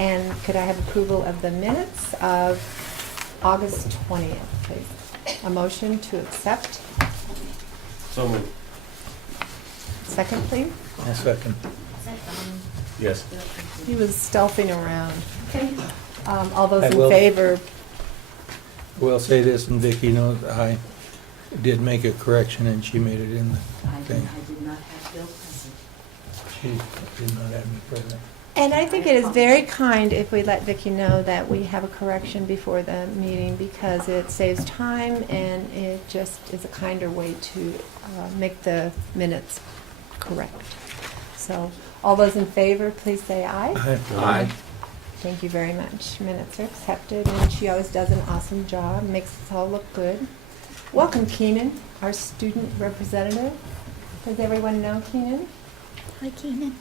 And could I have approval of the minutes of August 20th, please? A motion to accept. So moved. Second, please. I'll second. Yes. He was stealthing around. Okay. All those I in will- favor? We'll say this, and Vicki knows I did make a correction, and she made it in the thing. I did not have Bill present. She did not have me present. And I think it is very kind if we let Vicki know that we have a correction before the meeting, because it saves time and it just is a kinder way to make the minutes correct. So, all those in favor, please say aye. Aye. Thank you very much. Minutes are accepted, and she always does an awesome job, makes us all look good. Welcome, Keenan, our student representative. Does everyone know Keenan? Hi, Keenan.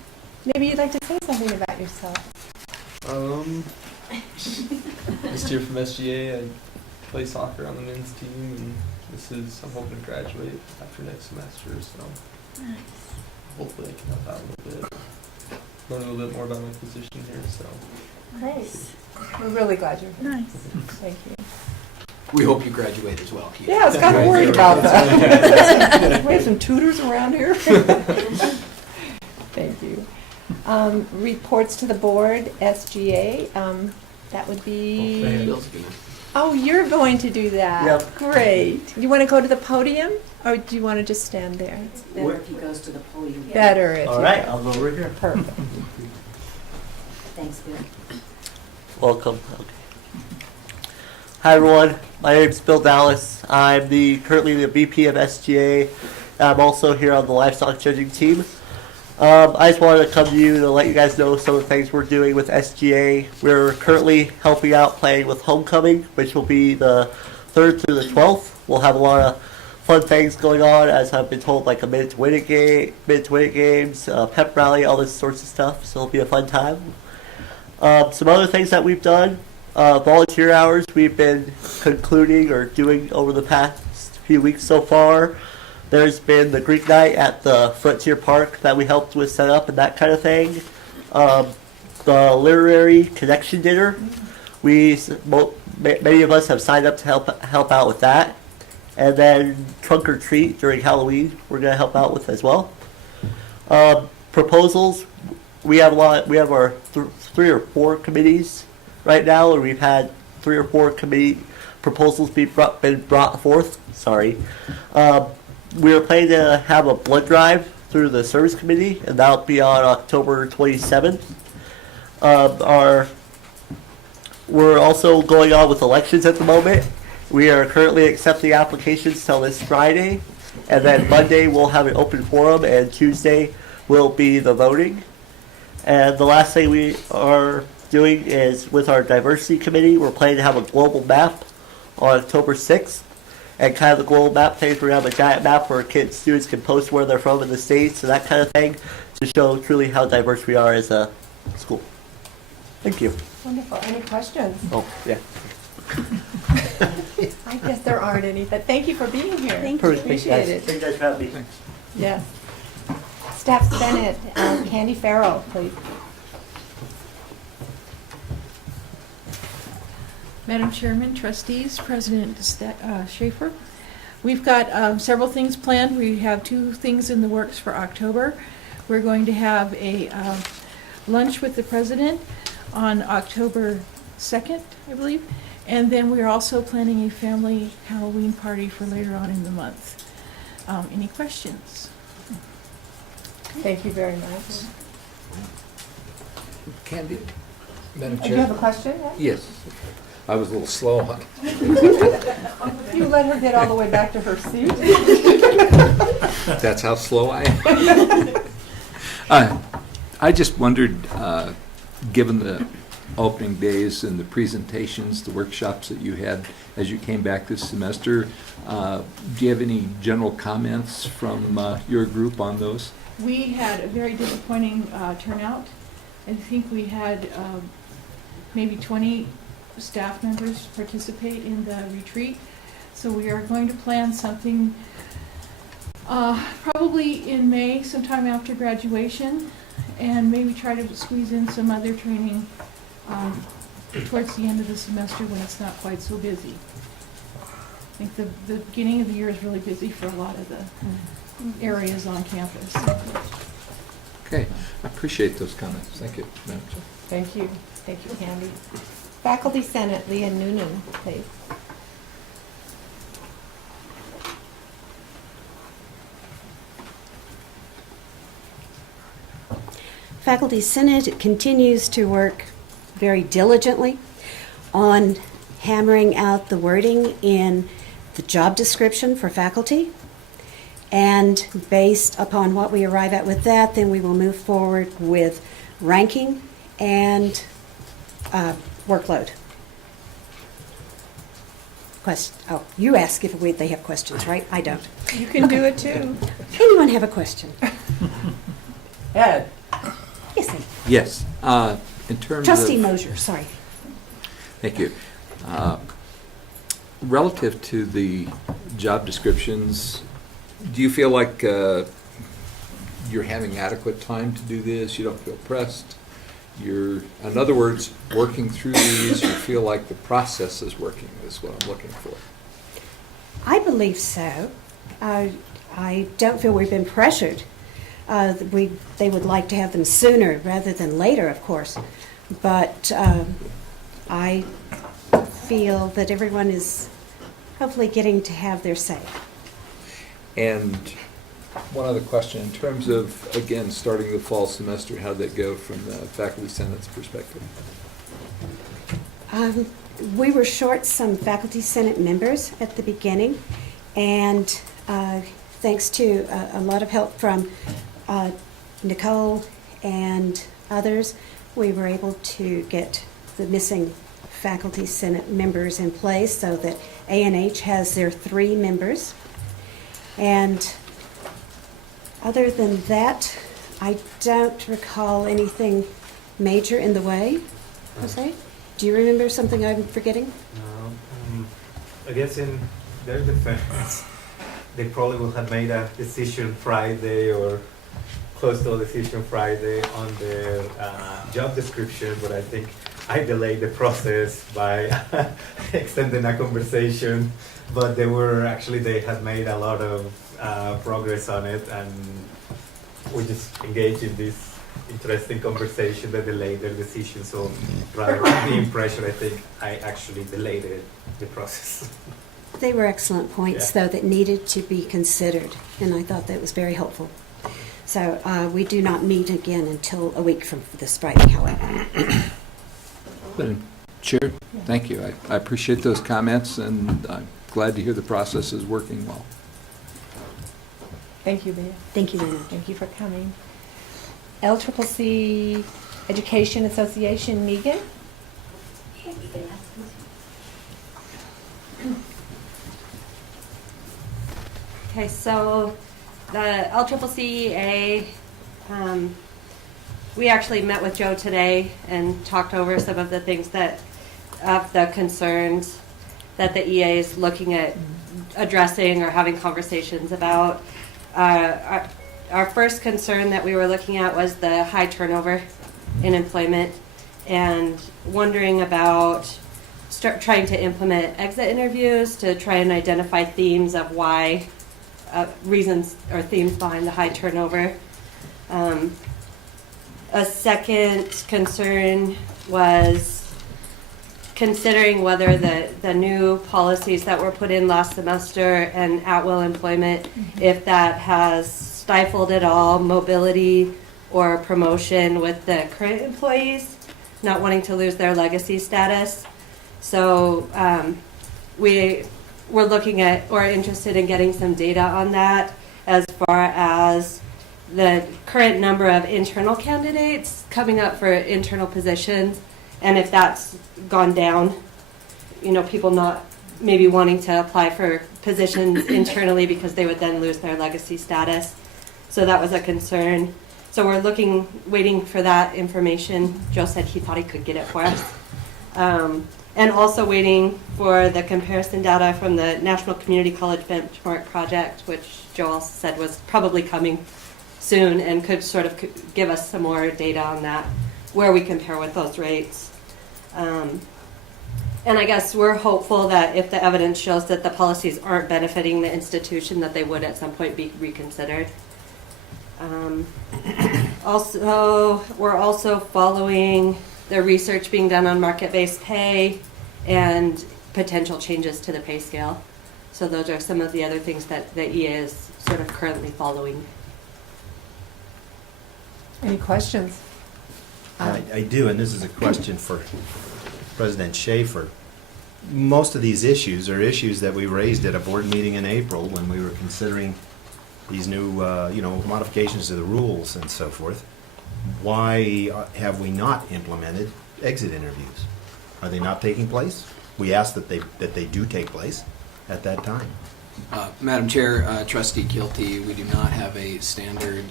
Maybe you'd like to say something about yourself. This year from SGA, I play soccer on the men's team, and I'm hoping to graduate after next semester, so hopefully I can help out a little bit, learn a little bit more about my position here, so. Nice. We're really glad you're here. Nice. Thank you. We hope you graduate as well, Keith. Yeah, I was kind of worried about that. We have some tutors around here. Thank you. Reports to the board, SGA, that would be, Bill's gonna- oh, you're going to do that. Yep. Great. You want to go to the podium, or do you want to just stand there? It's better if he goes to the podium. Better if you. All right, I'll go over here. Perfect. Thanks, Bill. Welcome. Okay. Hi everyone, my name is Bill Dallas. I'm currently the VP of SGA. I'm also here on the livestock judging team. I just wanted to come to you to let you guys know some of the things we're doing with SGA. We're currently helping out playing with Homecoming, which will be the 3rd through the 12th. We'll have a lot of fun things going on, as I've been told, like a minute to win it games, pep rally, all this sorts of stuff. So it'll be a fun time. Some other things that we've done, volunteer hours we've been concluding or doing over the past few weeks so far. There's been the Greek night at the Frontier Park that we helped with set up and that kind of thing. The literary connection dinner, many of us have signed up to help out with that. And then trunk or treat during Halloween, we're going to help out with as well. Proposals, we have our 3 or 4 committees right now, and we've had 3 or 4 committee proposals been brought forth. Sorry. We are planning to have a blood drive through the service committee, and that'll be on October 27th. We're also going on with elections at the moment. We are currently accepting applications till this Friday, and then Monday we'll have an open forum, and Tuesday will be the voting. And the last thing we are doing is with our diversity committee, we're planning to have a global map on October 6th. And kind of the global map things, we're going to have a giant map where students can post where they're from in the states and that kind of thing to show truly how diverse we are as a school. Thank you. Wonderful. Any questions? Oh, yeah. I guess there aren't any, but thank you for being here. Thank Perfect. Appreciate it. Thank you guys for having me. Yes. Staff Senate, Candy Farrell, please. Madam Chairman, trustees, President Schaefer. We've got several things planned. We have 2 things in the works for October. We're going to have a lunch with the President on October 2nd, I believe. And then we're also planning a family Halloween party for later on in the month. Any questions? Thank you very much. Candy? Madam Do you have a Chair? question? Yes. I was a little slow on You let her get all the way back to her seat. That's how slow I am. I just wondered, given the opening days and the presentations, the workshops that you had as you came back this semester, do you have any general comments from your group on those? We had a very disappointing turnout. I think we had maybe 20 staff members participate in the retreat. So we are going to plan something probably in May, sometime after graduation, and maybe try to squeeze in some other training towards the end of the semester when it's not quite so busy. I think the beginning of the year is really busy for a lot of the areas on campus. Okay, I appreciate those comments. Thank you, Madam Chair. Thank you. Thank you, Candy. Faculty Senate, Leah Noonan, please. Faculty Senate continues to work very diligently on hammering out the wording in the job description for faculty. And based upon what we arrive at with that, then we will move forward with ranking and workload. Oh, you ask if they have questions, right? I don't. You can do it too. Anyone have a question? Ed? Yes, sir. Yes, in terms of... Trustee Mosier, sorry. Thank you. Relative to the job descriptions, do you feel like you're having adequate time to do this? You don't feel pressed? You're, in other words, working through these, you feel like the process is working, is what I'm looking for. I believe so. I don't feel we've been pressured. They would like to have them sooner rather than later, of course. But I feel that everyone is hopefully getting to have their say. And one other question, in terms of, again, starting the fall semester, how'd that go from the Faculty Senate's perspective? We were short some Faculty Senate members at the beginning, and thanks to a lot of help from Nicole and others, we were able to get the missing Faculty Senate members in place so that A&H has their 3 members. And other than that, I don't recall anything major in the way, Jose. Do you remember something I'm forgetting? No. I guess in their defense, they probably will have made a decision Friday or close to a decision Friday on their job description, but I think I delayed the process by extending a conversation. But they had made a lot of progress on it, and we just engaged in this interesting conversation that delayed their decision. So rather than being pressured, I think I actually delayed the process. They were excellent points, though, that needed to be considered, and I thought that was very helpful. So we do not meet again until a week from this Friday, however. Madam Chair, thank you. I appreciate those comments, and I'm glad to hear the process is working well. Thank you, Leah. Thank you, Lena. Thank you for coming. LCCC Education Association, Megan? Okay, so the LCCCA, we actually met with Joe today and talked over some of the things of the concerns that the EA is looking at addressing or having conversations about. Our first concern that we were looking at was the high turnover in employment and wondering about trying to implement exit interviews to try and identify themes of why, reasons or themes behind the high turnover. A second concern was considering whether the new policies that were put in last semester and at-will employment, if that has stifled at all mobility or promotion with the current employees, not wanting to lose their legacy status. So we were looking at or interested in getting some data on that as far as the current number of internal candidates coming up for internal positions, and if that's gone down, people not maybe wanting to apply for positions internally because they would then lose their legacy status. So that was a concern. So we're waiting for that information. Joe said he thought he could get it for us. And also waiting for the comparison data from the National Community College Benchmark Project, which Joe also said was probably coming soon and could sort of give us some more data on that, where we compare with those rates. And I guess we're hopeful that if the evidence shows that the policies aren't benefiting the institution, that they would at some point be reconsidered. Also, we're also following the research being done on market-based pay and potential changes to the pay scale. So those are some of the other things that the EA is sort of currently following. Any questions? I do, and this is a question for President Schaefer. Most of these issues are issues that we raised at a board meeting in April when we were considering these new, modifications to the rules and so forth. Why have we not implemented exit interviews? Are they not taking place? We asked that they do take place at that time. Madam Chair, Trustee Kilty, we do not have a standard,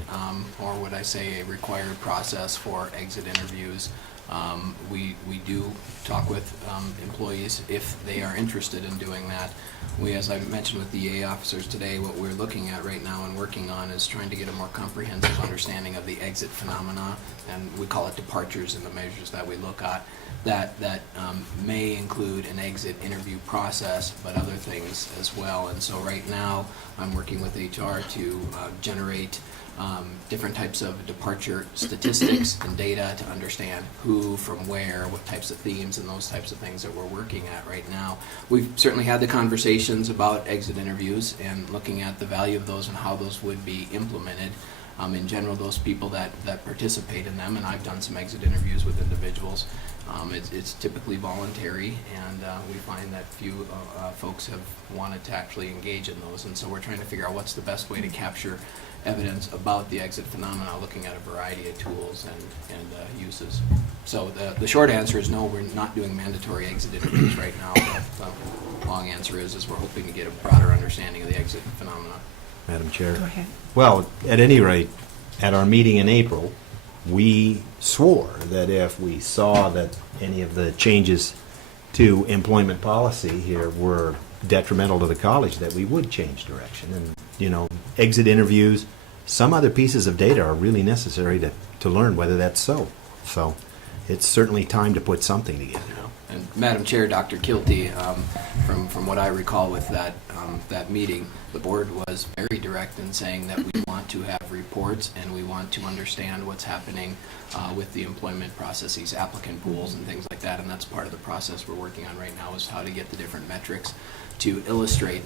or would I say a required process for exit interviews. We do talk with employees if they are interested in doing that. We, as I mentioned with the EA officers today, what we're looking at right now and working on is trying to get a more comprehensive understanding of the exit phenomena, and we call it departures in the measures that we look at. That may include an exit interview process, but other things as well. And so right now, I'm working with HR to generate different types of departure statistics and data to understand who, from where, what types of themes, and those types of things that we're working at right now. We've certainly had the conversations about exit interviews and looking at the value of those and how those would be implemented. In general, those people that participate in them, and I've done some exit interviews with individuals, it's typically voluntary, and we find that few folks have wanted to actually engage in those, and so we're trying to figure out what's the best way to capture evidence about the exit phenomena, looking at a variety of tools and uses. So the short answer is no, we're not doing mandatory exit interviews right now. The long answer is we're hoping to get a broader understanding of the exit phenomena. Madam Chair. Go ahead. Well, at any rate, at our meeting in April, we swore that if we saw that any of the changes to employment policy here were detrimental to the college, that we would change direction. And, exit interviews, some other pieces of data are really necessary to learn whether that's so. So it's certainly time to put something together. And Madam Chair, Dr. Kilty, from what I recall with that meeting, the board was very direct in saying that we want to have reports and we want to understand what's happening with the employment processes, applicant pools and things like that, and that's part of the process we're working on right now, is how to get the different metrics to illustrate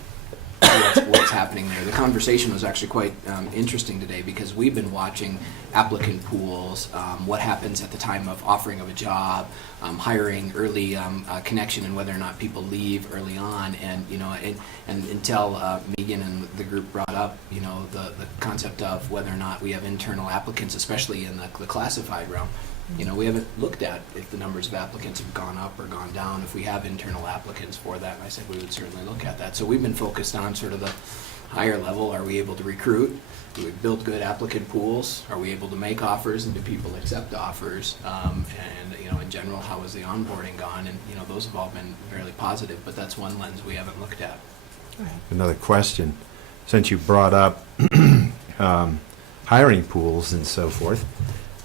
what's happening there. The conversation was actually quite interesting today because we've been watching applicant pools, what happens at the time of offering of a job, hiring, early connection, and whether or not people leave early on. And and until Megan and the group brought up the concept of whether or not we have internal applicants, especially in the classified realm. We haven't looked at if the numbers of applicants have gone up or gone down, if we have internal applicants for that, and I said we would certainly look at that. So we've been focused on sort of the higher level. Are we able to recruit? Do we build good applicant pools? Are we able to make offers, and do people accept offers? And in general, how has the onboarding gone? And those have all been fairly positive, but that's one lens we haven't looked at. Another question, since you brought up hiring pools and so forth,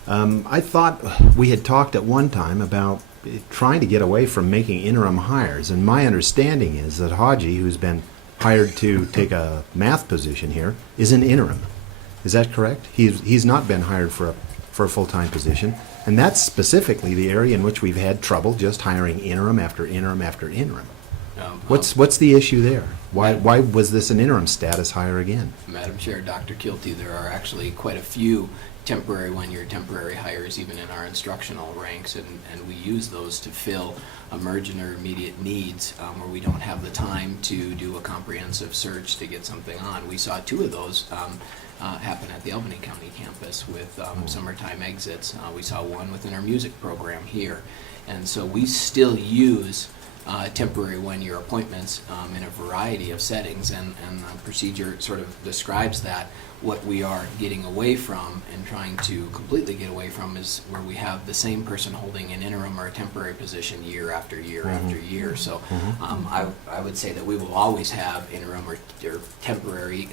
I thought we had talked at one time about trying to get away from making interim hires, and my understanding is that Haji, who's been hired to take a math position here, is an interim. Is that correct? He's not been hired for a full-time position, and that's specifically the area in which we've had trouble just hiring interim after interim after interim. What's the issue there? Why was this an interim status hire again? Madam Chair, Dr. Kilty, there are actually quite a few temporary one-year temporary hires even in our instructional ranks, and we use those to fill emergent or immediate needs where we don't have the time to do a comprehensive search to get something on. We saw two of those happen at the Albany County campus with summertime exits. We saw one within our music program here, and so we still use temporary one-year appointments in a variety of settings, and the procedure sort of describes that. What we are getting away from and trying to completely get away from is where we have the same person holding an interim or a temporary position year after year after year. So I would say that we will always have interim or temporary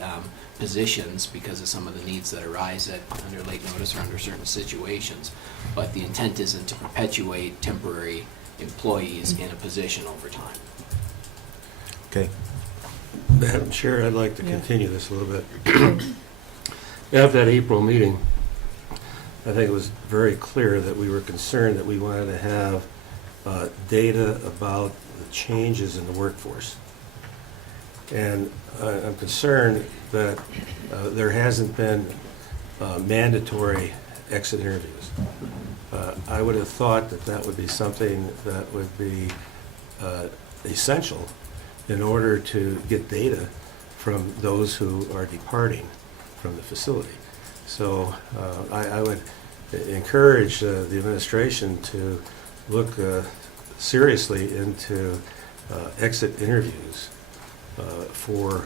positions because of some of the needs that arise under late notice or under certain situations. But the intent isn't to perpetuate temporary employees in a position over time. Okay. Madam Chair, I'd like to continue this a little bit. At that April meeting, I think it was very clear that we were concerned that we wanted to have data about the changes in the workforce. And I'm concerned that there hasn't been mandatory exit interviews. I would have thought that that would be something that would be essential in order to get data from those who are departing from the facility. So I would encourage the administration to look seriously into exit interviews for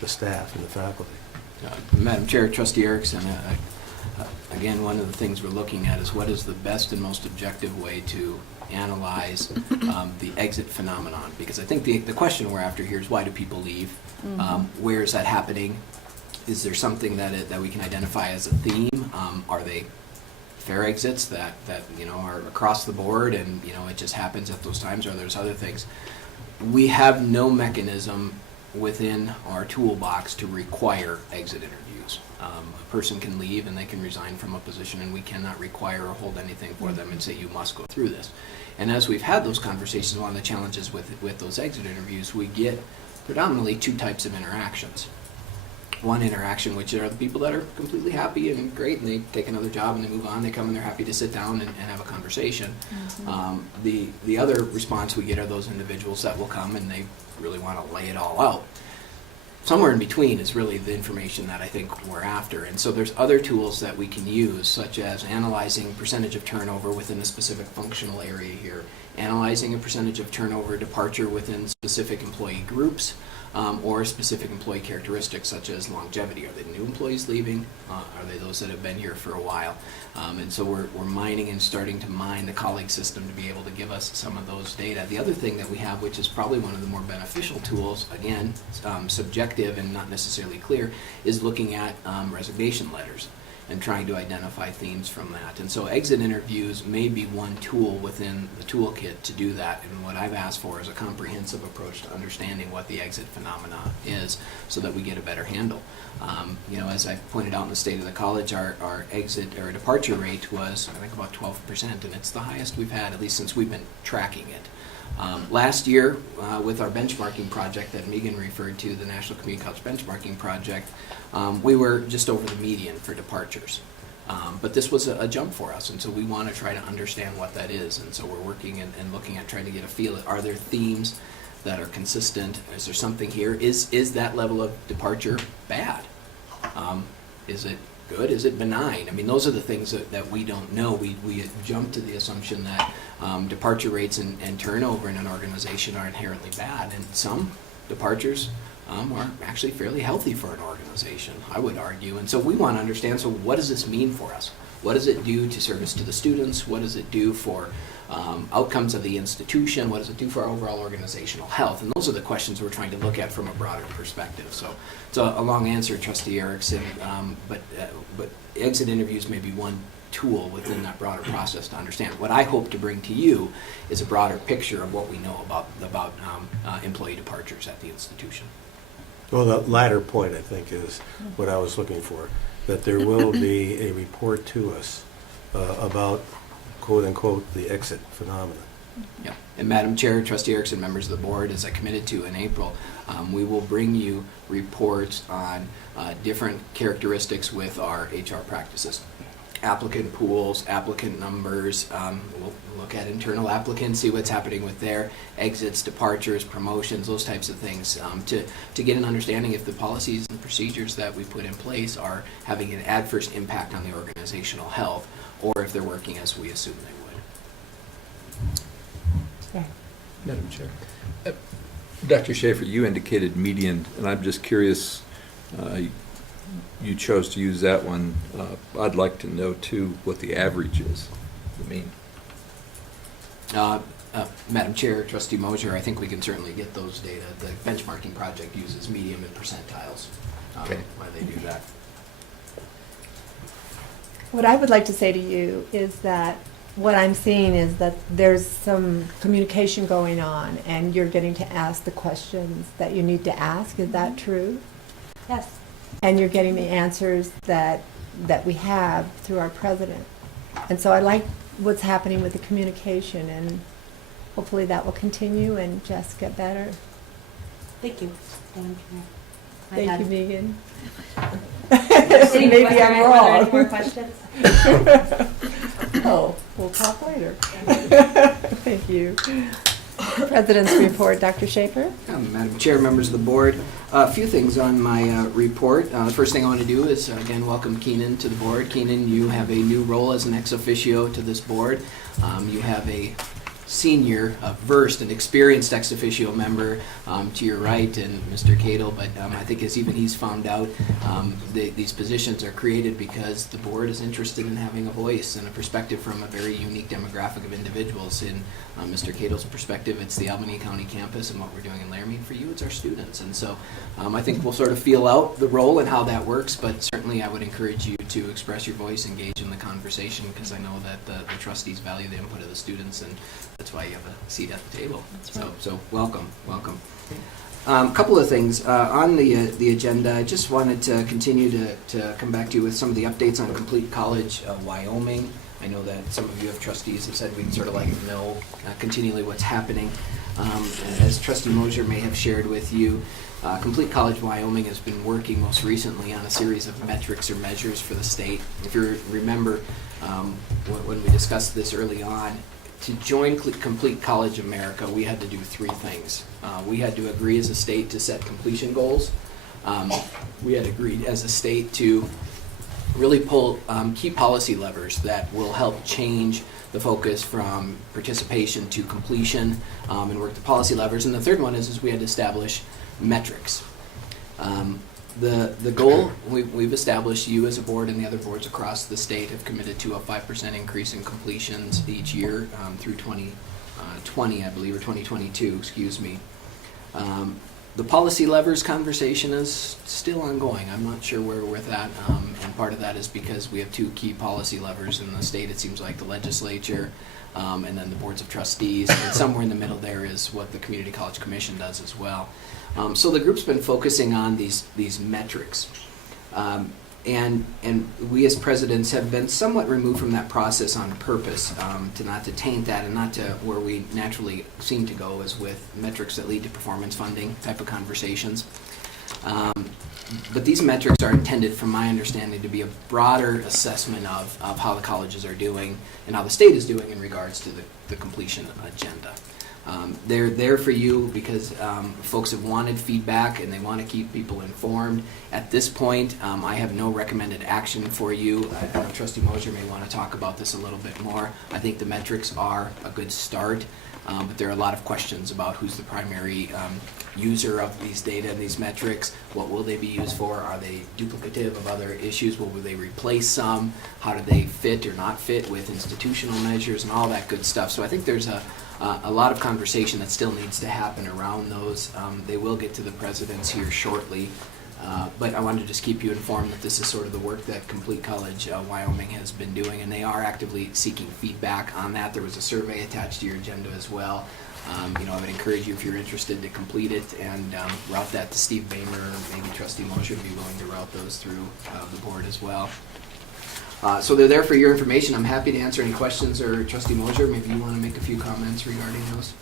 the staff and the faculty. Madam Chair, Trustee Erickson, again, one of the things we're looking at is what is the best and most objective way to analyze the exit phenomenon, because I think the question we're after here is why do people leave? Where is that happening? Is there something that we can identify as a theme? Are they fair exits that are across the board and it just happens at those times, or there's other things? We have no mechanism within our toolbox to require exit interviews. A person can leave and they can resign from a position, and we cannot require or hold anything for them and say you must go through this. And as we've had those conversations, one of the challenges with those exit interviews, we get predominantly two types of interactions. One interaction, which are the people that are completely happy and great, and they take another job and they move on, they come and they're happy to sit down and have a conversation. The other response we get are those individuals that will come and they really want to lay it all out. Somewhere in between is really the information that I think we're after. And so there's other tools that we can use, such as analyzing percentage of turnover within a specific functional area here, analyzing a percentage of turnover departure within specific employee groups, or specific employee characteristics such as longevity. Are they new employees leaving? Are they those that have been here for a while? And so we're mining and starting to mine the colleague system to be able to give us some of those data. The other thing that we have, which is probably one of the more beneficial tools, again, subjective and not necessarily clear, is looking at resignation letters and trying to identify themes from that. And so exit interviews may be one tool within the toolkit to do that. And what I've asked for is a comprehensive approach to understanding what the exit phenomena is so that we get a better handle. As I pointed out in the State of the College, our exit or departure rate was, I think, about 12%, and it's the highest we've had, at least since we've been tracking it. Last year, with our benchmarking project that Megan referred to, the National Community College Benchmarking Project, we were just over the median for departures. But this was a jump for us, and so we want to try to understand what that is. And so we're working and looking at trying to get a feel. Are there themes that are consistent? Is there something here? Is that level of departure bad? Is it good? Is it benign? I mean, those are the things that we don't know. We jump to the assumption that departure rates and turnover in an organization are inherently bad, and some departures are actually fairly healthy for an organization, I would argue. And so we want to understand, so what does this mean for us? What does it do to service to the students? What does it do for outcomes of the institution? What does it do for our overall organizational health? And those are the questions we're trying to look at from a broader perspective. So it's a long answer, Trustee Erickson, but exit interviews may be one tool within that broader process to understand. What I hope to bring to you is a broader picture of what we know about employee departures at the institution. Well, the latter point, I think, is what I was looking for, that there will be a report to us about, quote-unquote, the exit phenomenon. Yeah. And Madam Chair, Trustee Erickson, members of the board, as I committed to in April, we will bring you reports on different characteristics with our HR practices. Applicant pools, applicant numbers, we'll look at internal applicants, see what's happening with their exits, departures, promotions, those types of things, to get an understanding if the policies and procedures that we put in place are having an adverse impact on the organizational health, or if they're working as we assume they would. Madam Chair. Dr. Schaefer, you indicated median, and I'm just curious, you chose to use that one. I'd like to know, too, what the average is, the mean. Madam Chair, Trustee Mosier, I think we can certainly get those data. The benchmarking project uses median and percentiles when they do that. What I would like to say to you is that what I'm seeing is that there's some communication going on, and you're getting to ask the questions that you need to ask. Is that true? Yes. And you're getting the answers that we have through our president. And so I like what's happening with the communication, and hopefully that will continue and just get better. Thank you. Thank you, Megan. Maybe Maybe I'm wrong. Any more questions? Oh, we'll talk later. Thank you. President's report, Dr. Schaefer. Madam Chair, members of the board, a few things on my report. The first thing I want to do is, again, welcome Keenan to the board. Keenan, you have a new role as an ex officio to this board. You have a senior, versed and experienced ex officio member to your right, and Mr. Cadle, but I think as even he's found out, these positions are created because the board is interested in having a voice and a perspective from a very unique demographic of individuals. In Mr. Cadle's perspective, it's the Albany County campus and what we're doing in Laramie. For you, it's our students. And so I think we'll sort of feel out the role and how that works, but certainly I would encourage you to express your voice, engage in the conversation, because I know that the trustees value the input of the students, and that's why you have a seat at the table. So welcome. A couple of things on the agenda. I just wanted to continue to come back to you with some of the updates on Complete College Wyoming. I know that some of you have trustees have said we'd sort of like to know continually what's happening. As Trustee Mosier may have shared with you, Complete College Wyoming has been working most recently on a series of metrics or measures for the state. If you remember when we discussed this early on, to join Complete College America, we had to do three things. We had to agree as a state to set completion goals. We had agreed as a state to really pull key policy levers that will help change the focus from participation to completion and work the policy levers. And the third one is we had to establish metrics. The goal we've established, you as a board and the other boards across the state have committed to a 5% increase in completions each year through 2020, I believe, or 2022, excuse me. The policy levers conversation is still ongoing. I'm not sure where we're with that, and part of that is because we have two key policy levers in the state. It seems like the legislature and then the boards of trustees, and somewhere in the middle there is what the Community College Commission does as well. So the group's been focusing on these metrics. And we as presidents have been somewhat removed from that process on purpose, to not to taint that and not to where we naturally seem to go is with metrics that lead to performance funding type of conversations. But these metrics are intended, from my understanding, to be a broader assessment of how the colleges are doing and how the state is doing in regards to the completion agenda. They're there for you because folks have wanted feedback and they want to keep people informed. At this point, I have no recommended action for you. I know Trustee Mosier may want to talk about this a little bit more. I think the metrics are a good start, but there are a lot of questions about who's the primary user of these data and these metrics. What will they be used for? Are they duplicative of other issues? Will they replace some? How do they fit or not fit with institutional measures and all that good stuff? So I think there's a lot of conversation that still needs to happen around those. They will get to the presidents here shortly, but I wanted to just keep you informed that this is sort of the work that Complete College Wyoming has been doing, and they are actively seeking feedback on that. There was a survey attached to your agenda as well. I would encourage you, if you're interested, to complete it and route that to Steve Bamer, or maybe Trustee Mosher would be willing to route those through the board as well. So they're there for your information. I'm happy to answer any questions, or Trustee Mosier, maybe you want to make a few comments regarding those.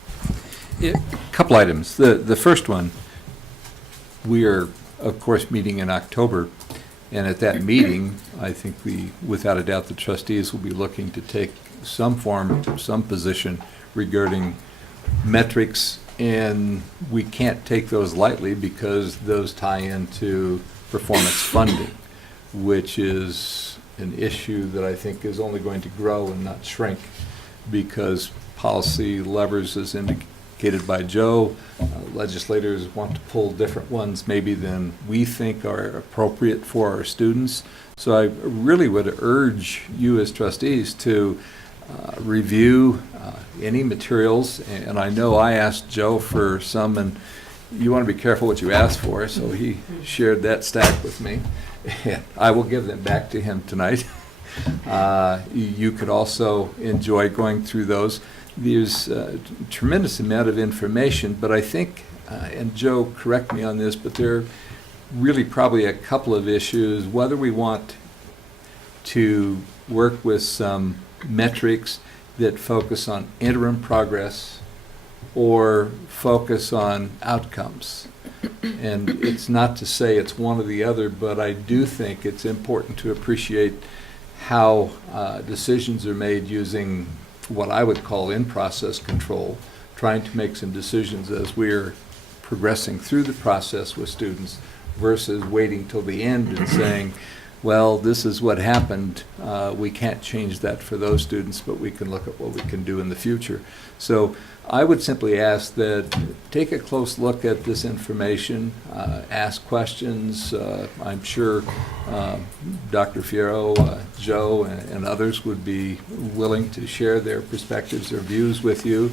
A couple items. The first one, we are, of course, meeting in October, and at that meeting, I think without a doubt, the trustees will be looking to take some position regarding metrics, and we can't take those lightly because those tie into performance funding, which is an issue that I think is only going to grow and not shrink, because policy levers, as indicated by Joe, legislators want to pull different ones maybe than we think are appropriate for our students. So I really would urge you as trustees to review any materials, and I know I asked Joe for some, and you want to be careful what you ask for, so he shared that stack with me. And I will give them back to him tonight. You could also enjoy going through those. There's a tremendous amount of information, but I think, and Joe, correct me on this, but there are really probably a couple of issues, whether we want to work with some metrics that focus on interim progress or focus on outcomes. And it's not to say it's one or the other, but I do think it's important to appreciate how decisions are made using what I would call in-process control, trying to make some decisions as we're progressing through the process with students versus waiting till the end and saying, well, this is what happened. We can't change that for those students, but we can look at what we can do in the future. So I would simply ask that take a close look at this information, ask questions. I'm sure Dr. Fierro, Joe, and others would be willing to share their perspectives or views with you.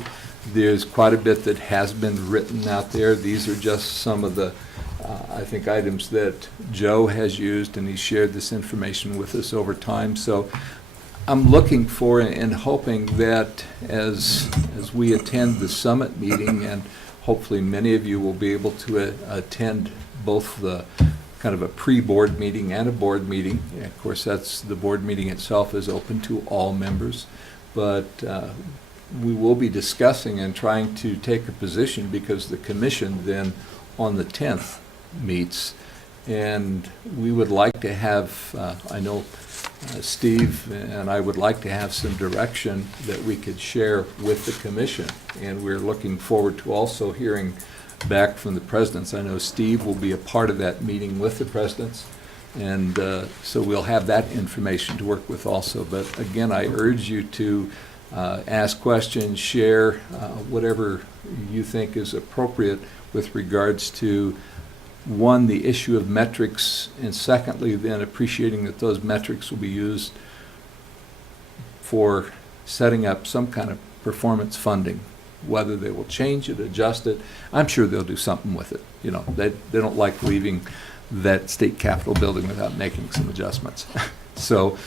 There's quite a bit that has been written out there. These are just some of the I think items that Joe has used, and he shared this information with us over time. So I'm looking for and hoping that as we attend the summit meeting, and hopefully many of you will be able to attend both the kind of a pre-board meeting and a board meeting. And of course, that's the board meeting itself is open to all members, but we will be discussing and trying to take a position because the commission then on the 10th meets, and we would like to have, I know Steve and I would like to have some direction that we could share with the commission, and we're looking forward to also hearing back from the presidents. I know Steve will be a part of that meeting with the presidents, and so we'll have that information to work with also. But again, I urge you to ask questions, share whatever you think is appropriate with regards to, one, the issue of metrics, and secondly, then appreciating that those metrics will be used for setting up some kind of performance funding, whether they will change it, adjust it. I'm sure they'll do something with it. You know, they don't like leaving that state capitol building without making some adjustments. So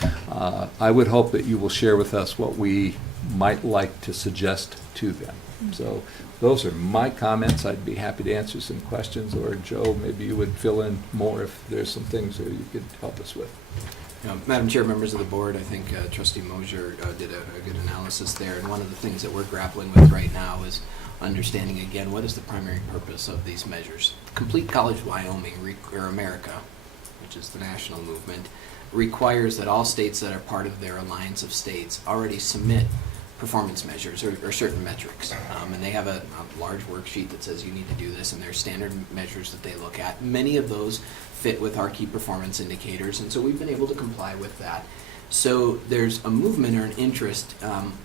I would hope that you will share with us what we might like to suggest to them. So those are my comments. I'd be happy to answer some questions, or Joe, maybe you would fill in more if there's some things that you could help us with. Madam Chair, members of the board, I think Trustee Mosier did a good analysis there, and one of the things that we're grappling with right now is understanding again what is the primary purpose of these measures. Complete College Wyoming, or America, which is the national movement, requires that all states that are part of their alliance of states already submit performance measures or certain metrics. And they have a large worksheet that says you need to do this, and there's standard measures that they look at. Many of those fit with our key performance indicators, and so we've been able to comply with that. So there's a movement or an interest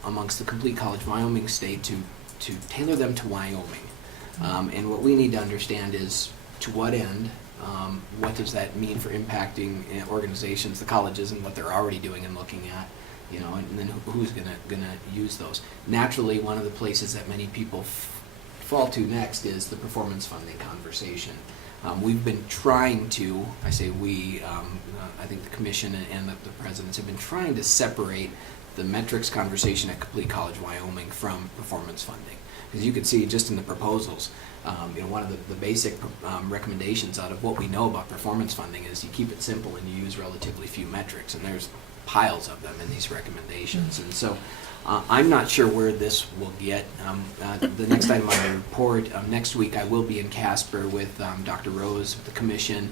amongst the Complete College Wyoming state to tailor them to Wyoming. And what we need to understand is to what end, what does that mean for impacting organizations, the colleges, and what they're already doing and looking at. You know, and then who's gonna use those? Naturally, one of the places that many people fall to next is the performance funding conversation. We've been trying to, I say we, I think the commission and the presidents have been trying to separate the metrics conversation at Complete College Wyoming from performance funding. Because you can see just in the proposals, you know, one of the basic recommendations out of what we know about performance funding is you keep it simple and you use relatively few metrics, and there's piles of them in these recommendations. And so I'm not sure where this will get. The next item on the report, next week I will be in Casper with Dr. Rose, with the commission,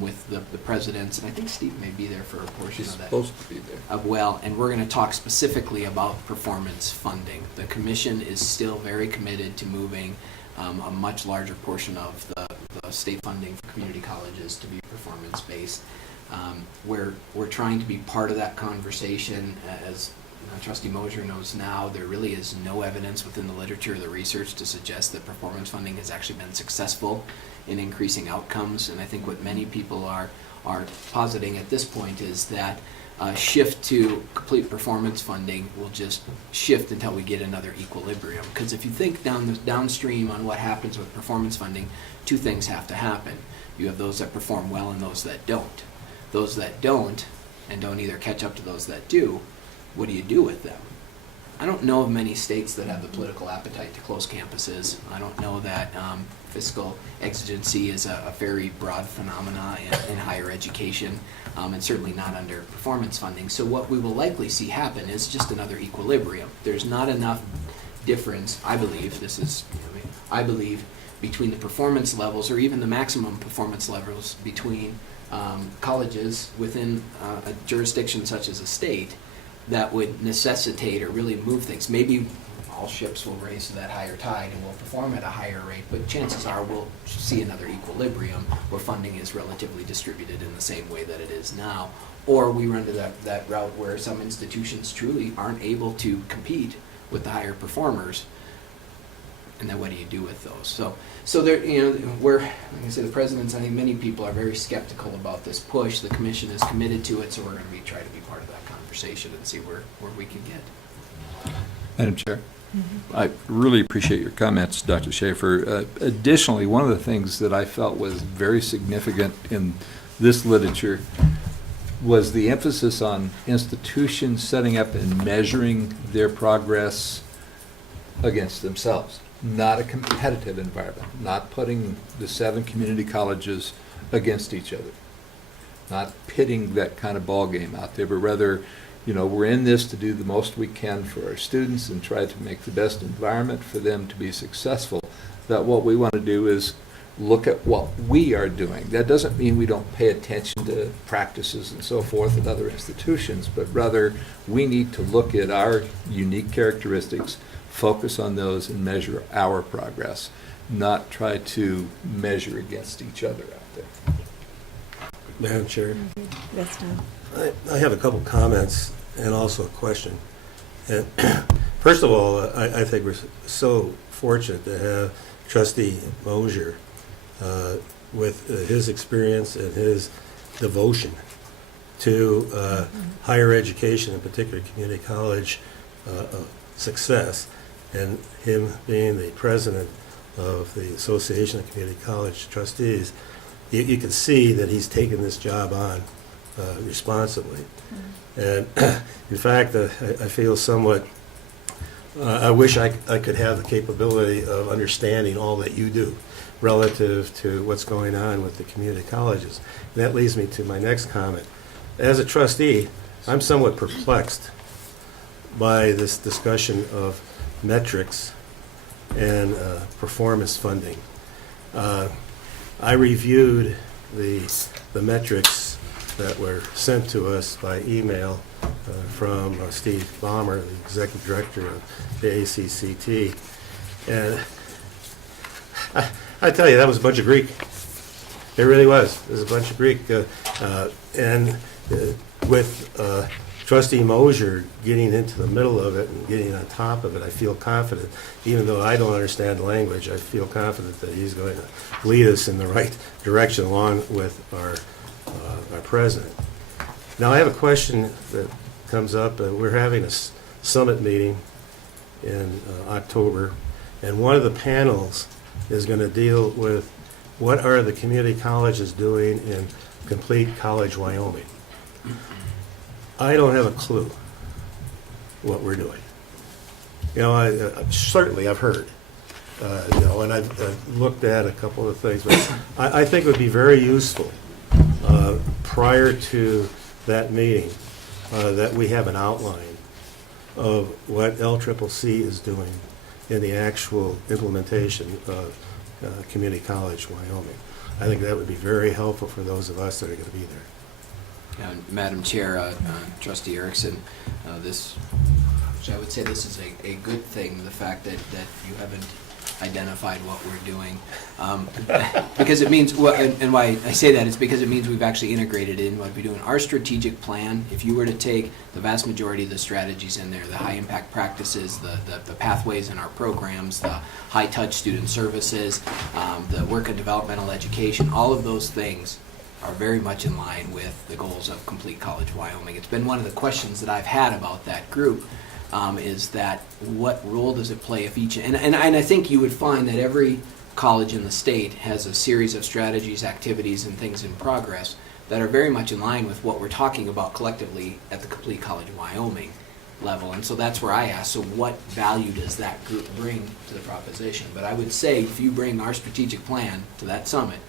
with the presidents, and I think Steve may be there for a portion of that. He's supposed to be there. Well, and we're going to talk specifically about performance funding. The commission is still very committed to moving a much larger portion of the state funding for community colleges to be performance-based. We're trying to be part of that conversation. As Trustee Mosier knows now, there really is no evidence within the literature or the research to suggest that performance funding has actually been successful in increasing outcomes. And I think what many people are positing at this point is that shift to complete performance funding will just shift until we get another equilibrium. Because if you think downstream on what happens with performance funding, two things have to happen. You have those that perform well and those that don't. Those that don't and don't either catch up to those that do, what do you do with them? I don't know of many states that have the political appetite to close campuses. I don't know that fiscal exigency is a very broad phenomena in higher education, and certainly not under performance funding. So what we will likely see happen is just another equilibrium. There's not enough difference, I believe, I believe, between the performance levels or even the maximum performance levels between colleges within a jurisdiction such as a state that would necessitate or really move things. Maybe all ships will raise to that higher tide and will perform at a higher rate, but chances are we'll see another equilibrium where funding is relatively distributed in the same way that it is now. Or we run to that route where some institutions truly aren't able to compete with the higher performers, and then what do you do with those? So there, like I say, the presidents, I think many people are very skeptical about this push. The commission is committed to it, so we're going to try to be part of that conversation and see where we can get. Madam Chair, I really appreciate your comments, Dr. Schaefer. Additionally, one of the things that I felt was very significant in this literature was the emphasis on institutions setting up and measuring their progress against themselves. Not a competitive environment, not putting the 7 community colleges against each other, not pitting that kind of ball game out there, but rather, we're in this to do the most we can for our students and try to make the best environment for them to be successful. That what we want to do is look at what we are doing. That doesn't mean we don't pay attention to practices and so forth at other institutions, but rather we need to look at our unique characteristics, focus on those, and measure our progress, not try to measure against each other out there. Madam Chair, That's done. I have a couple comments and also a question. And first of all, I think we're so fortunate to have Trustee Mosier with his experience and his devotion to higher education, in particular community college success, and him being the president of the Association of Community College Trustees. You can see that he's taken this job on responsibly. And in fact, I feel somewhat, I wish I could have the capability of understanding all that you do relative to what's going on with the community colleges. And that leads me to my next comment. As a trustee, I'm somewhat perplexed by this discussion of metrics and performance funding. I reviewed the metrics that were sent to us by email from Steve Ballmer, the executive director of the ACCT, and I tell you, that was a bunch of Greek. It really was. It was a bunch of Greek, and with Trustee Mosier getting into the middle of it and getting on top of it, I feel confident. Even though I don't understand the language, I feel confident that he's going to lead us in the right direction along with our president. Now, I have a question that comes up. We're having a summit meeting in October, and one of the panels is going to deal with what are the community colleges doing in complete college Wyoming. I don't have a clue what we're doing. Certainly I've heard, and I've looked at a couple of things, but I think it would be very useful prior to that meeting that we have an outline of what LCCC is doing in the actual implementation of Community College Wyoming. I think that would be very helpful for those of us that are going to be there. Madam Chair, Trustee Erickson, I would say this is a good thing, the fact that you haven't identified what we're doing. Because it means, and why I say that is because it means we've actually integrated in what we're doing. Our strategic plan, if you were to take the vast majority of the strategies in there, the high impact practices, the pathways in our programs, the high touch student services, the work and developmental education, all of those things are very much in line with the goals of Complete College Wyoming. It's been one of the questions that I've had about that group, is that what role does it play if each, and I think you would find that every college in the state has a series of strategies, activities, and things in progress that are very much in line with what we're talking about collectively at the Complete College of Wyoming level. And so that's where I ask, so what value does that group bring to the proposition? But I would say if you bring our strategic plan to that summit,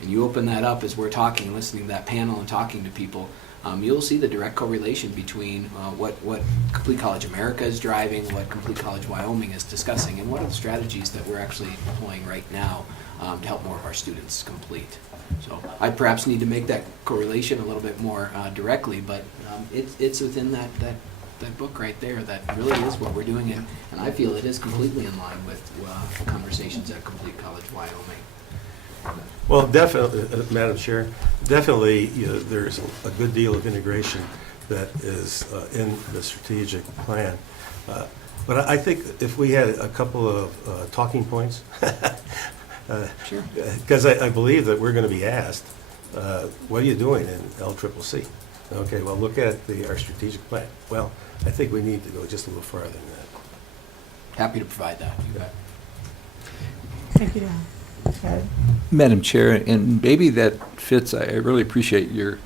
and you open that up as we're talking, listening to that panel and talking to people, you'll see the direct correlation between what Complete College America is driving, what Complete College Wyoming is discussing, and what are the strategies that we're actually deploying right now to help more of our students complete. So I perhaps need to make that correlation a little bit more directly, but it's within that book right there that really is what we're doing, and I feel it is completely in line with conversations at Complete College Wyoming. Well, definitely, Madam Chair, definitely, there's a good deal of integration that is in the strategic plan. But I think if we had a couple of talking points, Sure. Because I believe that we're going to be asked, what are you doing in LCCC? Okay, well, look at our strategic plan. Well, I think we need to go just a little farther than that. Happy to provide that. You bet. Thank you, Don. Ted? Madam Chair, and maybe that fits, I really appreciate your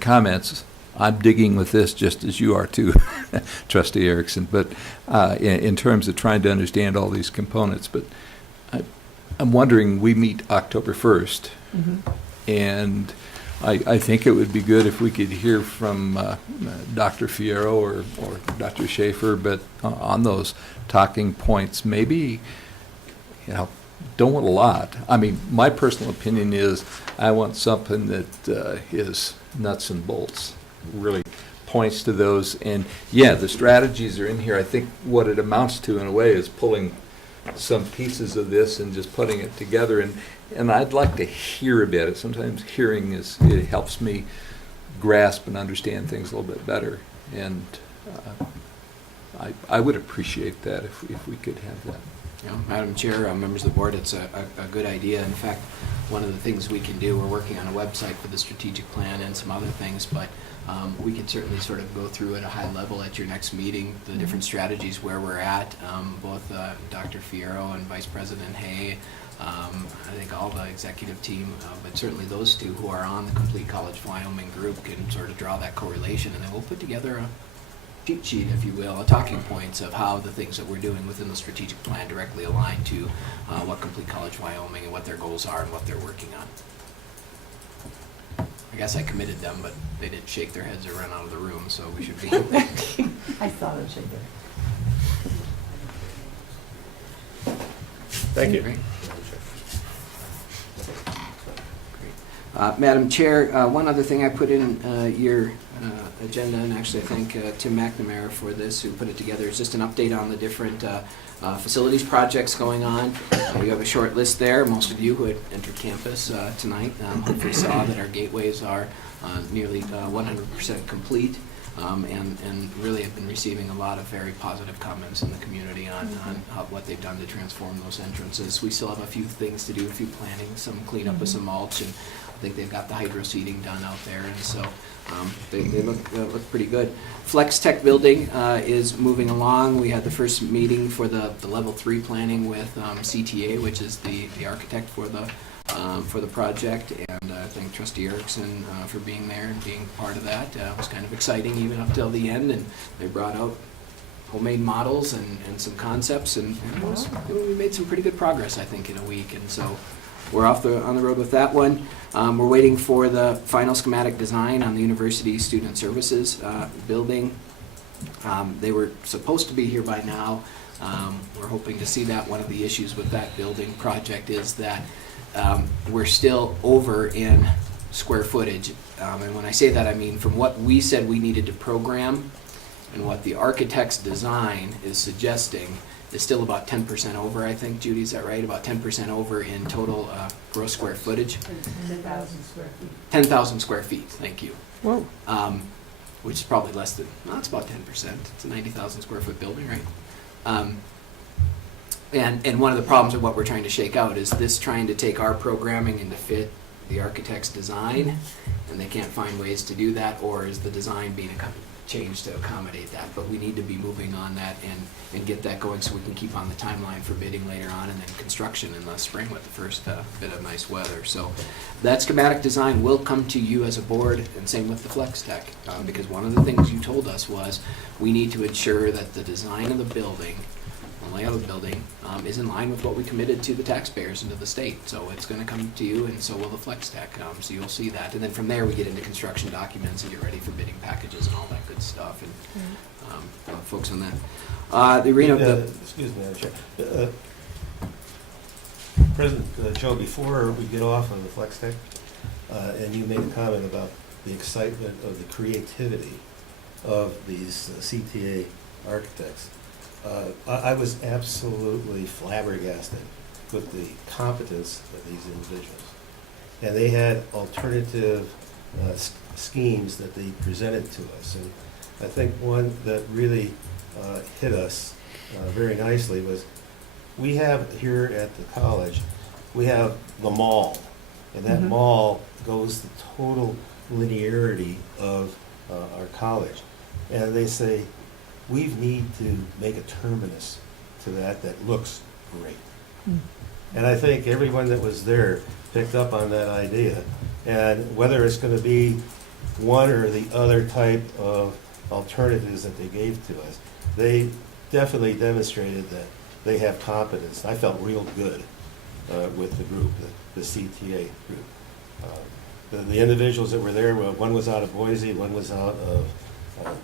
comments. I'm digging with this just as you are too, Trustee Erickson, but in terms of trying to understand all these components. But I'm wondering, we meet October 1st, and I think it would be good if we could hear from Dr. Fierro or Dr. Schaefer, but on those talking points, maybe, don't want a lot. I mean, my personal opinion is I want something that is nuts and bolts, really points to those. And yeah, the strategies are in here. I think what it amounts to in a way is pulling some pieces of this and just putting it together. And I'd like to hear a bit. Sometimes hearing it helps me grasp and understand things a little bit better. And I would appreciate that if we could have that. Madam Chair, members of the board, it's a good idea. In fact, one of the things we can do, we're working on a website for the strategic plan and some other things, but we can certainly sort of go through at a high level at your next meeting the different strategies where we're at. Both Dr. Fierro and Vice President Hay, I think all the executive team, but certainly those two who are on the Complete College Wyoming group can sort of draw that correlation, and then we'll put together a cheat sheet, if you will, talking points of how the things that we're doing within the strategic plan directly align to what Complete College Wyoming and what their goals are and what they're working on. I guess I committed them, but they didn't shake their heads or run out of the room, so we should be. I saw them shake their Thank you. Great. Madam Chair, one other thing I put in your agenda, and actually I thank Tim McNamara for this, who put it together, is just an update on the different facilities projects going on. We have a short list there. Most of you who had entered campus tonight hopefully saw that our gateways are nearly 100% complete. And really have been receiving a lot of very positive comments in the community on what they've done to transform those entrances. We still have a few things to do, a few planning, some cleanup of some mulch, and I think they've got the hydro seeding done out there, and so they look pretty good. Flex Tech building is moving along. We had the first meeting for the level 3 planning with CTA, which is the architect for the project, and I thank Trustee Erickson for being there and being part of that. It was kind of exciting even up till the end, and they brought out homemade models and some concepts, and we made some pretty good progress, I think, in a week, and so we're on the road with that one. We're waiting for the final schematic design on the University Student Services building. They were supposed to be here by now. We're hoping to see that. One of the issues with that building project is that we're still over in square footage. And when I say that, I mean from what we said we needed to program and what the architect's design is suggesting is still about 10% over, I think. Judy, is that right? About 10% over in total gross square footage? 10,000 square feet. 10,000 square feet, thank you. Whoa. Which is probably less than, no, it's about 10%. It's a 90,000 square foot building, right? And one of the problems of what we're trying to shake out is this trying to take our programming and to fit the architect's design, and they can't find ways to do that, or is the design being change to accommodate that, but we need to be moving on that and get that going so we can keep on the timeline for bidding later on and then construction in the spring with the first bit of nice weather. So that schematic design will come to you as a board, and same with the Flex Tech, because one of the things you told us was we need to ensure that the design of the building, the layout of the building, is in line with what we committed to the taxpayers and to the state. So it's going to come to you, and so will the Flex Tech. So you'll see that, and then from there we get into construction documents and get ready for bidding packages and all that good stuff. And folks on that, the arena. Excuse me, Madam Chair. President Joe, before we get off on the Flex Tech, and you made a comment about the excitement of the creativity of these CTA architects. I was absolutely flabbergasted with the competence of these individuals. And they had alternative schemes that they presented to us. And I think one that really hit us very nicely was, we have here at the college, we have the mall. And that mall goes the total linearity of our college. And they say, we need to make a terminus to that looks great. And I think everyone that was there picked up on that idea. And whether it's going to be one or the other type of alternatives that they gave to us, they definitely demonstrated that they have competence. I felt real good with the group, the CTA group. The individuals that were there, one was out of Boise, one was out of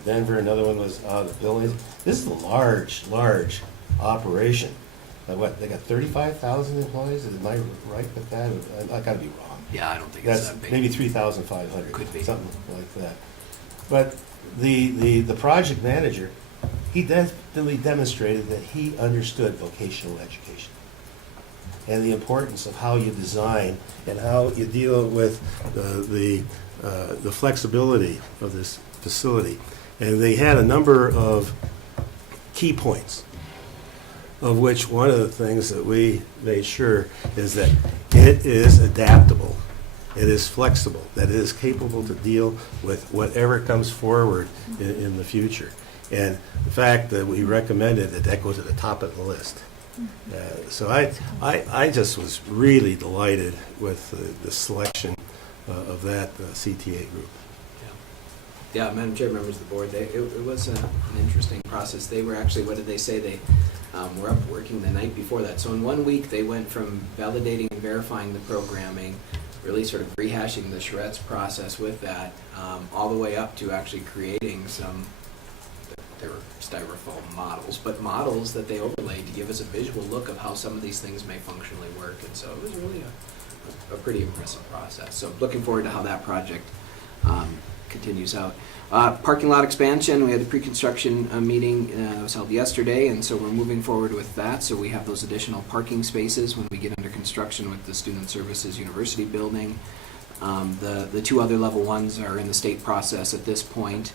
Denver, another one was out of Billings. This is a large operation. What, they got 35,000 employees? Am I right with that? I gotta be wrong. Yeah, I don't think it's That's that big. maybe 3,500. Could be. Something like that. But the project manager, he definitely demonstrated that he understood vocational education and the importance of how you design and how you deal with the flexibility of this facility. And they had a number of key points, of which one of the things that we made sure is that it is adaptable, it is flexible, that it is capable to deal with whatever comes forward in the future. And the fact that we recommended that go to the top of the list. So I just was really delighted with the selection of that CTA group. Yeah, Madam Chair, members of the board, it was an interesting process. They were actually, what did they say? They were up working the night before that. So in 1 week, they went from validating and verifying the programming, really sort of rehashing the charrettes process with that, all the way up to actually creating some, they were styrofoam models, but models that they overlaid to give us a visual look of how some of these things may functionally work. And so it was really a pretty impressive process. So looking forward to how that project continues out. Parking lot expansion, we had the pre-construction meeting that was held yesterday, and so we're moving forward with that. So we have those additional parking spaces when we get under construction with the Student Services University building. The two other level ones are in the state process at this point.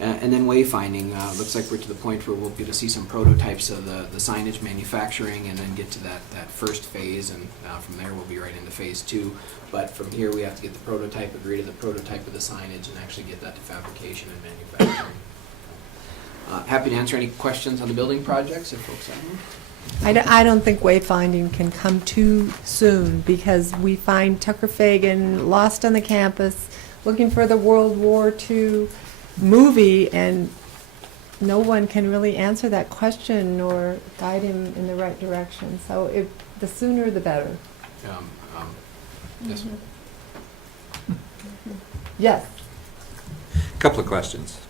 And then wayfinding, looks like we're to the point where we'll get to see some prototypes of the signage manufacturing and then get to that first phase, and from there we'll be right into phase 2. But from here we have to get the prototype, agree to the prototype of the signage, and actually get that to fabrication and manufacturing. Happy to answer any questions on the building projects if folks have them. I don't think wayfinding can come too soon, because we find Tucker Fagan lost on the campus looking for the World War II movie, and no one can really answer that question or guide him in the right direction. So the sooner the better. Yes. Yes. Couple of questions.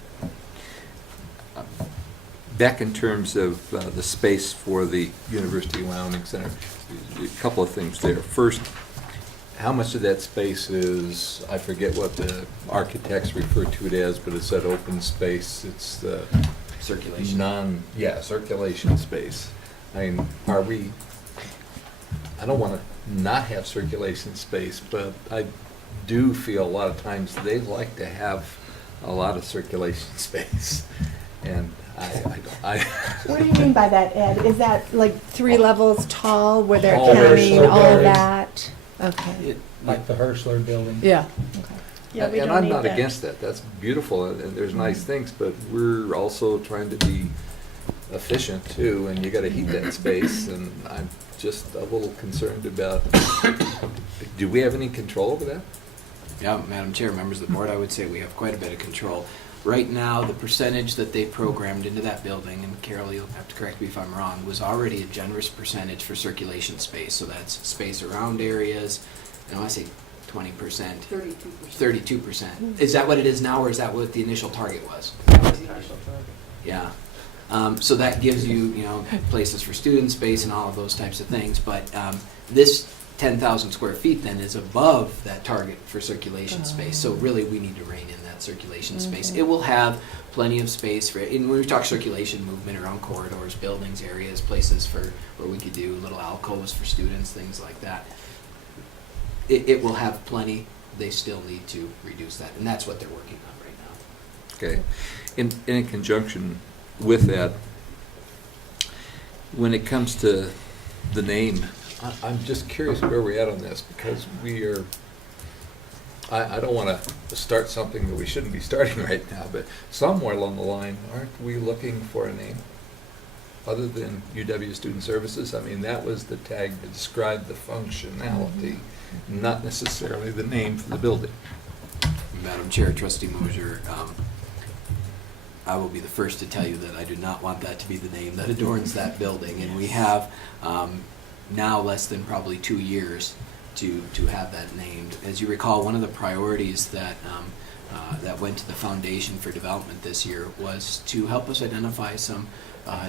Back in terms of the space for the University of Wyoming Center, a couple of things there. First, how much of that space is, I forget what the architects refer to it as, but it's that open space, it's the circulation. Circulation space. I mean, I don't want to not have circulation space, but I do feel a lot of times they like to have a lot of circulation space. And I What do you mean by that, Ed? Is that like 3 levels tall where they're All counting Hirschler all buildings. that? Okay. Like the Hirschler building. Yeah. Okay. Yeah, we And don't I'm need not that. against that, that's beautiful, and there's nice things, but we're also trying to be efficient too, and you gotta heat that space, and I'm just a little concerned about, do we have any control over that? Yeah, Madam Chair, members of the board, I would say we have quite a bit of control. Right now, the percentage that they programmed into that building, and Carol, you'll have to correct me if I'm wrong, was already a generous percentage for circulation space. So that's space around areas, and I want to say 20%. 32%. 32%. Is that what it is now, or is that what the initial target was? Yeah. So that gives you, places for student space and all of those types of things. But this 10,000 square feet then is above that target for circulation space. So really, we need to rein in that circulation space. It will have plenty of space for, and when we talk circulation, movement around corridors, buildings, areas, places for where we could do little alcoves for students, things like that. It will have plenty. They still need to reduce that, and that's what they're working on right now. Okay, in conjunction with that, when it comes to the name, I'm just curious where we're at on this, because we are, I don't want to start something that we shouldn't be starting right now, but somewhere along the line, aren't we looking for a name other than UW Student Services? I mean, that was the tag that described the functionality, not necessarily the name for the building. Madam Chair, Trustee Mosier, I will be the first to tell you that I do not want that to be the name that adorns that building. And we have now less than probably 2 years to have that named. As you recall, one of the priorities that that went to the Foundation for Development this year was to help us identify some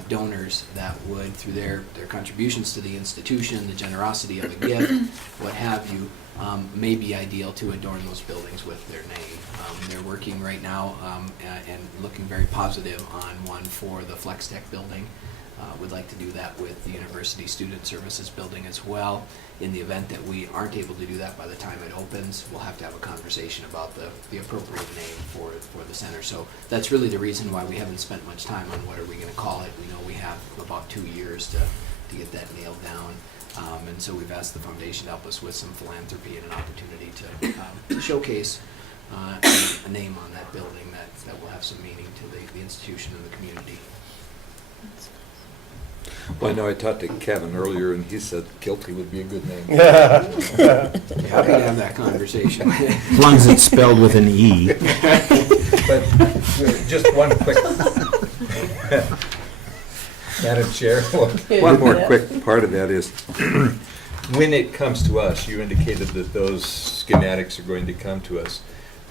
donors that would, through their contributions to the institution, the generosity of a gift, what have you, may be ideal to adorn those buildings with their name. They're working right now and looking very positive on one for the Flex Tech building. Would like to do that with the University Student Services building as well. In the event that we aren't able to do that by the time it opens, we'll have to have a conversation about the appropriate name for the center. So that's really the reason why we haven't spent much time on what are we going to call it. We know we have about 2 years to get that nailed down. And so we've asked the foundation to help us with some philanthropy and an opportunity to showcase a name on that building that will have some meaning to the institution and the community. Well, I know I talked to Kevin earlier, and he said Guilty would be a good name. Happy to have that conversation. As long as it's spelled with an E. But just one quick, Madam Chair, One more quick part of that is, when it comes to us, you indicated that those schematics are going to come to us.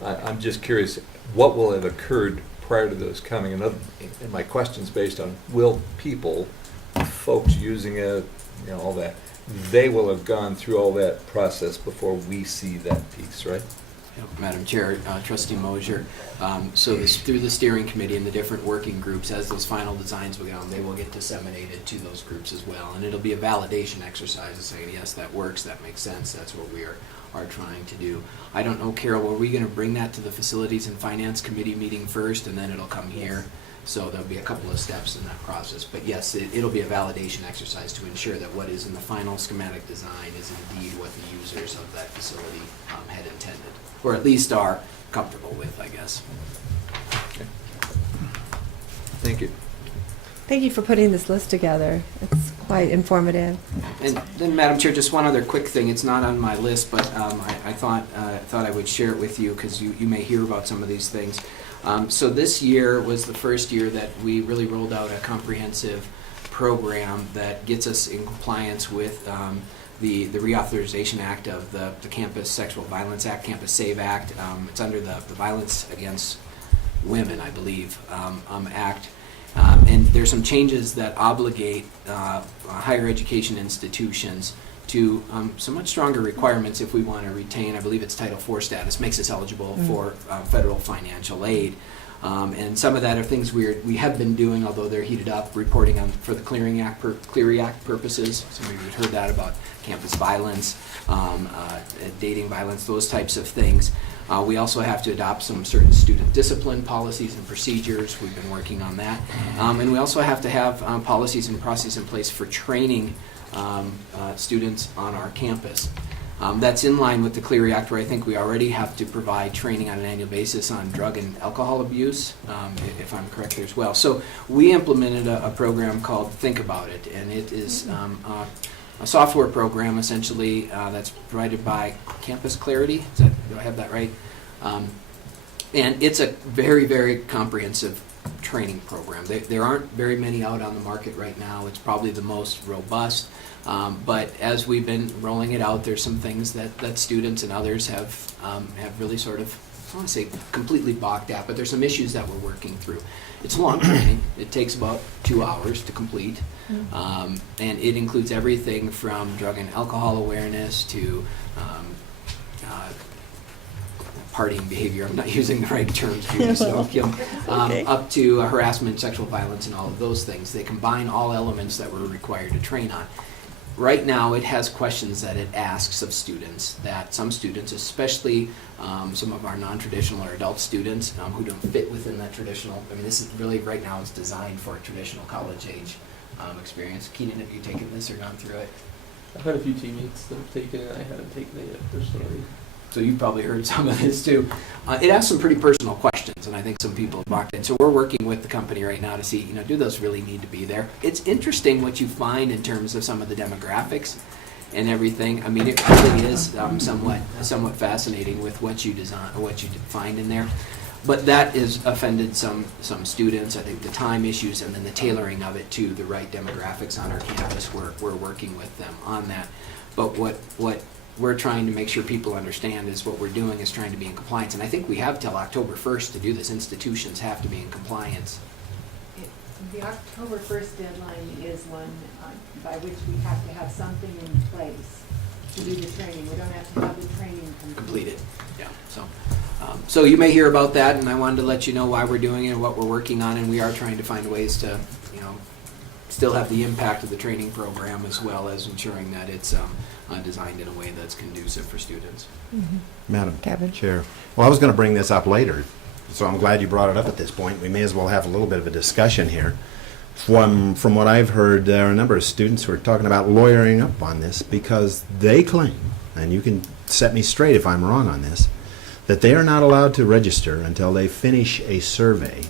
I'm just curious, what will have occurred prior to those coming? And my question's based on, will people, folks using it, all that, they will have gone through all that process before we see that piece, right? Yep, Madam Chair, Trustee Mosier, so through the steering committee and the different working groups, as those final designs will go on, they will get disseminated to those groups as well. And it'll be a validation exercise of saying, yes, that works, that makes sense, that's what we are trying to do. I don't know, Carol, were we going to bring that to the Facilities and Finance Committee meeting first, and then it'll come here? So there'll be a couple of steps in that process. But yes, it'll be a validation exercise to ensure that what is in the final schematic design is indeed what the users of that facility had intended, or at least are comfortable with, I guess. okay. Thank you. Thank you for putting this list together. It's quite informative. And then, Madam Chair, just one other quick thing. It's not on my list, but I thought I would share it with you because you may hear about some of these things. So this year was the first year that we really rolled out a comprehensive program that gets us in compliance with the Reauthorization Act of the Campus Sexual Violence Act, Campus SAVE Act. It's under the Violence Against Women, I believe, Act. And there's some changes that obligate higher education institutions to some much stronger requirements if we want to retain, I believe it's Title IV status, makes us eligible for federal financial aid. And some of that are things we have been doing, although they're heated up, reporting on for the Clery Act purposes. Some of you have heard that about campus violence, dating violence, those types of things. We also have to adopt some certain student discipline policies and procedures. We've been working on that. And we also have to have policies and processes in place for training students on our campus. That's in line with the Clery Act, where I think we already have to provide training on an annual basis on drug and alcohol abuse, if I'm correct there as well. So we implemented a program called Think About It, and it is a software program essentially that's provided by Campus Clarity. Do I have that right? And it's a very, very comprehensive training program. There aren't very many out on the market right now. It's probably the most robust. But as we've been rolling it out, there's some things that students and others have really sort of, I don't want to say completely balked at, but there's some issues that we're working through. It's long training. It takes about 2 hours to complete. And it includes everything from drug and alcohol awareness to partying behavior. I'm not using the right terms here, so up to harassment, sexual violence, and all of those things. They combine all elements that we're required to train on. Right now, it has questions that it asks of students that some students, especially some of our non-traditional or adult students who don't fit within that traditional, I mean, this is really, right now, it's designed for a traditional college age experience. Keenan, have you taken this or gone through it? I've had a few teammates that have taken it. I haven't taken it yet personally. So you've probably heard some of this too. It asks some pretty personal questions, and I think some people have marked it. So we're working with the company right now to see, do those really need to be there? It's interesting what you find in terms of some of the demographics and everything. I mean, it really is somewhat fascinating with what you design or what you find in there. But that has offended some students. I think the time issues and then the tailoring of it to the right demographics on our campus. We're working with them on that. But what we're trying to make sure people understand is what we're doing is trying to be in compliance. And I think we have till October 1st to do this. Institutions have to be in compliance. The October 1st deadline is one by which we have to have something in place to do the training. We don't have to have the training completed. Yeah. So you may hear about that, and I wanted to let you know why we're doing it and what we're working on, and we are trying to find ways to, still have the impact of the training program as well as ensuring that it's designed in a way that's conducive for students. Madam Kevin? Chair. Well, I was going to bring this up later, so I'm glad you brought it up at this point. We may as well have a little bit of a discussion here. From what I've heard, there are a number of students who are talking about lawyering up on this because they claim, and you can set me straight if I'm wrong on this, that they are not allowed to register until they finish a survey,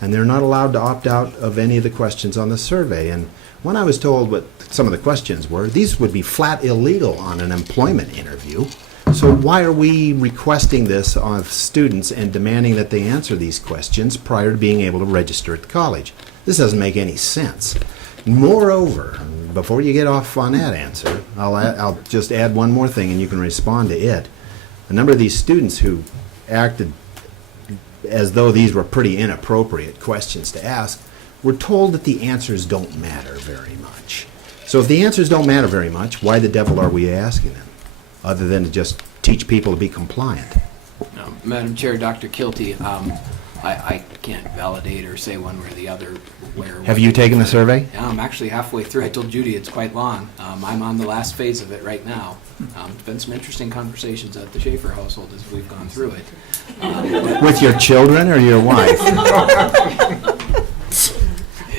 and they're not allowed to opt out of any of the questions on the survey. And when I was told what some of the questions were, these would be flat illegal on an employment interview. So why are we requesting this of students and demanding that they answer these questions prior to being able to register at the college? This doesn't make any sense. Moreover, before you get off on that answer, I'll just add one more thing and you can respond to it. A number of these students who acted as though these were pretty inappropriate questions to ask were told that the answers don't matter very much. So if the answers don't matter very much, why the devil are we asking them, other than to just teach people to be compliant? Madam Chair, Dr. Kilty, I can't validate or say one way or the other where. Have you taken the survey? Yeah, I'm actually halfway through. I told Judy it's quite long. I'm on the last phase of it right now. There's been some interesting conversations at the Schaefer household as we've gone through it. With your children or your wife? I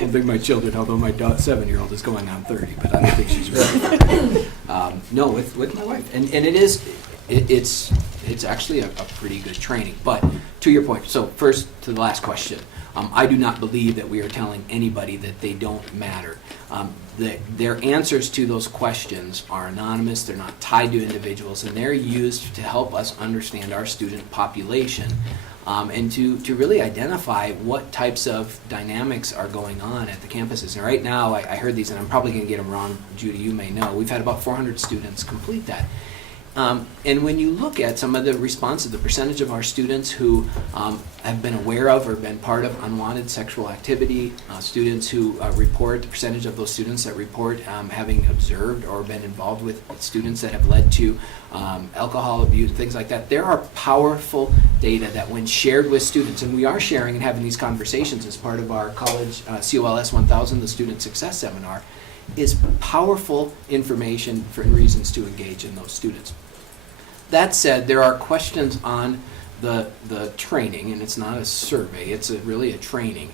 don't think my children, although my 7-year-old is going on 30, but I don't think she's ready. No, with my wife, and it's actually a pretty good training. But to your point, so first to the last question, I do not believe that we are telling anybody that they don't matter. Their answers to those questions are anonymous, they're not tied to individuals, and they're used to help us understand our student population and to really identify what types of dynamics are going on at the campuses. And right now, I heard these, and I'm probably going to get them wrong, Judy, you may know, we've had about 400 students complete that. And when you look at some of the responses, the percentage of our students who have been aware of or been part of unwanted sexual activity, students who report, the percentage of those students that report having observed or been involved with students that have led to alcohol abuse, things like that, there are powerful data that when shared with students, and we are sharing and having these conversations as part of our college COLS 1000, the Student Success Seminar, is powerful information for reasons to engage in those students. That said, there are questions on the training, and it's not a survey, it's really a training.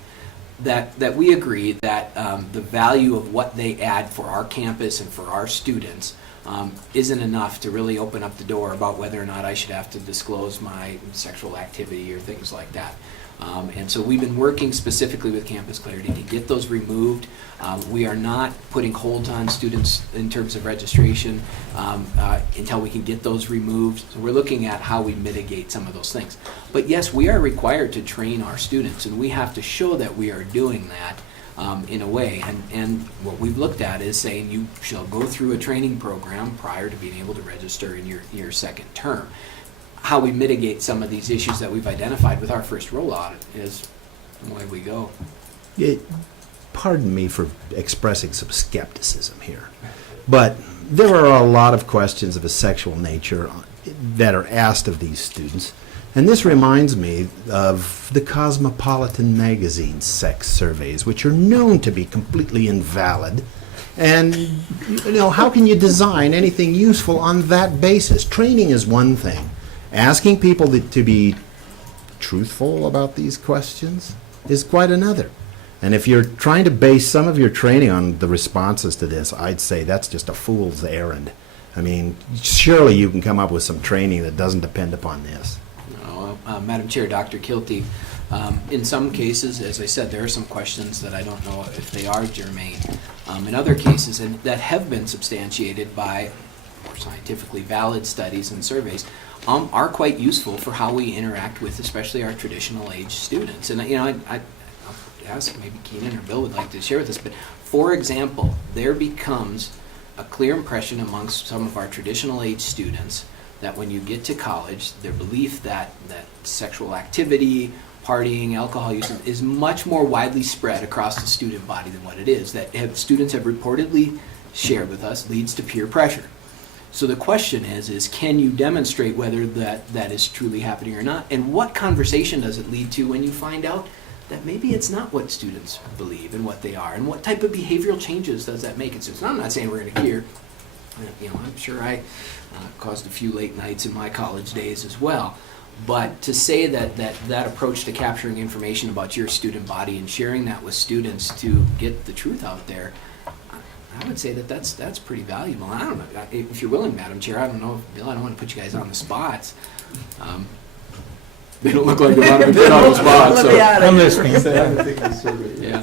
that we agree that the value of what they add for our campus and for our students isn't enough to really open up the door about whether or not I should have to disclose my sexual activity or things like that. And so we've been working specifically with Campus Clarity to get those removed. We are not putting holds on students in terms of registration until we can get those removed. So we're looking at how we mitigate some of those things. But yes, we are required to train our students, and we have to show that we are doing that in a way. And what we've looked at is saying you shall go through a training program prior to being able to register in your second term. How we mitigate some of these issues that we've identified with our first rollout is the way we go. Pardon me for expressing some skepticism here, but there are a lot of questions of a sexual nature that are asked of these students, and this reminds me of the Cosmopolitan magazine's sex surveys, which are known to be completely invalid. And, you know, how can you design anything useful on that basis? Training is one thing. Asking people to be truthful about these questions is quite another. And if you're trying to base some of your training on the responses to this, I'd say that's just a fool's errand. I mean, surely you can come up with some training that doesn't depend upon this. No, Madam Chair, Dr. Kilty, in some cases, as I said, there are some questions that I don't know if they are germane. In other cases, and that have been substantiated by more scientifically valid studies and surveys, are quite useful for how we interact with especially our traditional age students. And you know, I'll ask, maybe Keenan or Bill would like to share with us, but for example, there becomes a clear impression amongst some of our traditional age students that when you get to college, their belief that sexual activity, partying, alcohol use is much more widely spread across the student body than what it is. That students have reportedly shared with us leads to peer pressure. So the question is can you demonstrate whether that is truly happening or not? And what conversation does it lead to when you find out that maybe it's not what students believe and what they are? And what type of behavioral changes does that make in students? I'm not saying we're going to cure. You know, I'm sure I caused a few late nights in my college days as well. But to say that approach to capturing information about your student body and sharing that with students to get the truth out there, I would say that's pretty valuable. I don't know if you're willing, Madam Chair. I don't know, Bill. I don't want to put you guys on the spots. They don't look like they want to be put on the spot. So I'm listening. Yeah.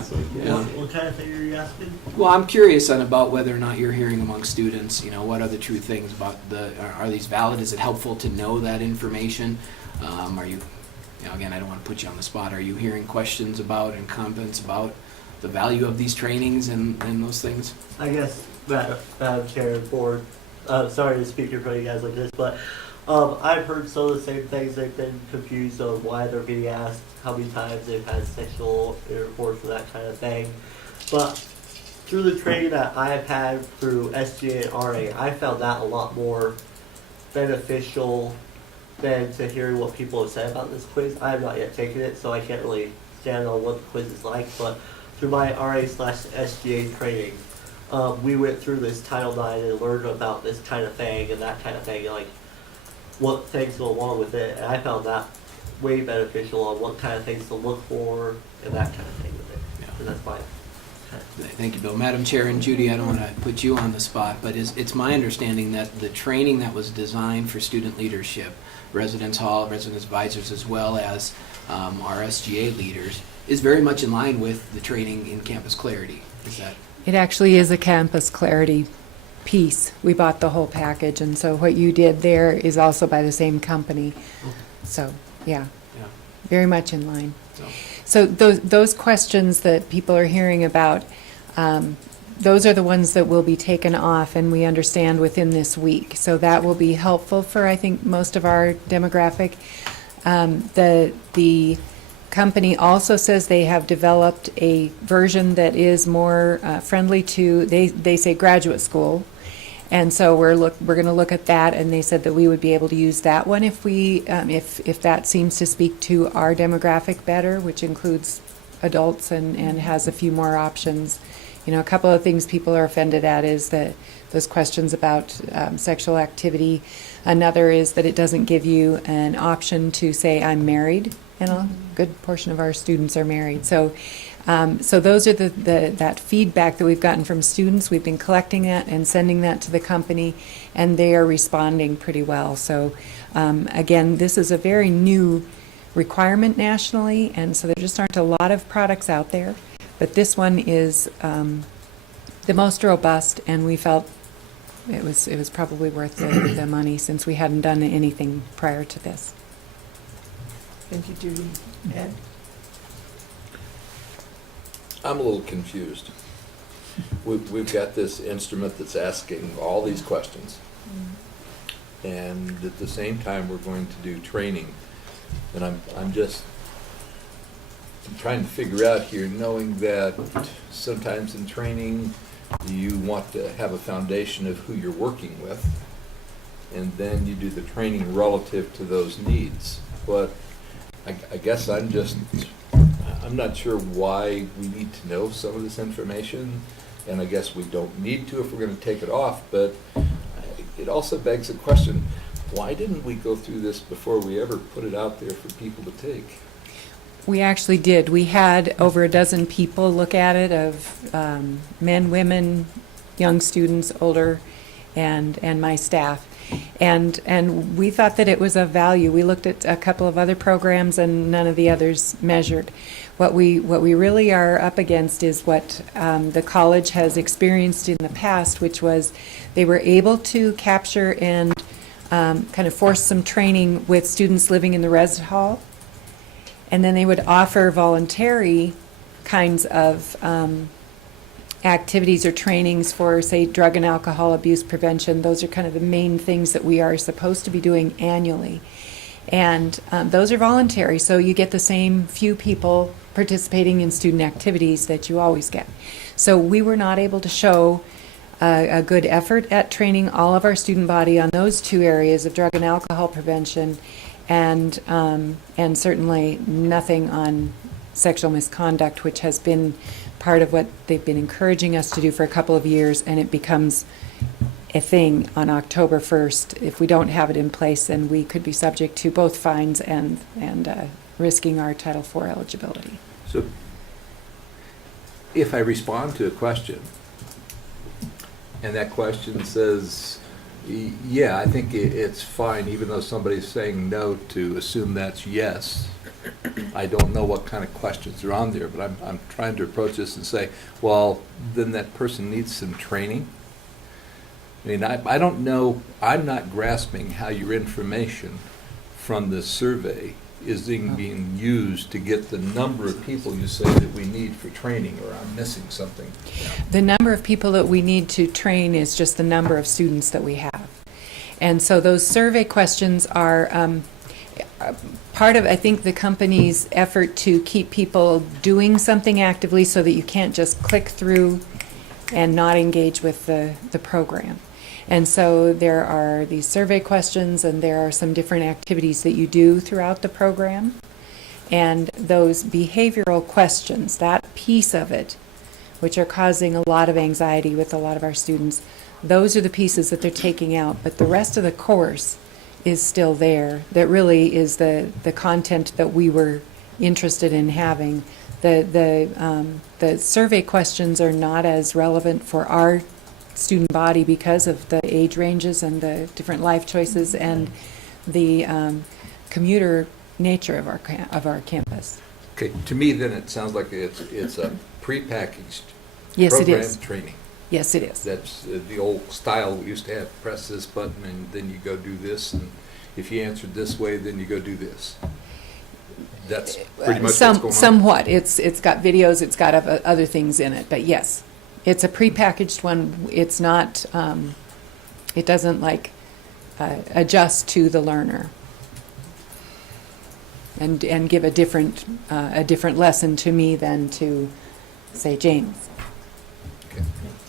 What kind of thing are you asking? Well, I'm curious about whether or not you're hearing among students. You know, what are the true things about are these valid? Is it helpful to know that information? Are you know, again, I don't want to put you on the spot. Are you hearing questions about and comments about the value of these trainings and those things? I guess, Madam Chair and Board, sorry to speak in front of you guys like this, but I've heard some of the same things. They've been confused on why they're being asked, how many times they've had sexual intercourse and that kind of thing. But through the training that I have had through SGA and RA, I found that a lot more beneficial than to hearing what people have said about this quiz. I have not yet taken it, so I can't really stand on what the quiz is like, but through my RA/SGA training, we went through this Title IX and learned about this kind of thing and that kind of thing, and like what things go along with it. And I found that way beneficial on what kind of things to look for and that kind of thing with it. Yeah. And that's fine. Thank you, Bill. Madam Chair and Judy, I don't want to put you on the spot, but it's my understanding that the training that was designed for student leadership, Residence Hall, residence advisors, as well as our SGA leaders, is very much in line with the training in Campus Clarity. Is that? It actually is a Campus Clarity piece. We bought the whole package, and so what you did there is also by the same company. So, yeah, very much in line. So those questions that people are hearing about, those are the ones that will be taken off, and we understand within this week. So that will be helpful for, I think, most of our demographic. The company also says they have developed a version that is more friendly to, they say graduate school. And so we're going to look at that, and they said that we would be able to use that one if we if that seems to speak to our demographic better, which includes adults and has a few more options. You know, a couple of things people are offended at is that those questions about sexual activity. Another is that it doesn't give you an option to say I'm married, and a good portion of our students are married. So So those are that feedback that we've gotten from students. We've been collecting that and sending that to the company, and they are responding pretty well. So again, this is a very new requirement nationally, and so there just aren't a lot of products out there. But this one is the most robust, and we felt it was probably worth the money since we hadn't done anything prior to this. Thank you, Judy. Ed? I'm a little confused. We've got this instrument that's asking all these questions, and at the same time, we're going to do training. And I'm trying to figure out here, knowing that sometimes in training, you want to have a foundation of who you're working with, and then you do the training relative to those needs. But I guess I'm not sure why we need to know some of this information, and I guess we don't need to if we're going to take it off, but it also begs the question, why didn't we go through this before we ever put it out there for people to take? We actually did. We had over a dozen people look at it, of men, women, young students, older, and my staff. And we thought that it was of value. We looked at a couple of other programs, and none of the others measured. What we really are up against is what the college has experienced in the past, which was they were able to capture and kind of force some training with students living in the res hall, and then they would offer voluntary kinds of activities or trainings for, say, drug and alcohol abuse prevention. Those are kind of the main things that we are supposed to be doing annually. And those are voluntary, so you get the same few people participating in student activities that you always get. So we were not able to show a good effort at training all of our student body on those two areas of drug and alcohol prevention, and certainly nothing on sexual misconduct, which has been part of what they've been encouraging us to do for a couple of years, and it becomes a thing on October 1st. If we don't have it in place, then we could be subject to both fines and risking our Title IV eligibility. So if I respond to a question, and that question says, yeah, I think it's fine, even though somebody's saying no, to assume that's yes. I don't know what kind of questions are on there, but I'm trying to approach this and say, well, then that person needs some training. I mean, I don't know, I'm not grasping how your information from this survey is being used to get the number of people you say that we need for training, or I'm missing something. The number of people that we need to train is just the number of students that we have. And so those survey questions are part of, I think, the company's effort to keep people doing something actively so that you can't just click through and not engage with the program. And so there are these survey questions, and there are some different activities that you do throughout the program. And those behavioral questions, that piece of it, which are causing a lot of anxiety with a lot of our students, those are the pieces that they're taking out. But the rest of the course is still there. That really is the content that we were interested in having. The survey questions are not as relevant for our student body because of the age ranges and the different life choices and the commuter nature of our campus. Okay, to me then it sounds like it's a prepackaged Yes, it program is. training. Yes, it is. That's the old style we used to have. Press this button and then you go do this, and if you answered this way, then you go do this. That's pretty much what's going on. Somewhat. It's got videos, it's got other things in it, but yes, it's a prepackaged one. It's not. It doesn't like adjust to the learner and give a different lesson to me than to, say, James. Okay.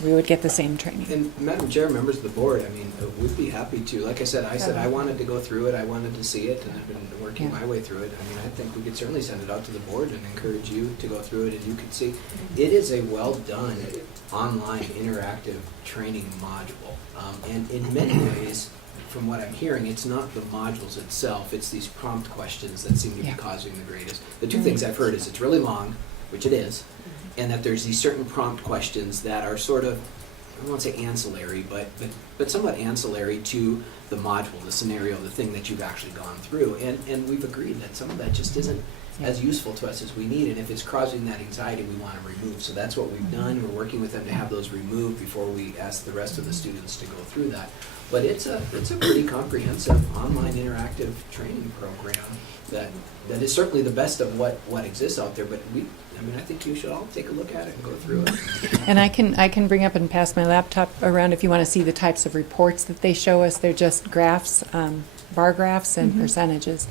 We would get the same training. And Madam Chair, members of the board, I mean, we'd be happy to, like I said I wanted to go through it, I wanted to see it, and I've been working my way through it. I mean, I think we could certainly send it out to the board and encourage you to go through it, and you could see. It is a well-done, online, interactive training module. And in many ways, from what I'm hearing, it's not the modules itself, it's these prompt questions that seem to be causing the greatest. The two things I've heard is it's really long, which it is, and that there's these certain prompt questions that are sort of, I don't want to say ancillary, but somewhat ancillary to the module, the scenario, the thing that you've actually gone through. And we've agreed that some of that just isn't as useful to us as we need, and if it's causing that anxiety, we want to remove. So that's what we've done. We're working with them to have those removed before we ask the rest of the students to go through that. But it's a pretty comprehensive online interactive training program that is certainly the best of what exists out there. But I think you should all take a look at it and go through it. And I can bring up and pass my laptop around if you want to see the types of reports that they show us. They're just graphs, bar graphs and percentages.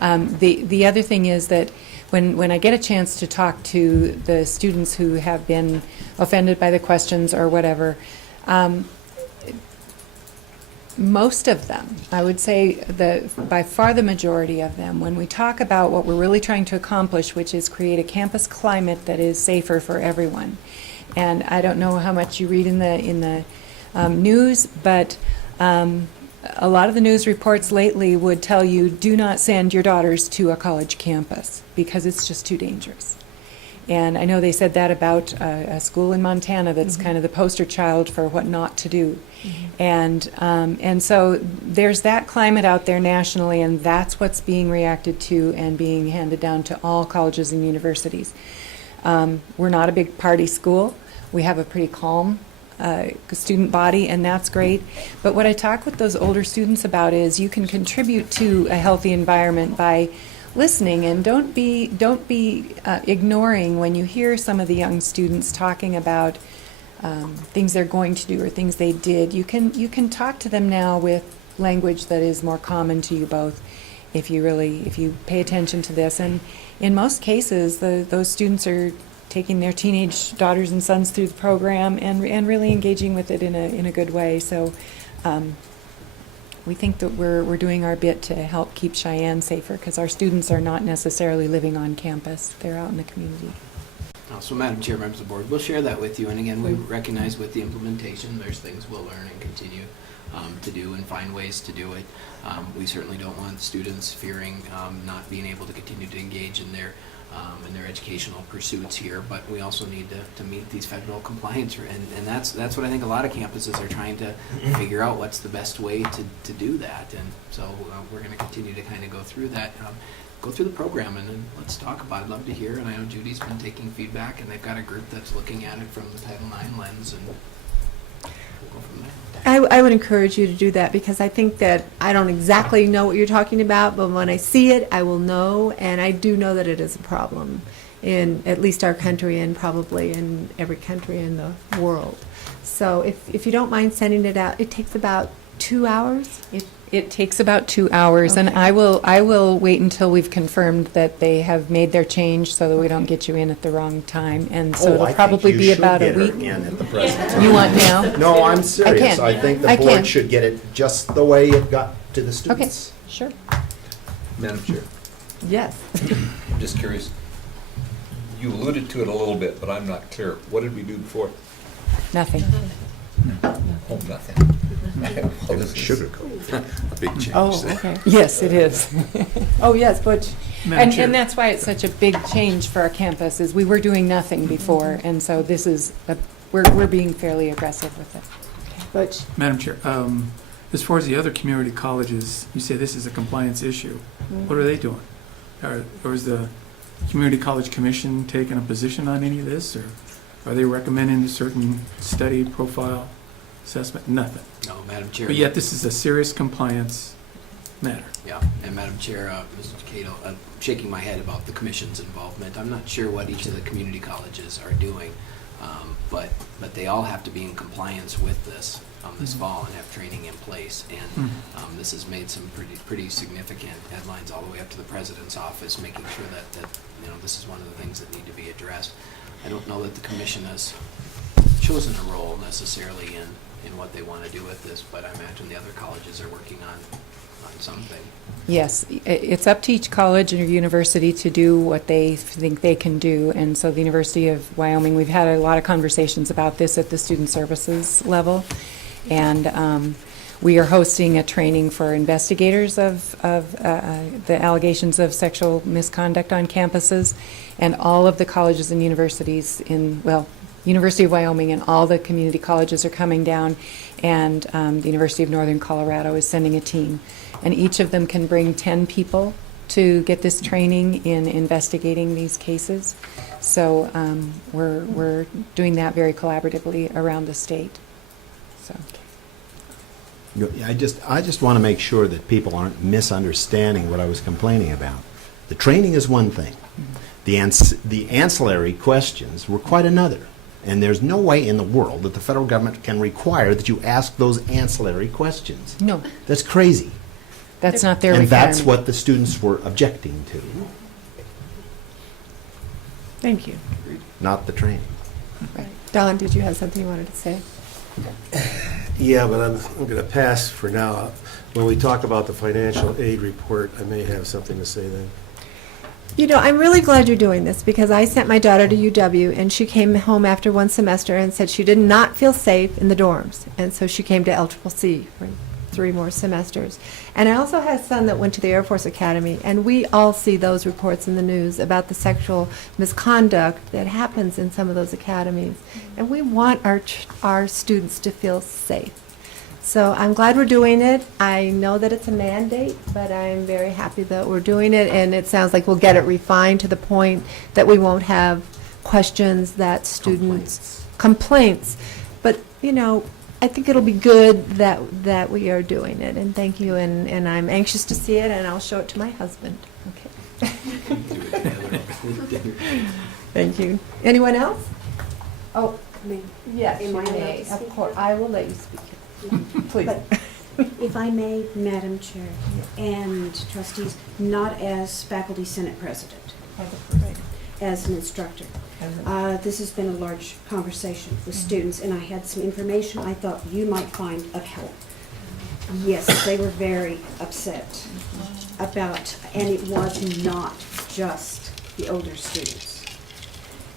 The other thing is that when I get a chance to talk to the students who have been offended by the questions or whatever, most of them, I would say by far the majority of them, when we talk about what we're really trying to accomplish, which is create a campus climate that is safer for everyone. And I don't know how much you read in the news, but a lot of the news reports lately would tell you, do not send your daughters to a college campus because it's just too dangerous. And I know they said that about a school in Montana that's kind of the poster child for what not to do. And so there's that climate out there nationally, and that's what's being reacted to and being handed down to all colleges and universities. We're not a big party school. We have a pretty calm student body, and that's great. But what I talk with those older students about is you can contribute to a healthy environment by listening, and don't be ignoring when you hear some of the young students talking about things they're going to do or things they did. You can talk to them now with language that is more common to you both if you pay attention to this. And in most cases, those students are taking their teenage daughters and sons through the program and really engaging with it in a good way. So we think that we're doing our bit to help keep Cheyenne safer, because our students are not necessarily living on campus. They're out in the community. So, Madam Chair, members of the board, we'll share that with you. And again, we recognize with the implementation, there's things we'll learn and continue to do and find ways to do it. We certainly don't want students fearing not being able to continue to engage in their educational pursuits here, but we also need to meet these federal compliance, and that's what I think a lot of campuses are trying to figure out, what's the best way to do that. And so we're going to continue to kind of go through that, go through the program, and then let's talk about it. I'd love to hear, and I know Judy's been taking feedback, and they've got a group that's looking at it from the Title IX lens, and we'll go from there. I would encourage you to do that, because I think that I don't exactly know what you're talking about, but when I see it, I will know, and I do know that it is a problem in at least our country and probably in every country in the world. So if you don't mind sending it out, it takes about 2 hours. It takes about 2 hours, Okay. and I will wait until we've confirmed that they have made their change so that we don't get you in at the wrong time. And so it'll probably be about a week. In at the present You want now? No, I'm serious. can. I think the I board can. should get it just the way it got to the Okay, students. sure. Madam Chair, Yes. I'm just curious. You alluded to it a little bit, but I'm not clear. What did we do before? Nothing. Oh, nothing. Well, this is Sugarcoat. a big change. Oh, there. okay. Yes, it is. Oh, yes, Butch. Madam Chair. And that's why it's such a big change for our campus, is we were doing nothing before, and so this is, we're being fairly aggressive with it. Butch. Madam Chair, as far as the other community colleges, you say this is a compliance issue. What are they doing? Or is the Community College Commission taking a position on any of this, or are they recommending a certain study profile assessment? Nothing. No, Madam Chair. But yet this is a serious compliance matter. Yeah, and Madam Chair, Mr. Cato, I'm shaking my head about the commission's involvement. I'm not sure what each of the community colleges are doing, but they all have to be in compliance with this this fall and have training in place. And this has made some pretty significant headlines all the way up to the president's office, making sure that this is one of the things that need to be addressed. I don't know that the commission has chosen a role necessarily in what they want to do with this, but I imagine the other colleges are working on something. Yes, it's up to each college or university to do what they think they can do. And so the University of Wyoming, we've had a lot of conversations about this at the student services level. And We are hosting a training for investigators of the allegations of sexual misconduct on campuses, and all of the colleges and universities University of Wyoming and all the community colleges are coming down, and the University of Northern Colorado is sending a team. And each of them can bring 10 people to get this training in investigating these cases. So we're doing that very collaboratively around the state. So. I just want to make sure that people aren't misunderstanding what I was complaining about. The training is one thing. The ancillary questions were quite another. And there's no way in the world that the federal government can require that you ask those ancillary questions. No. That's crazy. That's not their and requirement. that's what the students were objecting to. Thank you. Not the training. Right. Don, did you have something you wanted to say? Yeah, but I'm going to pass for now. When we talk about the financial aid report, I may have something to say then. You know, I'm really glad you're doing this, because I sent my daughter to UW, and she came home after one semester and said she did not feel safe in the dorms. And so she came to LCCC for 3 more semesters. And I also had a son that went to the Air Force Academy, and we all see those reports in the news about the sexual misconduct that happens in some of those academies. And we want our students to feel safe. So I'm glad we're doing it. I know that it's a mandate, but I'm very happy that we're doing it, and it sounds like we'll get it refined to the point that we won't have questions that students complaints. But you know, I think it'll be good that we are doing it, and thank you, and I'm anxious to see it, and I'll show it to my husband. Okay. Thank you. Anyone else? Oh, yes, you may. Of course, I will let you speak. Please. But if I may, Madam Chair and trustees, not as faculty senate president, as an instructor. This has been a large conversation with students, and I had some information I thought you might find of help. Yes, they were very upset about, and it was not just the older students.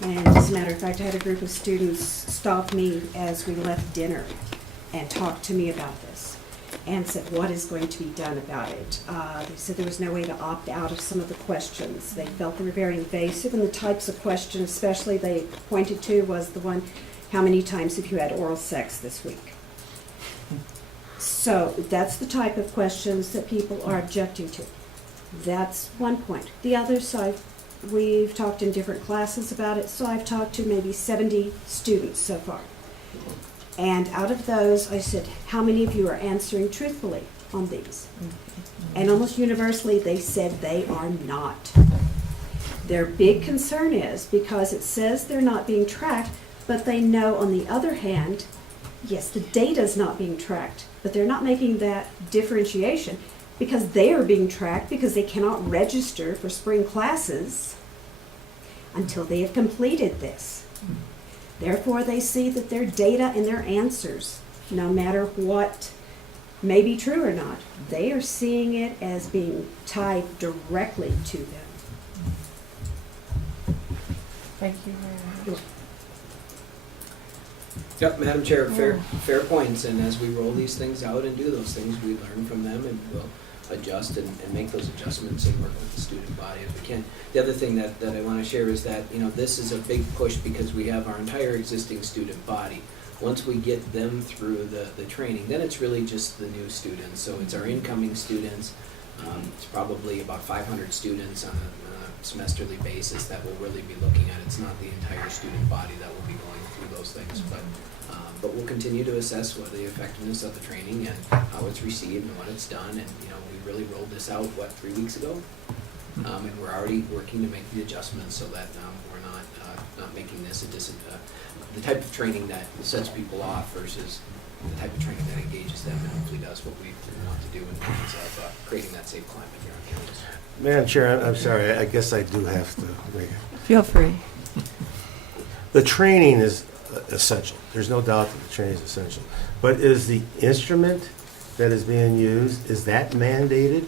And as a matter of fact, I had a group of students stop me as we left dinner and talked to me about this and said, what is going to be done about it? They said there was no way to opt out of some of the questions. They felt they were very invasive, and the types of questions especially they pointed to was the one, how many times have you had oral sex this week? So that's the type of questions that people are objecting to. That's one point. The other side, we've talked in different classes about it, so I've talked to maybe 70 students so far. And out of those, I said, how many of you are answering truthfully on these? And almost universally, they said they are not. Their big concern is because it says they're not being tracked, but they know on the other hand, yes, the data is not being tracked, but they're not making that differentiation because they are being tracked because they cannot register for spring classes until they have completed this. Therefore, they see that their data and their answers, no matter what may be true or not, they are seeing it as being tied directly to them. Thank you very much. Yep, Madam Chair, fair points, and as we roll these things out and do those things, we learn from them and we'll adjust and make those adjustments and work with the student body as we can. The other thing that I want to share is that, you know, this is a big push because we have our entire existing student body. Once we get them through the training, then it's really just the new students. So it's our incoming students. It's probably about 500 students on a semesterly basis that we'll really be looking at. It's not the entire student body that will be going through those things, but we'll continue to assess what the effectiveness of the training and how it's received and what it's done. And you know, we really rolled this out 3 weeks ago, and we're already working to make the adjustments so that we're not making this the type of training that sets people off versus the type of training that engages them and hopefully does what we want to do in terms of creating that safe climate here on campus. Madam Chair, I'm sorry, I guess I do have to make it. Feel free. The training is essential. There's no doubt that the training is essential. But is the instrument that is being used, is that mandated?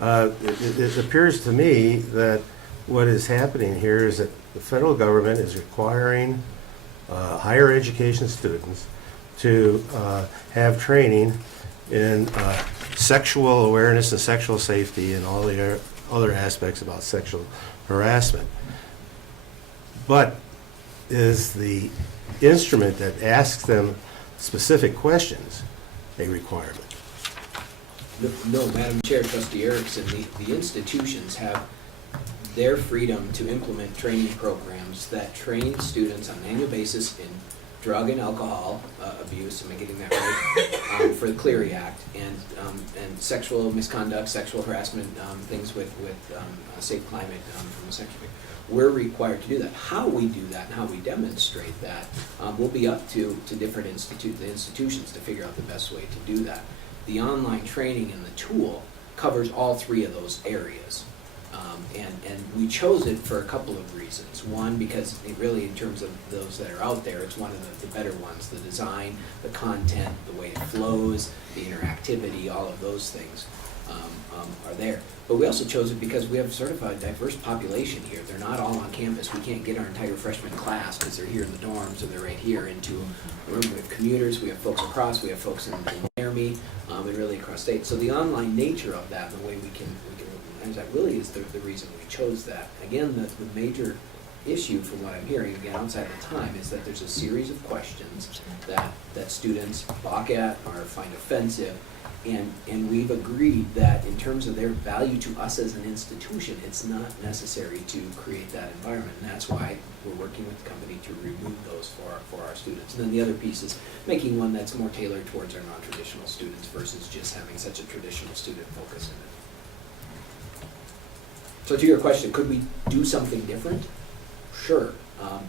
It appears to me that what is happening here is that the federal government is requiring higher education students to have training in sexual awareness and sexual safety and all the other aspects about sexual harassment. But is the instrument that asks them specific questions a requirement? No, Madam Chair, Trustee Erickson, the institutions have their freedom to implement training programs that train students on an annual basis in drug and alcohol abuse, am I getting that right, for the Clery Act, and sexual misconduct, sexual harassment, things with a safe climate from a sexual. We're required to do that. How we do that and how we demonstrate that will be up to different institutions to figure out the best way to do that. The online training and the tool covers all three of those areas. And we chose it for a couple of reasons. One, because it really, in terms of those that are out there, it's one of the better ones. The design, the content, the way it flows, the interactivity, all of those things are there. But we also chose it because we have sort of a diverse population here. They're not all on campus. We can't get our entire freshman class because they're here in the dorms or they're right here into a room. We have commuters, we have folks across, we have folks in Laramie, and really across state. So the online nature of that, the way we can manage that, really is the reason we chose that. Again, the major issue from what I'm hearing, again, outside of time, is that there's a series of questions that students balk at or find offensive. And we've agreed that in terms of their value to us as an institution, it's not necessary to create that environment. And that's why we're working with the company to remove those for our students. And then the other piece is making one that's more tailored towards our non-traditional students versus just having such a traditional student focus in it. So to your question, could we do something different? Sure.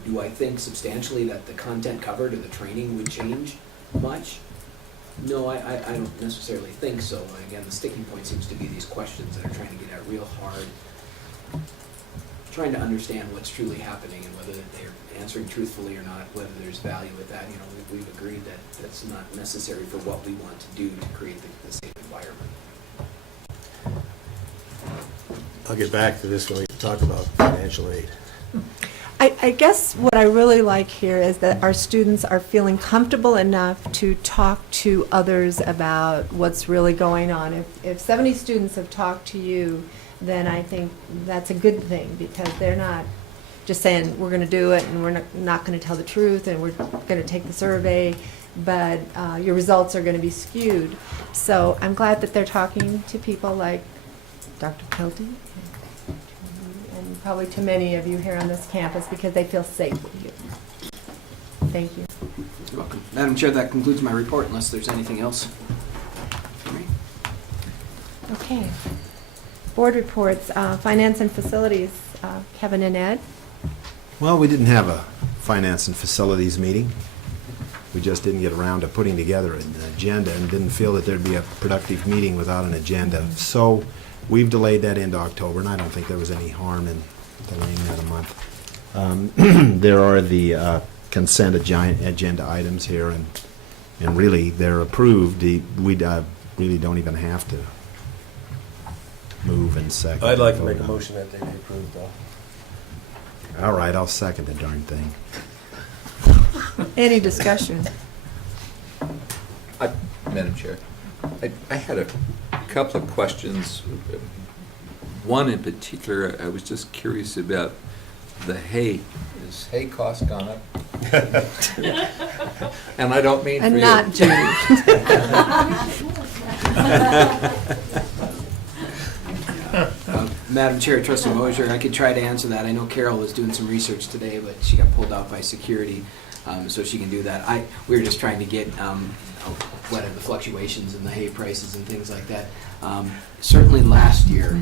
Do I think substantially that the content covered or the training would change much? No, I don't necessarily think so. Again, the sticking point seems to be these questions that are trying to get at real hard, trying to understand what's truly happening and whether they're answering truthfully or not, whether there's value with that. You know, we've agreed that that's not necessary for what we want to do to create the safe environment. I'll get back to this when we talk about financial aid. I guess what I really like here is that our students are feeling comfortable enough to talk to others about what's really going on. If 70 students have talked to you, then I think that's a good thing, because they're not just saying, we're going to do it and we're not going to tell the truth and we're going to take the survey, but your results are going to be skewed. So I'm glad that they're talking to people like Dr. Kelty, and probably to many of you here on this campus, because they feel safe with you. Thank you. You're welcome. Madam Chair, that concludes my report, unless there's anything else. Okay. Board reports, finance and facilities, Kevin and Ed. Well, we didn't have a finance and facilities meeting. We just didn't get around to putting together an agenda and didn't feel that there'd be a productive meeting without an agenda. So we've delayed that into October, and I don't think there was any harm in delaying that a month. There are the consent agenda items here, and really they're approved. We really don't even have to move and second. I'd like to make a motion that they be approved, though. All right, I'll second the darn thing. Any discussion? Madam Chair, I had a couple of questions. One in particular, I was just curious about the hay. Has hay cost gone up? And I don't mean for you. And not Judy. Madam Chair, Trustee Mosier, I could try to answer that. I know Carol was doing some research today, but she got pulled out by security, so she can do that. We were just trying to get what are the fluctuations in the hay prices and things like that. Certainly last year,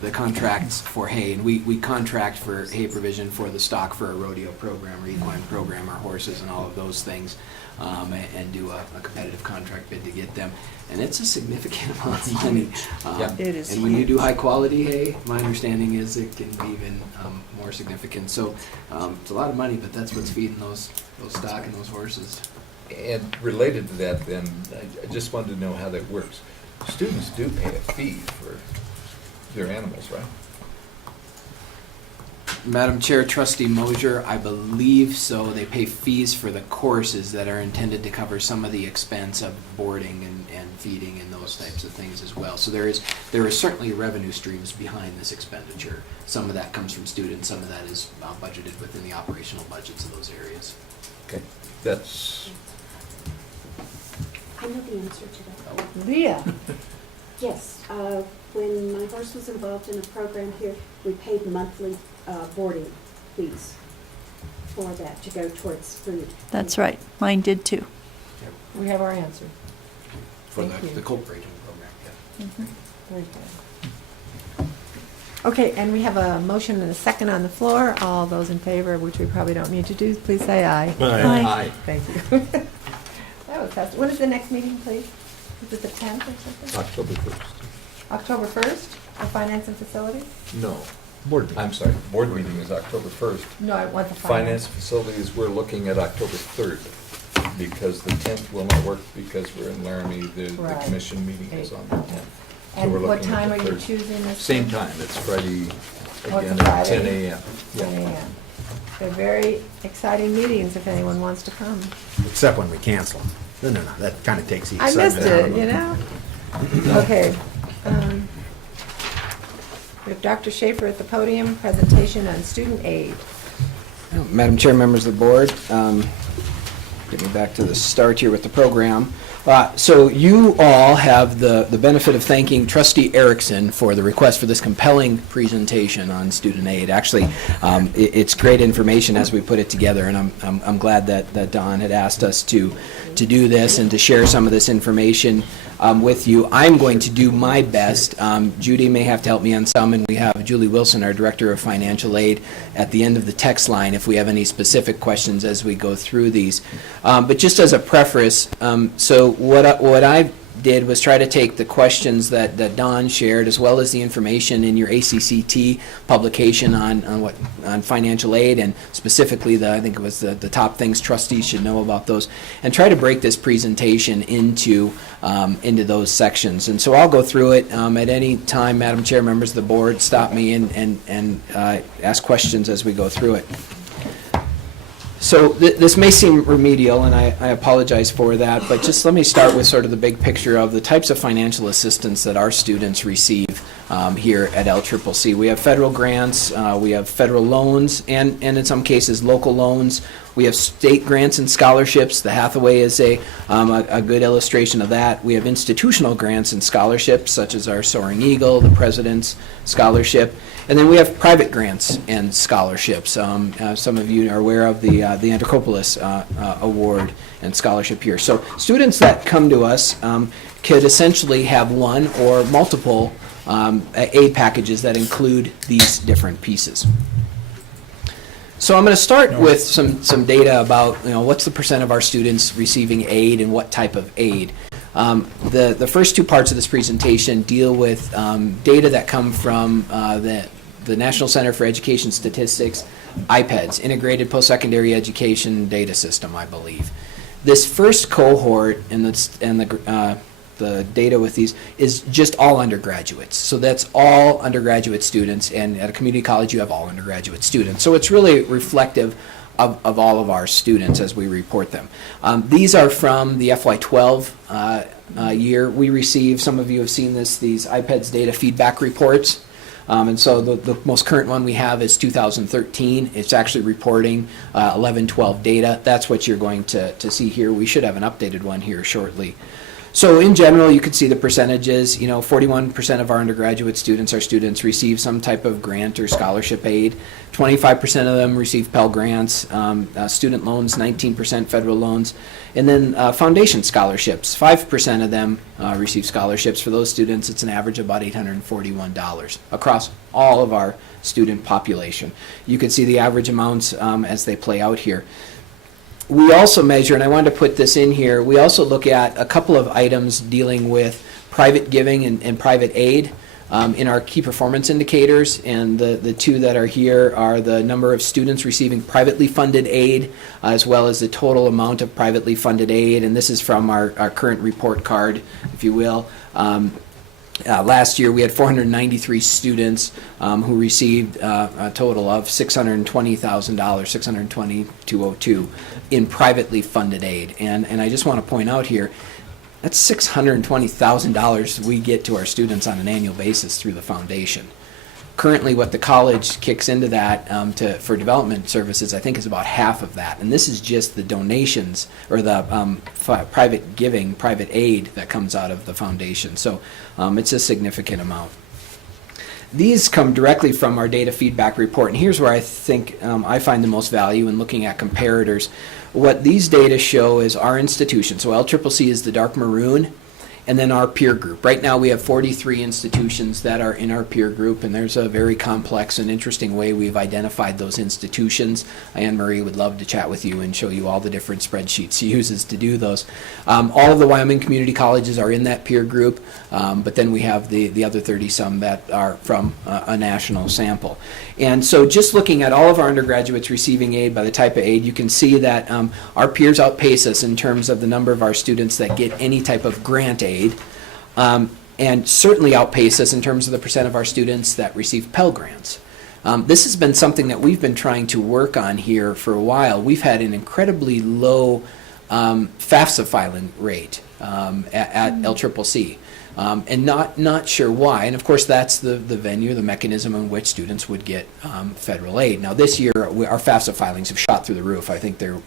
the contracts for hay, and we contract for hay provision for the stock for a rodeo program or equine program, our horses and all of those things, and do a competitive contract bid to get them. And it's a significant amount of money. It is and when you do high quality hay, my understanding is it can be even more significant. So it's a lot of money, but that's what's feeding those stock and those horses. And related to that, then, I just wanted to know how that works. Students do pay a fee for their animals, right? Madam Chair, Trustee Mosier, I believe so. They pay fees for the courses that are intended to cover some of the expense of boarding and feeding and those types of things as well. So there is certainly revenue streams behind this expenditure. Some of that comes from students, some of that is budgeted within the operational budgets of those areas. Okay, that's, I know the answer to that. Leah? Yes, when my horse was involved in a program here, we paid monthly boarding fees for that to go towards food. That's right. Mine did too. We have our answer. For Thank the you. colt breeding program, yeah. Very good. Okay, and we have a motion and a second on the floor. All those in favor, which we probably don't need to do, please say aye. Aye. Thank you. That was fast. When is the next meeting, please? Is it the 10th or something? October 1st. October 1st, for finance and facilities? No, I'm sorry, board meeting is October 1st. No, I want the Finance facilities, we're looking at October 3rd, because the 10th will not work because we're in Laramie, the Right. commission meeting is on the 10th. So And we're what looking at time the are you 3rd. choosing this? Same one? time, it's Friday, Oh, it's again, a at 10 Friday. a.m. 10 a.m. They're very exciting meetings if anyone wants to come. Except when we cancel them. No, that kind of takes the I excitement missed out of it, you them. know? Okay. We have Dr. Schaefer at the podium, presentation on student aid. Madam Chair, members of the board, getting back to the start here with the program. So you all have the benefit of thanking Trustee Erickson for the request for this compelling presentation on student aid. Actually, it's great information as we put it together, and I'm glad that Don had asked us to do this and to share some of this information with you. I'm going to do my best. Judy may have to help me on some, and we have Julie Wilson, our Director of Financial Aid, at the end of the text line if we have any specific questions as we go through these. But just as a preface, so what I did was try to take the questions that Don shared, as well as the information in your ACCT publication on financial aid, and specifically I think it was the top things trustees should know about those, and try to break this presentation into those sections. And so I'll go through it. At any time, Madam Chair, members of the board, stop me and ask questions as we go through it. So this may seem remedial, and I apologize for that, but just let me start with sort of the big picture of the types of financial assistance that our students receive here at LCCC. We have federal grants, we have federal loans, and in some cases local loans. We have state grants and scholarships. The Hathaway is a good illustration of that. We have institutional grants and scholarships, such as our Soaring Eagle, the President's Scholarship. And then we have private grants and scholarships. Some of you are aware of the Anthropoulos Award and scholarship here. So students that come to us could essentially have one or multiple aid packages that include these different pieces. So I'm going to start with some data about what's the percent of our students receiving aid and what type of aid. The first two parts of this presentation deal with data that come from the National Center for Education Statistics, IPEDS, Integrated Post-Secondary Education Data System, I believe. This first cohort and the data with these is just all undergraduates. So that's all undergraduate students, and at a community college you have all undergraduate students. So it's really reflective of all of our students as we report them. These are from the FY12 year. We received, some of you have seen this, these IPEDS data feedback reports. And so the most current one we have is 2013. It's actually reporting 11-12 data. That's what you're going to see here. We should have an updated one here shortly. So in general, you can see the percentages. 41% of our undergraduate students, receive some type of grant or scholarship aid. 25% of them receive Pell Grants, student loans, 19% federal loans, and then foundation scholarships. 5% of them receive scholarships. For those students, it's an average of about $841 across all of our student population. You can see the average amounts as they play out here. We also measure, and I wanted to put this in here, we also look at a couple of items dealing with private giving and private aid in our key performance indicators, and the two that are here are the number of students receiving privately funded aid, as well as the total amount of privately funded aid, and this is from our current report card, if you will. Last year, we had 493 students who received a total of $620,000, $620,202 in privately funded aid. And I just want to point out here, that's $620,000 we get to our students on an annual basis through the foundation. Currently, what the college kicks into that for development services, I think, is about half of that. And this is just the donations or the private giving, private aid that comes out of the foundation. So it's a significant amount. These come directly from our data feedback report. And here's where I think I find the most value in looking at comparators. What these data show is our institution. So LCCC is the dark maroon, and then our peer group. Right now we have 43 institutions that are in our peer group, and there's a very complex and interesting way we've identified those institutions. Anne Marie would love to chat with you and show you all the different spreadsheets she uses to do those. All of the Wyoming community colleges are in that peer group, but then we have the other 30-some that are from a national sample. And so just looking at all of our undergraduates receiving aid by the type of aid, you can see that our peers outpace us in terms of the number of our students that get any type of grant aid. And certainly outpace us in terms of the percent of our students that receive Pell Grants. This has been something that we've been trying to work on here for a while. We've had an incredibly low FAFSA filing rate at LCCC. And not sure why. And of course that's the venue, the mechanism in which students would get federal aid. Now this year our FAFSA filings have shot through the roof. I think they're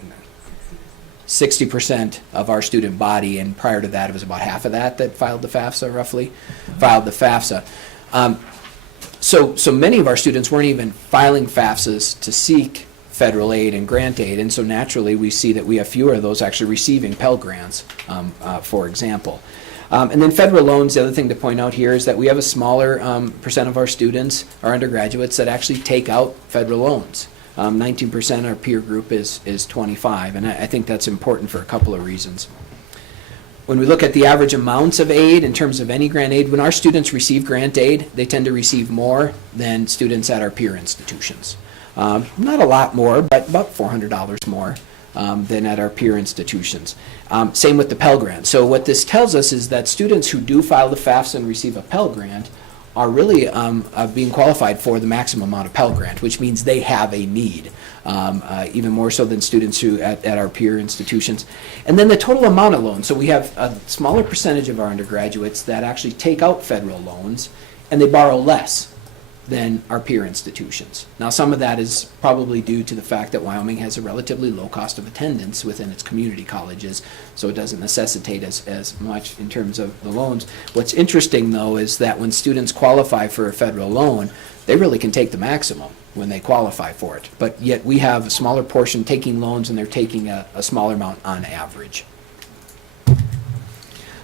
60% of our student body, and prior to that it was about half of that filed the FAFSA, roughly, filed the FAFSA. So many of our students weren't even filing FAFSAs to seek federal aid and grant aid, and so naturally we see that we have fewer of those actually receiving Pell Grants, for example. And then federal loans, the other thing to point out here is that we have a smaller percent of our students, our undergraduates, that actually take out federal loans. 19%, our peer group is 25, and I think that's important for a couple of reasons. When we look at the average amounts of aid in terms of any grant aid, when our students receive grant aid, they tend to receive more than students at our peer institutions. Not a lot more, but about $400 more than at our peer institutions. Same with the Pell Grant. So what this tells us is that students who do file the FAFSA and receive a Pell Grant are really being qualified for the maximum amount of Pell Grant, which means they have a need, even more so than students who at our peer institutions. And then the total amount of loans. So we have a smaller percentage of our undergraduates that actually take out federal loans, and they borrow less than our peer institutions. Now, some of that is probably due to the fact that Wyoming has a relatively low cost of attendance within its community colleges, so it doesn't necessitate as much in terms of the loans. What's interesting, though, is that when students qualify for a federal loan, they really can take the maximum when they qualify for it. But yet we have a smaller portion taking loans, and they're taking a smaller amount on average.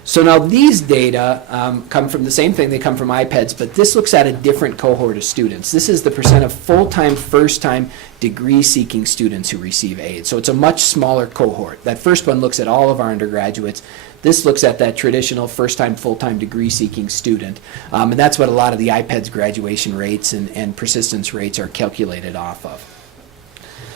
So now these data come from the same thing, they come from iPads, but this looks at a different cohort of students. This is the percent of full-time, first-time degree-seeking students who receive aid. So it's a much smaller cohort. That first one looks at all of our undergraduates. This looks at that traditional first-time, full-time degree-seeking student. And that's what a lot of the iPads graduation rates and persistence rates are calculated off of.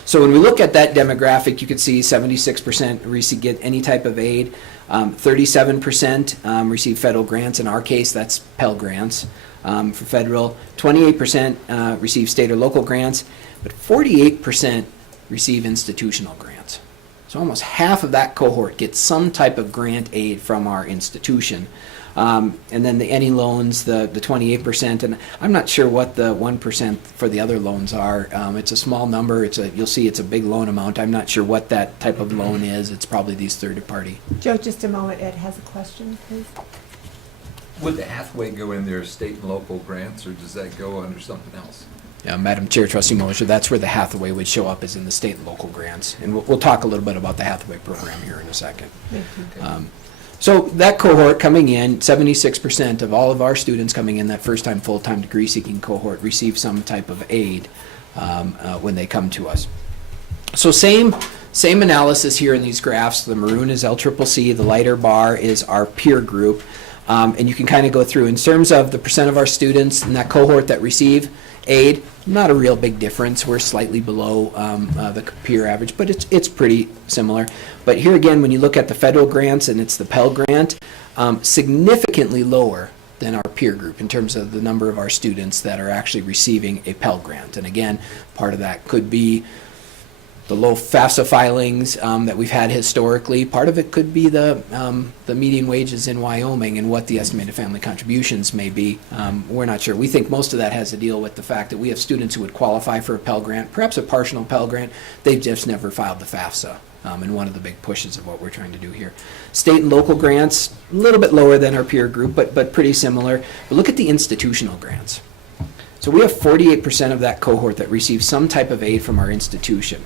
So when we look at that demographic, you can see 76% get any type of aid. 37% receive federal grants. In our case, that's Pell Grants for federal. 28% receive state or local grants, but 48% receive institutional grants. So almost half of that cohort gets some type of grant aid from our institution. And then any loans, the 28%, and I'm not sure what the 1% for the other loans are. It's a small number. You'll see it's a big loan amount. I'm not sure what that type of loan is. It's probably these third-party. Joe, just a moment. Ed has a question, please. Would the Hathaway go in there, state and local grants, or does that go under something else? Yeah, Madam Chair, Trustee Mosher, that's where the Hathaway would show up, is in the state and local grants. And we'll talk a little bit about the Hathaway program here in a second. Thank you. So that cohort coming in, 76% of all of our students coming in, that first-time full-time degree-seeking cohort, receive some type of aid when they come to us. So same analysis here in these graphs. The maroon is LCCC, the lighter bar is our peer group. And you can kind of go through in terms of the percent of our students in that cohort that receive aid. Not a real big difference. We're slightly below the peer average, but it's pretty similar. But here again, when you look at the federal grants and it's the Pell Grant, significantly lower than our peer group in terms of the number of our students that are actually receiving a Pell Grant. And again, part of that could be the low FAFSA filings that we've had historically. Part of it could be the median wages in Wyoming and what the estimated family contributions may be. We're not sure. We think most of that has to deal with the fact that we have students who would qualify for a Pell Grant, perhaps a partial Pell Grant. They've just never filed the FAFSA. And one of the big pushes of what we're trying to do here. State and local grants, a little bit lower than our peer group, but pretty similar. But look at the institutional grants. So we have 48% of that cohort that receives some type of aid from our institution.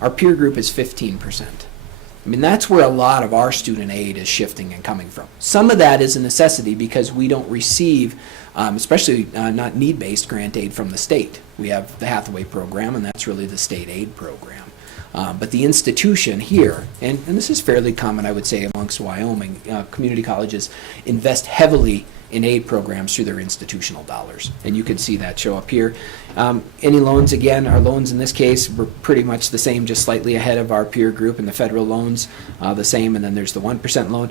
Our peer group is 15%. I mean, that's where a lot of our student aid is shifting and coming from. Some of that is a necessity because we don't receive, especially not need-based grant aid from the state. We have the Hathaway program, and that's really the state aid program. But the institution here, and this is fairly common, I would say, amongst Wyoming, community colleges invest heavily in aid programs through their institutional dollars. And you can see that show up here. Any loans, again, our loans in this case were pretty much the same, just slightly ahead of our peer group, and the federal loans the same, and then there's the 1% loan.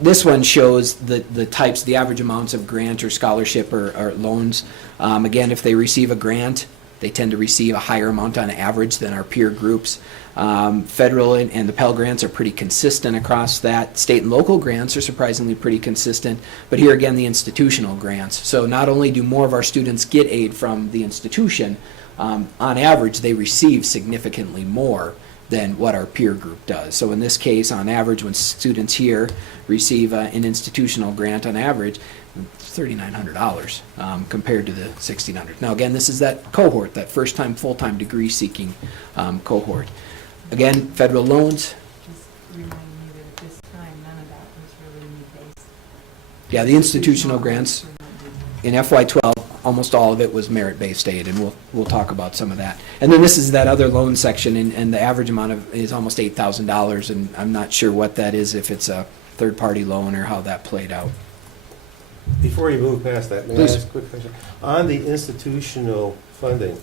This one shows the types, the average amounts of grant or scholarship or loans. Again, if they receive a grant, they tend to receive a higher amount on average than our peer groups. Federal and the Pell Grants are pretty consistent across that. State and local grants are surprisingly pretty consistent, but here again, the institutional grants. So not only do more of our students get aid from the institution, on average, they receive significantly more than what our peer group does. So in this case, on average, when students here receive an institutional grant on average, $3,900 compared to the $1,600. Now again, this is that cohort, that first-time full-time degree-seeking cohort. Again, federal loans. Just reminding you that at this time, none of that was really need-based. Yeah, the institutional grants in FY12, almost all of it was merit-based aid, and we'll talk about some of that. And then this is that other loan section, and the average amount is almost $8,000, and I'm not sure what that is, if it's a third-party loan or how that played out. Before you move past that, may I ask a quick question? On the institutional funding,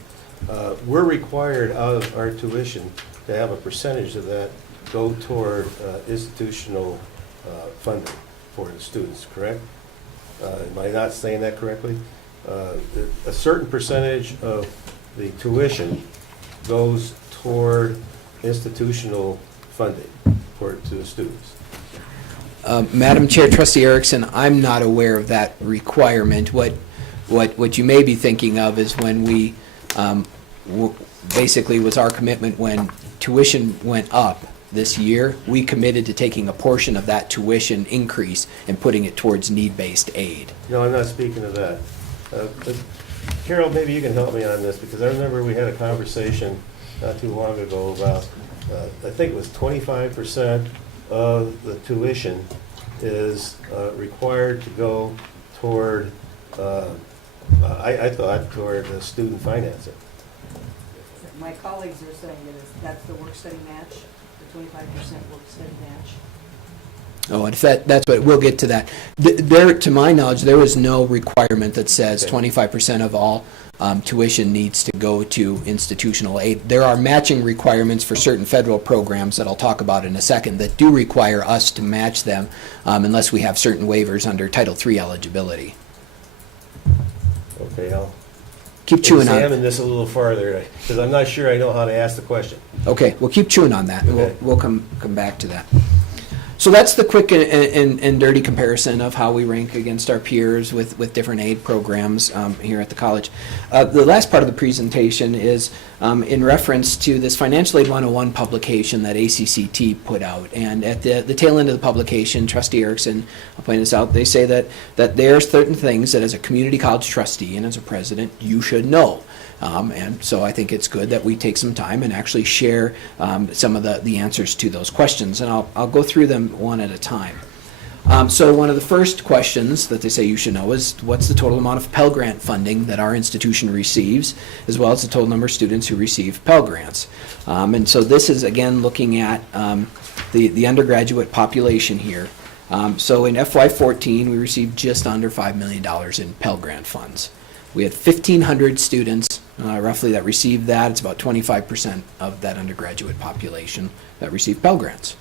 we're required out of our tuition to have a percentage of that go toward institutional funding for the students, correct? Am I not saying that correctly? A certain percentage of the tuition goes toward institutional funding to the students. Madam Chair, Trustee Erickson, I'm not aware of that requirement. What you may be thinking of is when we, basically was our commitment when tuition went up this year, we committed to taking a portion of that tuition increase and putting it towards need-based aid. No, I'm not speaking of that. But Carol, maybe you can help me on this, because I remember we had a conversation not too long ago about, I think it was 25% of the tuition is required to go toward, I thought, toward student financing. My colleagues are saying that's the work-study match, the 25% work-study match. Oh, and if that's what, we'll get to that. There, to my knowledge, there is no requirement that says 25% of all tuition needs to go to institutional aid. There are matching requirements for certain federal programs that I'll talk about in a second that do require us to match them unless we have certain waivers under Title III eligibility. Okay, I'll Keep chewing on examine this a little farther, because I'm not sure I know how to ask the question. Okay, we'll keep chewing on that. Okay. We'll come back to that. So that's the quick and dirty comparison of how we rank against our peers with different aid programs here at the college. The last part of the presentation is in reference to this Financial Aid 101 publication that ACCT put out. And at the tail end of the publication, Trustee Erickson, I'll point this out, they say that there are certain things that as a community college trustee and as a president, you should know. And so I think it's good that we take some time and actually share some of the answers to those questions. And I'll go through them one at a time. So one of the first questions that they say you should know is what's the total amount of Pell Grant funding that our institution receives, as well as the total number of students who receive Pell Grants. And so this is, again, looking at the undergraduate population here. So in FY14, we received just under $5 million in Pell Grant funds. We had 1,500 students, roughly, that received that. It's about 25% of that undergraduate population that received Pell Grants.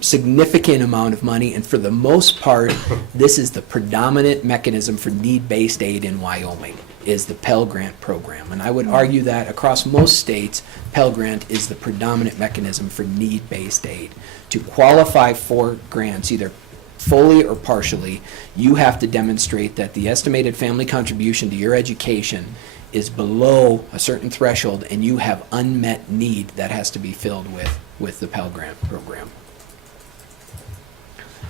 Significant amount of money, and for the most part, this is the predominant mechanism for need-based aid in Wyoming, is the Pell Grant program. And I would argue that across most states, Pell Grant is the predominant mechanism for need-based aid. To qualify for grants, either fully or partially, you have to demonstrate that the estimated family contribution to your education is below a certain threshold, and you have unmet need that has to be filled with the Pell Grant program.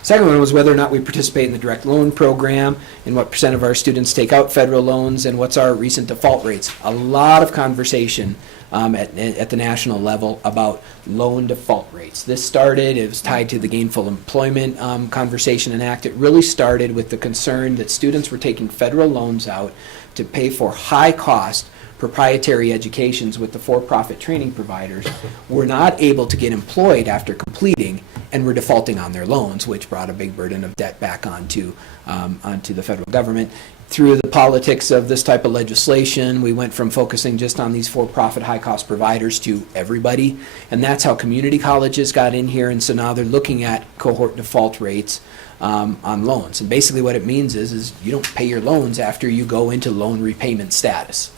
Second one was whether or not we participate in the direct loan program, and what percent of our students take out federal loans, and what's our recent default rates. A lot of conversation at the national level about loan default rates. This started, it was tied to the gainful employment conversation and act. It really started with the concern that students were taking federal loans out to pay for high-cost proprietary educations with the for-profit training providers, were not able to get employed after completing, and were defaulting on their loans, which brought a big burden of debt back onto the federal government. Through the politics of this type of legislation, we went from focusing just on these for-profit high-cost providers to everybody, and that's how community colleges got in here, and so now they're looking at cohort default rates on loans. And basically what it means is you don't pay your loans after you go into loan repayment status.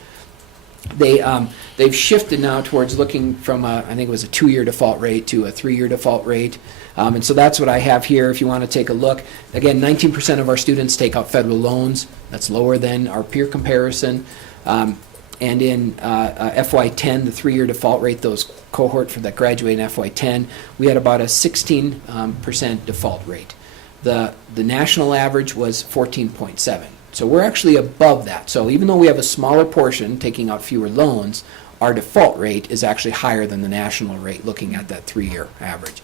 They've shifted now towards looking from I think it was a 2-year default rate to a 3-year default rate. And so that's what I have here if you want to take a look. Again, 19% of our students take out federal loans. That's lower than our peer comparison. And in FY10, the 3-year default rate, those cohort that graduate in FY10, we had about a 16% default rate. The national average was 14.7. So we're actually above that. So even though we have a smaller portion taking out fewer loans, our default rate is actually higher than the national rate looking at that 3-year average.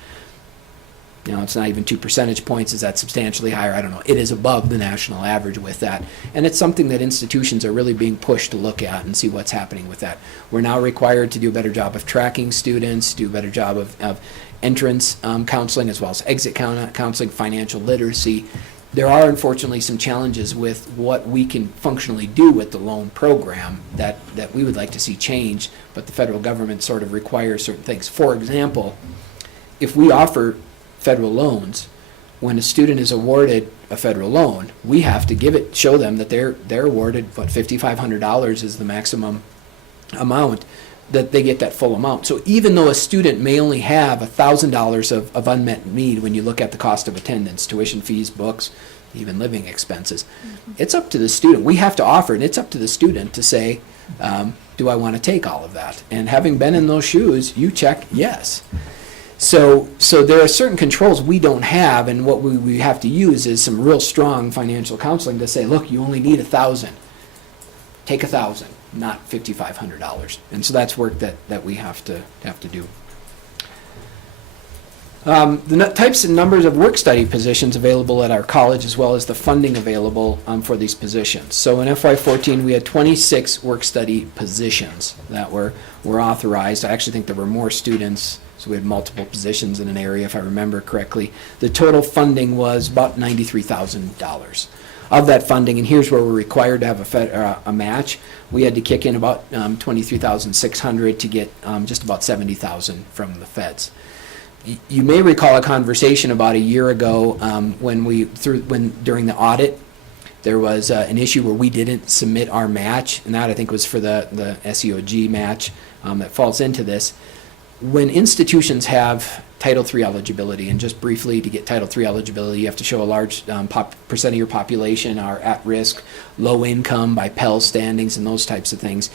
You know, it's not even 2 percentage points. Is that substantially higher? I don't know. It is above the national average with that. And it's something that institutions are really being pushed to look at and see what's happening with that. We're now required to do a better job of tracking students, do a better job of entrance counseling, as well as exit counseling, financial literacy. There are unfortunately some challenges with what we can functionally do with the loan program that we would like to see change, but the federal government sort of requires certain things. For example, if we offer federal loans, when a student is awarded a federal loan, we have to show them that they're awarded what, $5,500 is the maximum amount, that they get that full amount. So even though a student may only have $1,000 of unmet need when you look at the cost of attendance, tuition fees, books, even living expenses, it's up to the student. We have to offer, and it's up to the student to say, do I want to take all of that? And having been in those shoes, you check yes. So there are certain controls we don't have, and what we have to use is some real strong financial counseling to say, look, you only need $1,000. Take $1,000. Not $5,500, and so that's work that we have to do. The types and numbers of work study positions available at our college, as well as the funding available for these positions. So in FY14, we had 26 work study positions that were authorized. I actually think there were more students, so we had multiple positions in an area, if I remember correctly. The total funding was about $93,000. Of that funding, and here's where we're required to have a match, we had to kick in about $23,600 to get just about $70,000 from the feds. You may recall a conversation about a year ago when during the audit there was an issue where we didn't submit our match, and that I think was for the SEOG match that falls into this. When institutions have Title III eligibility, and just briefly to get Title III eligibility, you have to show a large percent of your population are at risk, low income by Pell standings and those types of things.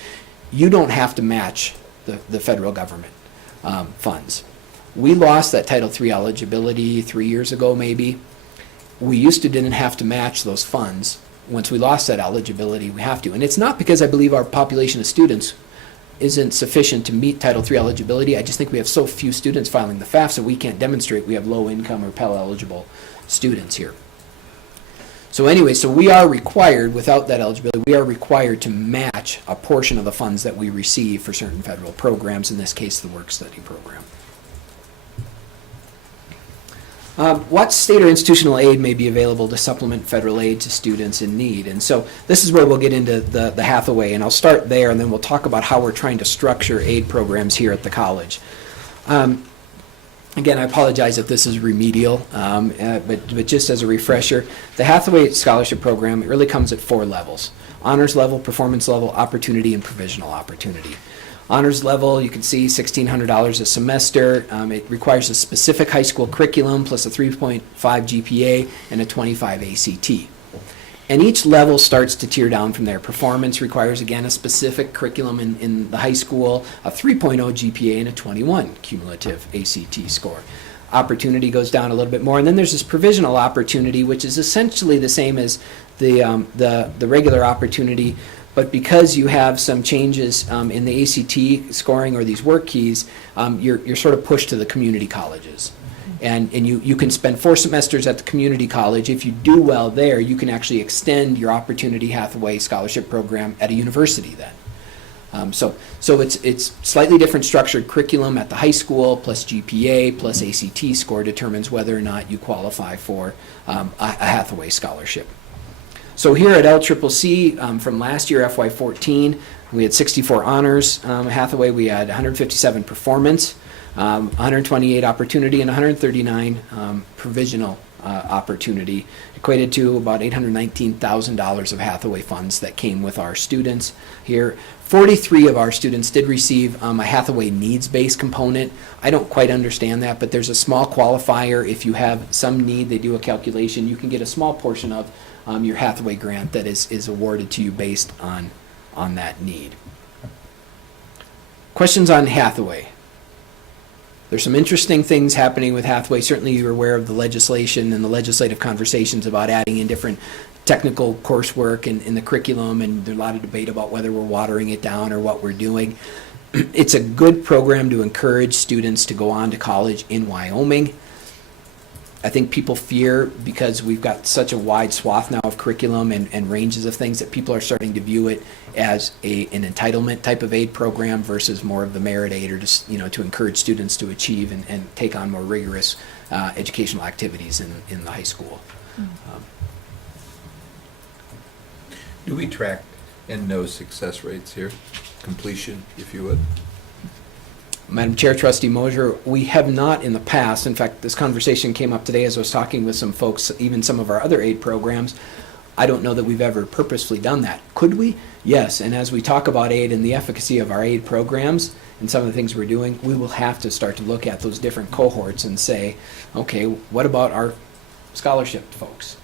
You don't have to match the federal government funds. We lost that Title III eligibility 3 years ago maybe. We didn't have to match those funds. Once we lost that eligibility, we have to. And it's not because I believe our population of students isn't sufficient to meet Title III eligibility. I just think we have so few students filing the FAFSA, we can't demonstrate we have low income or Pell eligible students here. So anyway, so we are required, without that eligibility, we are required to match a portion of the funds that we receive for certain federal programs, in this case the work study program. What state or institutional aid may be available to supplement federal aid to students in need? And so this is where we'll get into the Hathaway, and I'll start there, and then we'll talk about how we're trying to structure aid programs here at the college. And Again, I apologize if this is remedial, but just as a refresher, the Hathaway Scholarship Program, it really comes at 4 levels: honors level, performance level, opportunity, and provisional opportunity. Honors level, you can see $1,600 a semester. It requires a specific high school curriculum plus a 3.5 GPA and a 25 ACT. And each level starts to tier down from there. Performance requires, again, a specific curriculum in the high school, a 3.0 GPA, and a 21 cumulative ACT score. Opportunity goes down a little bit more. And then there's this provisional opportunity, which is essentially the same as the regular opportunity, but because you have some changes in the ACT scoring or these work keys, you're sort of pushed to the community colleges. And you can spend 4 semesters at the community college. If you do well there, you can actually extend your Opportunity Hathaway Scholarship Program at a university then. So it's slightly different structured curriculum at the high school, plus GPA, plus ACT score determines whether or not you qualify for a Hathaway scholarship. So here at LCCC, from last year, FY14, we had 64 honors. Hathaway, we had 157 performance, 128 opportunity, and 139 provisional opportunity, equated to about $819,000 of Hathaway funds that came with our students here. 43 of our students did receive a Hathaway needs-based component. I don't quite understand that, but there's a small qualifier. If you have some need, they do a calculation. You can get a small portion of your Hathaway grant that is awarded to you based on that need. Questions on Hathaway? There's some interesting things happening with Hathaway. Certainly you're aware of the legislation and the legislative conversations about adding in different technical coursework in the curriculum, and there's a lot of debate about whether we're watering it down or what we're doing. It's a good program to encourage students to go on to college in Wyoming. I think people fear, because we've got such a wide swath now of curriculum and ranges of things, that people are starting to view it as an entitlement type of aid program versus more of the merit aid, or just to encourage students to achieve and take on more rigorous educational activities in the high school. Do we track and know success rates here? Completion, if you would. Madam Chair, Trustee Mosier, we have not in the past. In fact, this conversation came up today as I was talking with some folks, even some of our other aid programs. I don't know that we've ever purposefully done that. Could we? Yes, and as we talk about aid and the efficacy of our aid programs and some of the things we're doing, we will have to start to look at those different cohorts and say, okay, what about our scholarship folks?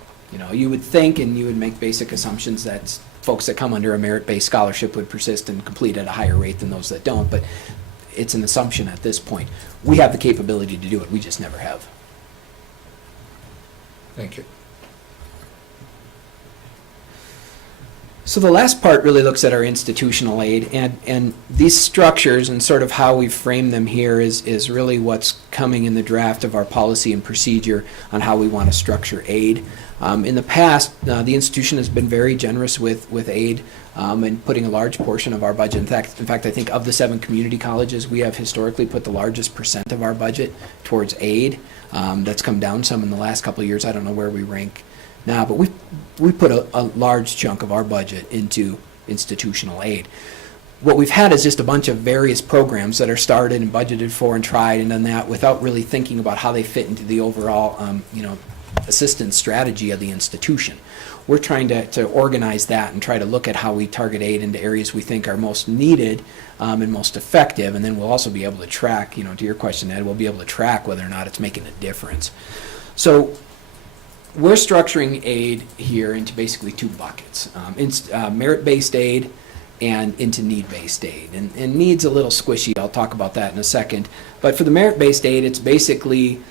You would think, and you would make basic assumptions that folks that come under a merit-based scholarship would persist and complete at a higher rate than those that don't, but it's an assumption at this point. We have the capability to do it, we just never have. Thank you. So the last part really looks at our institutional aid, and these structures and sort of how we frame them here is really what's coming in the draft of our policy and procedure on how we want to structure aid. In the past, the institution has been very generous with aid and putting a large portion of our budget. In fact, I think of the 7 community colleges, we have historically put the largest percent of our budget towards aid. That's come down some in the last couple of years. I don't know where we rank now, but we put a large chunk of our budget into institutional aid. What we've had is just a bunch of various programs that are started and budgeted for and tried and done that without really thinking about how they fit into the overall assistance strategy of the institution. We're trying to organize that and try to look at how we target aid into areas we think are most needed and most effective, and then we'll also be able to track, to your question, Ed, we'll be able to track whether or not it's making a difference. So we're structuring aid here into basically 2 buckets, merit-based aid and into need-based aid. And need's a little squishy, I'll talk about that in a second. But for the merit-based aid, it's basically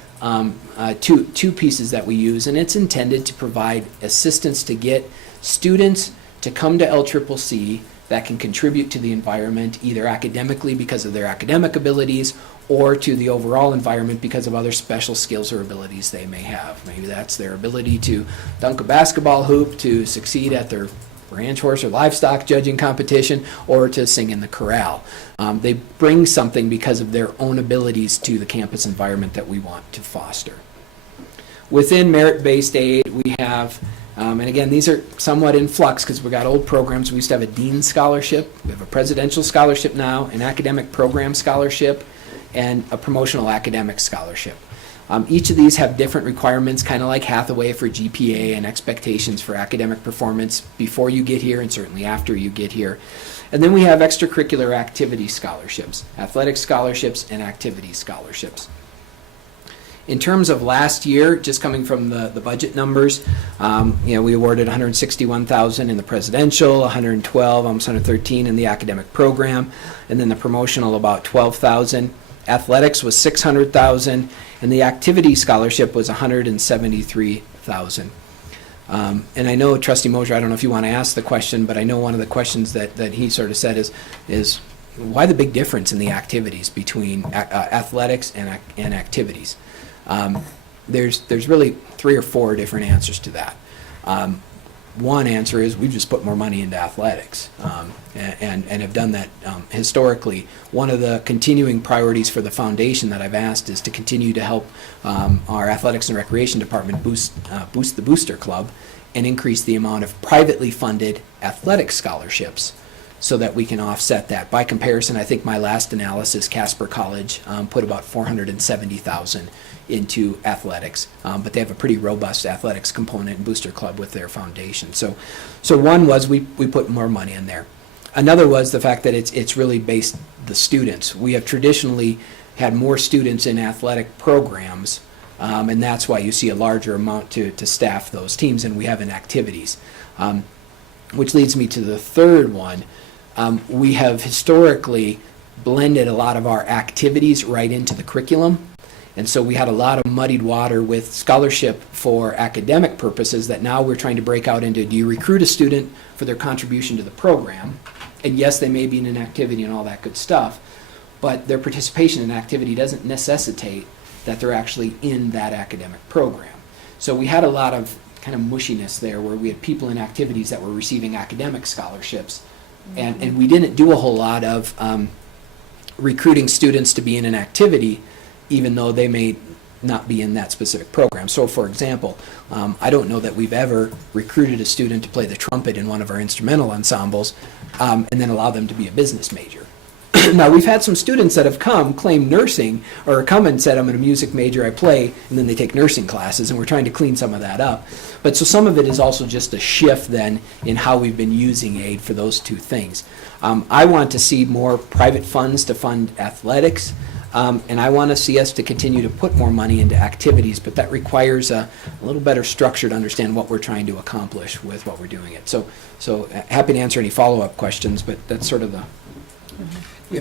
two pieces that we use, and it's intended to provide assistance to get students to come to LCCC that can contribute to the environment, either academically because of their academic abilities, or to the overall environment because of other special skills or abilities they may have. Maybe that's their ability to dunk a basketball hoop, to succeed at their ranch horse or livestock judging competition, or to sing in the chorale. They bring something because of their own abilities to the campus environment that we want to foster. Within merit-based aid, we have, and again, these are somewhat in flux because we've got old programs. We used to have a dean scholarship. We have a presidential scholarship now, an academic program scholarship, and a promotional academic scholarship. Each of these have different requirements, kind of like Hathaway for GPA and expectations for academic performance before you get here and certainly after you get here. And then we have extracurricular activity scholarships, athletic scholarships, and activity scholarships. In terms of last year, just coming from the budget numbers, we awarded $161,000 in the presidential, $112, almost $113 in the academic program, and then the promotional about $12,000. Athletics was $600,000, and the activity scholarship was $173,000. And I know Trustee Mosier, I don't know if you want to ask the question, but I know one of the questions that he sort of said is why the big difference in the activities between athletics and activities? There's really 3 or 4 different answers to that. One answer is we've just put more money into athletics and have done that historically. One of the continuing priorities for the foundation that I've asked is to continue to help our athletics and recreation department boost the Booster Club and increase the amount of privately funded athletic scholarships so that we can offset that. By comparison, I think my last analysis, Casper College put about $470,000 into athletics, but they have a pretty robust athletics component in Booster Club with their foundation. So one was we put more money in there. Another was the fact that it's really based the students. We have traditionally had more students in athletic programs, and that's why you see a larger amount to staff those teams than we have in activities. Which leads me to the third one. We have historically blended a lot of our activities right into the curriculum. And so we had a lot of muddied water with scholarship for academic purposes that now we're trying to break out into, do you recruit a student for their contribution to the program? And yes, they may be in an activity and all that good stuff, but their participation in activity doesn't necessitate that they're actually in that academic program. So we had a lot of kind of mushiness there where we had people in activities that were receiving academic scholarships, and we didn't do a whole lot of recruiting students to be in an activity even though they may not be in that specific program. So for example, I don't know that we've ever recruited a student to play the trumpet in one of our instrumental ensembles and then allow them to be a business major. Now we've had some students that have claimed nursing, or come and said, I'm a music major, I play, and then they take nursing classes, and we're trying to clean some of that up. But so some of it is also just a shift then in how we've been using aid for those two things. I want to see more private funds to fund athletics. And I want to see us to continue to put more money into activities, but that requires a little better structure to understand what we're trying to accomplish with what we're doing it. So happy to answer any follow-up questions, but that's sort of the... Yeah.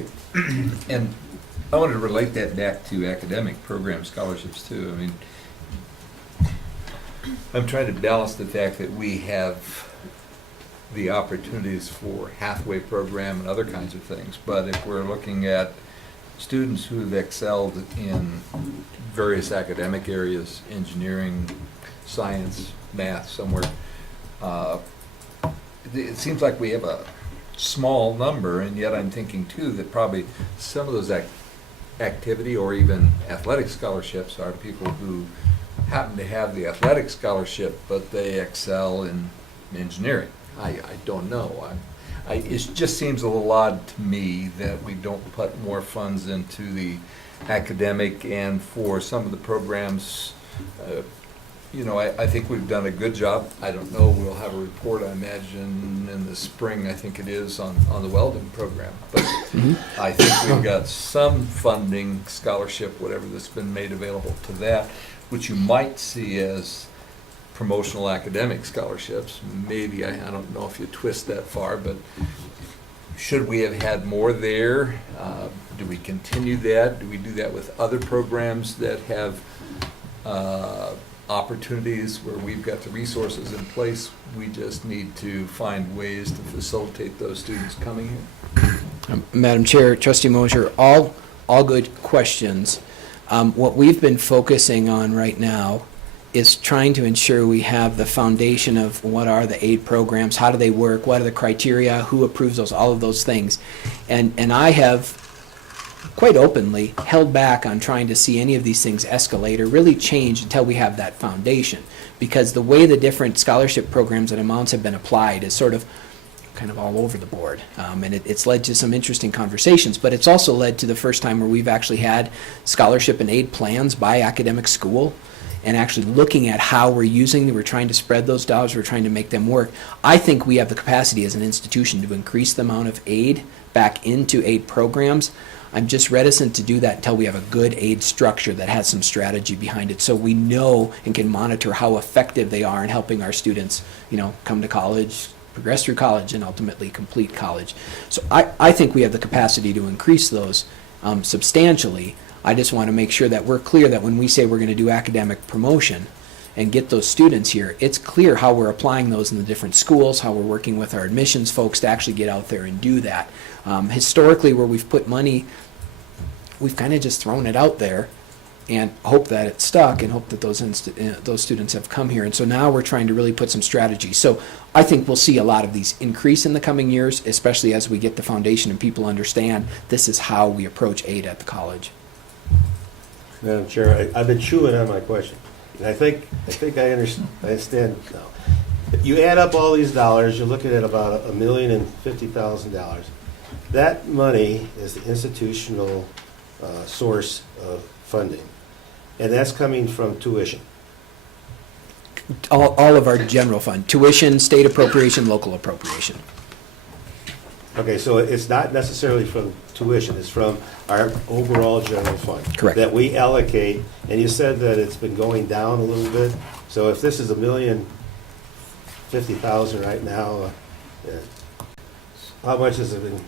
And I wanted to relate that back to academic program scholarships too. I mean, I'm trying to balance the fact that we have the opportunities for Hathaway program and other kinds of things, but if we're looking at students who have excelled in various academic areas, engineering, science, math, somewhere, it seems like we have a small number, and yet I'm thinking too that probably some of those activity or even athletic scholarships are people who happen to have the athletic scholarship, but they excel in engineering. I don't know. It just seems a little odd to me that we don't put more funds into the academic, and for some of the programs, I think we've done a good job. I don't know, we'll have a report, I imagine, in the spring, I think it is, on the welding program. But I think we've got some funding, scholarship, whatever, that's been made available to that, which you might see as promotional academic scholarships. Maybe, I don't know if you twist that far, but should we have had more there? Do we continue that? Do we do that with other programs that have opportunities where we've got the resources in place? We just need to find ways to facilitate those students coming here. Madam Chair, Trustee Mosier, all good questions. What we've been focusing on right now is trying to ensure we have the foundation of what are the aid programs, how do they work, what are the criteria, who approves those, all of those things. And I have quite openly held back on trying to see any of these things escalate or really change until we have that foundation. Because the way the different scholarship programs and amounts have been applied is sort of kind of all over the board. And it's led to some interesting conversations, but it's also led to the first time where we've actually had scholarship and aid plans by academic school, and actually looking at how we're using, we're trying to spread those dollars, we're trying to make them work. I think we have the capacity as an institution to increase the amount of aid back into aid programs. I'm just reticent to do that until we have a good aid structure that has some strategy behind it, so we know and can monitor how effective they are in helping our students, come to college, progress through college, and ultimately complete college. So I think we have the capacity to increase those substantially. I just want to make sure that we're clear that when we say we're going to do academic promotion and get those students here, it's clear how we're applying those in the different schools, how we're working with our admissions folks to actually get out there and do that. Historically, where we've put money, we've kind of just thrown it out there and hope that it's stuck and hope that those students have come here. And so now we're trying to really put some strategy. So I think we'll see a lot of these increase in the coming years, especially as we get the foundation and people understand this is how we approach aid at the college. Madam Chair, I've been chewing on my question, and I think I understand now. If you add up all these dollars, you're looking at about $1,050,000. That money is the institutional source of funding, and that's coming from tuition. All of our general fund, tuition, state appropriation, local appropriation. Okay, so it's not necessarily from tuition, it's from our overall general fund. Correct. That we allocate, and you said that it's been going down a little bit. So if this is $1,050,000 right now, how much has it been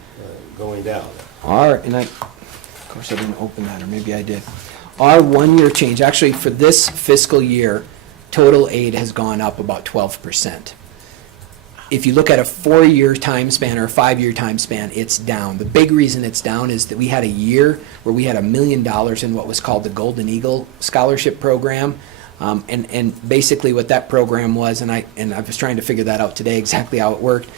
going down? Of course I didn't open that, or maybe I did. Our one-year change, actually for this fiscal year, total aid has gone up about 12%. If you look at a 4-year time span or a 5-year time span, it's down. The big reason it's down is that we had a year where we had $1 million in what was called the Golden Eagle Scholarship Program. And basically what that program was, and I was trying to figure that out today, exactly how it worked.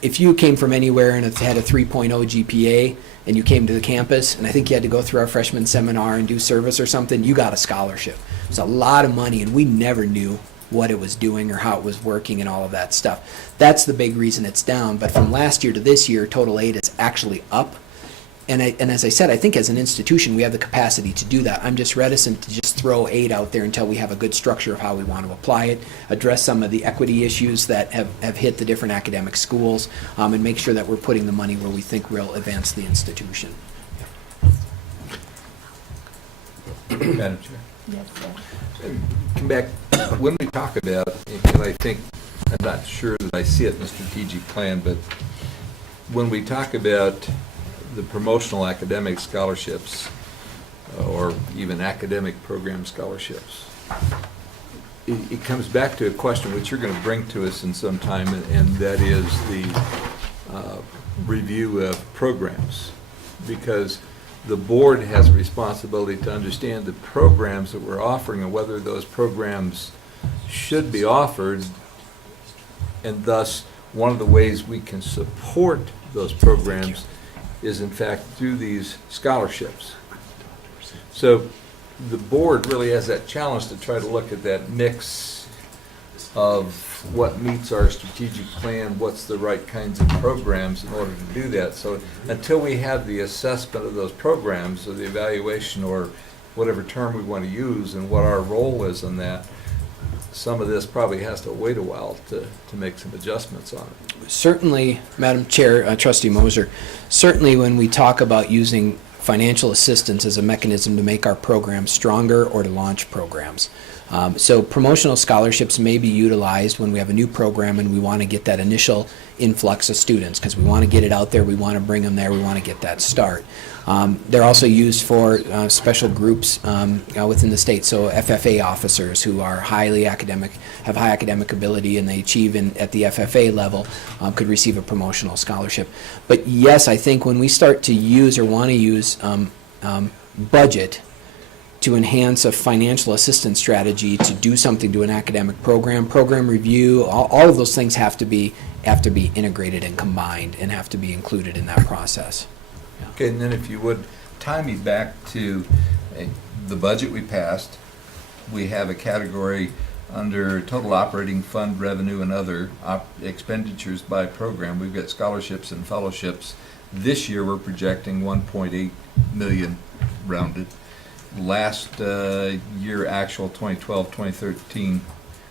If you came from anywhere and had a 3.0 GPA and you came to the campus, and I think you had to go through our freshman seminar and do service or something, you got a scholarship. It's a lot of money, and we never knew what it was doing or how it was working and all of that stuff. That's the big reason it's down. But from last year to this year, total aid is actually up. And as I said, I think as an institution, we have the capacity to do that. I'm just reticent to just throw aid out there until we have a good structure of how we want to apply it, address some of the equity issues that have hit the different academic schools, and make sure that we're putting the money where we think will advance the institution. Madam Chair. Yes, sir. Come back, when we talk about, and I think, I'm not sure that I see it in the strategic plan, but when we talk about the promotional academic scholarships, or even academic program scholarships, it comes back to a question which you're going to bring to us in some time, and that is the review of programs. Because the board has a responsibility to understand the programs that we're offering and whether those programs should be offered, and thus one of the ways we can support those programs is in fact through these scholarships. So the board really has that challenge to try to look at that mix of what meets our strategic plan, what's the right kinds of programs in order to do that. So until we have the assessment of those programs, or the evaluation, or whatever term we want to use, and what our role is in that, some of this probably has to wait a while to make some adjustments on it. Certainly, Madam Chair, Trustee Moser, certainly when we talk about using financial assistance as a mechanism to make our programs stronger or to launch programs. So promotional scholarships may be utilized when we have a new program and we want to get that initial influx of students, because we want to get it out there, we want to bring them there, we want to get that start. They're also used for special groups within the state, so FFA officers who are highly academic, have high academic ability, and they achieve at the FFA level could receive a promotional scholarship. But yes, I think when we start to use or want to use budget to enhance a financial assistance strategy to do something to an academic program review, all of those things have to be integrated and combined and have to be included in that process. Okay, and then if you would, tie me back to the budget we passed. We have a category under total operating fund revenue and other expenditures by program, we've got scholarships and fellowships. This year, we're projecting 1.8 million rounded. Last year, actual 2012, 2013,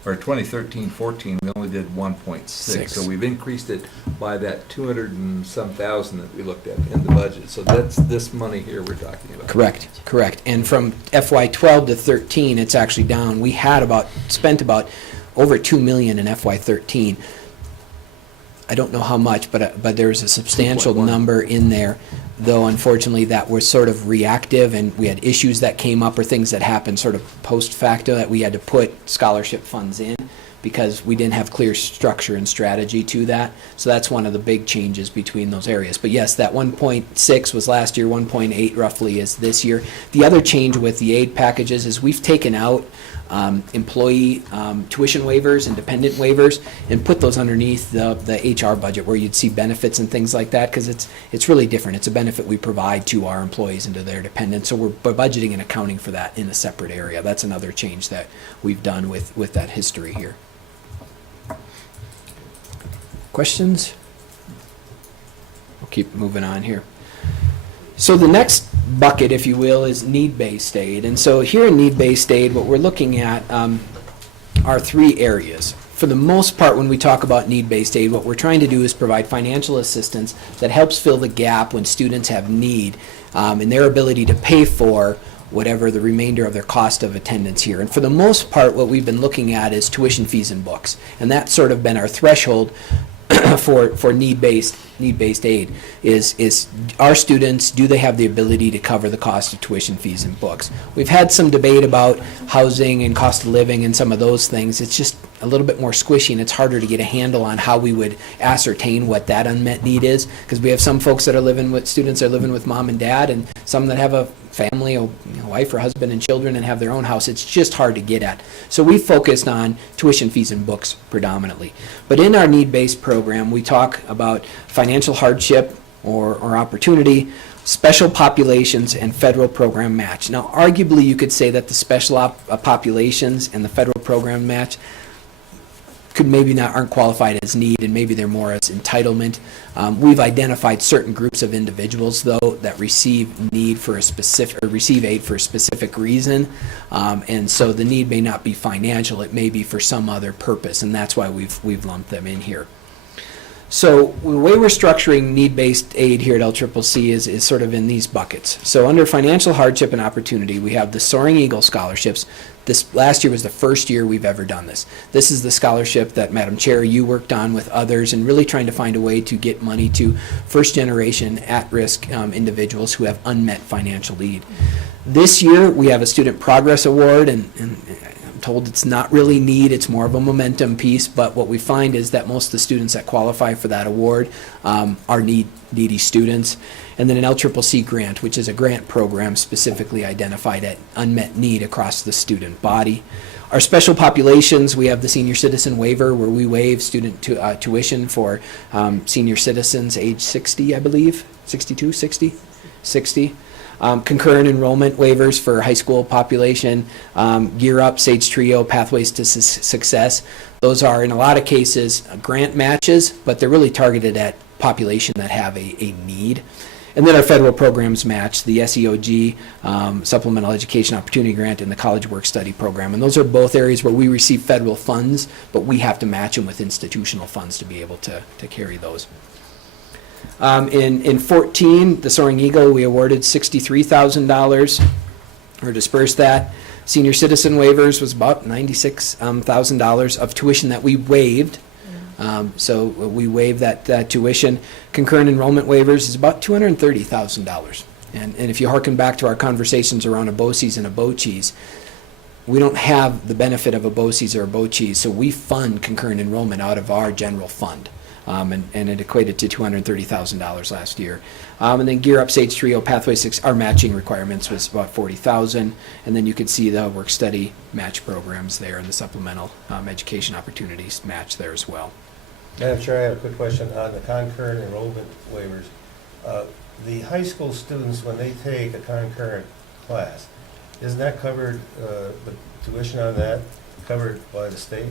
or 2013-14, we only did 1.6. So we've increased it by that 200 and some thousand that we looked at in the budget. So that's this money here we're talking about. Correct. And from FY12 to 13, it's actually down. We had spent about over $2 million in FY13. I don't know how much, but there's a substantial 2.1 number in there, though unfortunately that was sort of reactive, and we had issues that came up or things that happened sort of post facto that we had to put scholarship funds in because we didn't have clear structure and strategy to that. So that's one of the big changes between those areas. But yes, that 1.6 was last year, 1.8 roughly is this year. The other change with the aid packages is we've taken out employee tuition waivers and dependent waivers and put those underneath the HR budget where you'd see benefits and things like that, because it's really different. It's a benefit we provide to our employees and to their dependents, so we're budgeting and accounting for that in a separate area. That's another change that we've done with that history here. Questions? We'll keep moving on here. So the next bucket, if you will, is need-based aid. And so here in need-based aid, what we're looking at are three areas. For the most part, when we talk about need-based aid, what we're trying to do is provide financial assistance that helps fill the gap when students have need in their ability to pay for whatever the remainder of their cost of attendance here. And for the most part, what we've been looking at is tuition fees and books. And that's sort of been our threshold for need-based aid is our students, do they have the ability to cover the cost of tuition fees and books? We've had some debate about housing and cost of living and some of those things. It's just a little bit more squishy, and it's harder to get a handle on how we would ascertain what that unmet need is, because we have some folks that are living with students that are living with mom and dad, and some that have a family, a wife or husband and children, and have their own house. It's just hard to get at. So we focused on tuition fees and books predominantly. But in our need-based program, we talk about financial hardship or opportunity, special populations, and federal program match. Now, arguably, you could say that the special populations and the federal program match aren't qualified as need, and maybe they're more as entitlement. We've identified certain groups of individuals, though, that receive aid for a specific reason, and so the need may not be financial; it may be for some other purpose, and that's why we've lumped them in here. So the way we're structuring need-based aid here at LCCC is sort of in these buckets. So under financial hardship and opportunity, we have the Soaring Eagle scholarships. This last year was the first year we've ever done this. This is the scholarship that, Madam Chair, you worked on with others, and really trying to find a way to get money to first-generation at-risk individuals who have unmet financial need. This year, we have a Student Progress Award, and I'm told it's not really need, it's more of a momentum piece, but what we find is that most of the students that qualify for that award are needy students. And then an LCCC grant, which is a grant program specifically identified at unmet need across the student body. Our special populations, we have the senior citizen waiver, where we waive student tuition for senior citizens age 60, I believe, 62, 60? 60. Concurrent enrollment waivers for high school population, Gear Up, Sage Trio, Pathways to Success. Those are, in a lot of cases, grant matches, but they're really targeted at population that have a need. And then our federal programs match, the SEOG, Supplemental Education Opportunity Grant, and the College Work Study Program. And those are both areas where we receive federal funds, but we have to match them with institutional funds to be able to carry those. In 14, the Soaring Eagle, we awarded $63,000, or dispersed that. Senior citizen waivers was about $96,000 of tuition that we waived. So we waive that tuition. Concurrent enrollment waivers is about $230,000. And if you hearken back to our conversations around a BOCES and a BOCHES, we don't have the benefit of a BOCES or a BOCHES, so we fund concurrent enrollment out of our general fund. And it equated to $230,000 last year. And then Gear Up, Sage Trio, Pathway 6, our matching requirements was about $40,000. And then you could see the work study match programs there, and the supplemental education opportunities match there as well. Madam Chair, I have a quick question on the concurrent enrollment waivers. The high school students, when they take a concurrent class, isn't that covered, the tuition on that covered by the state?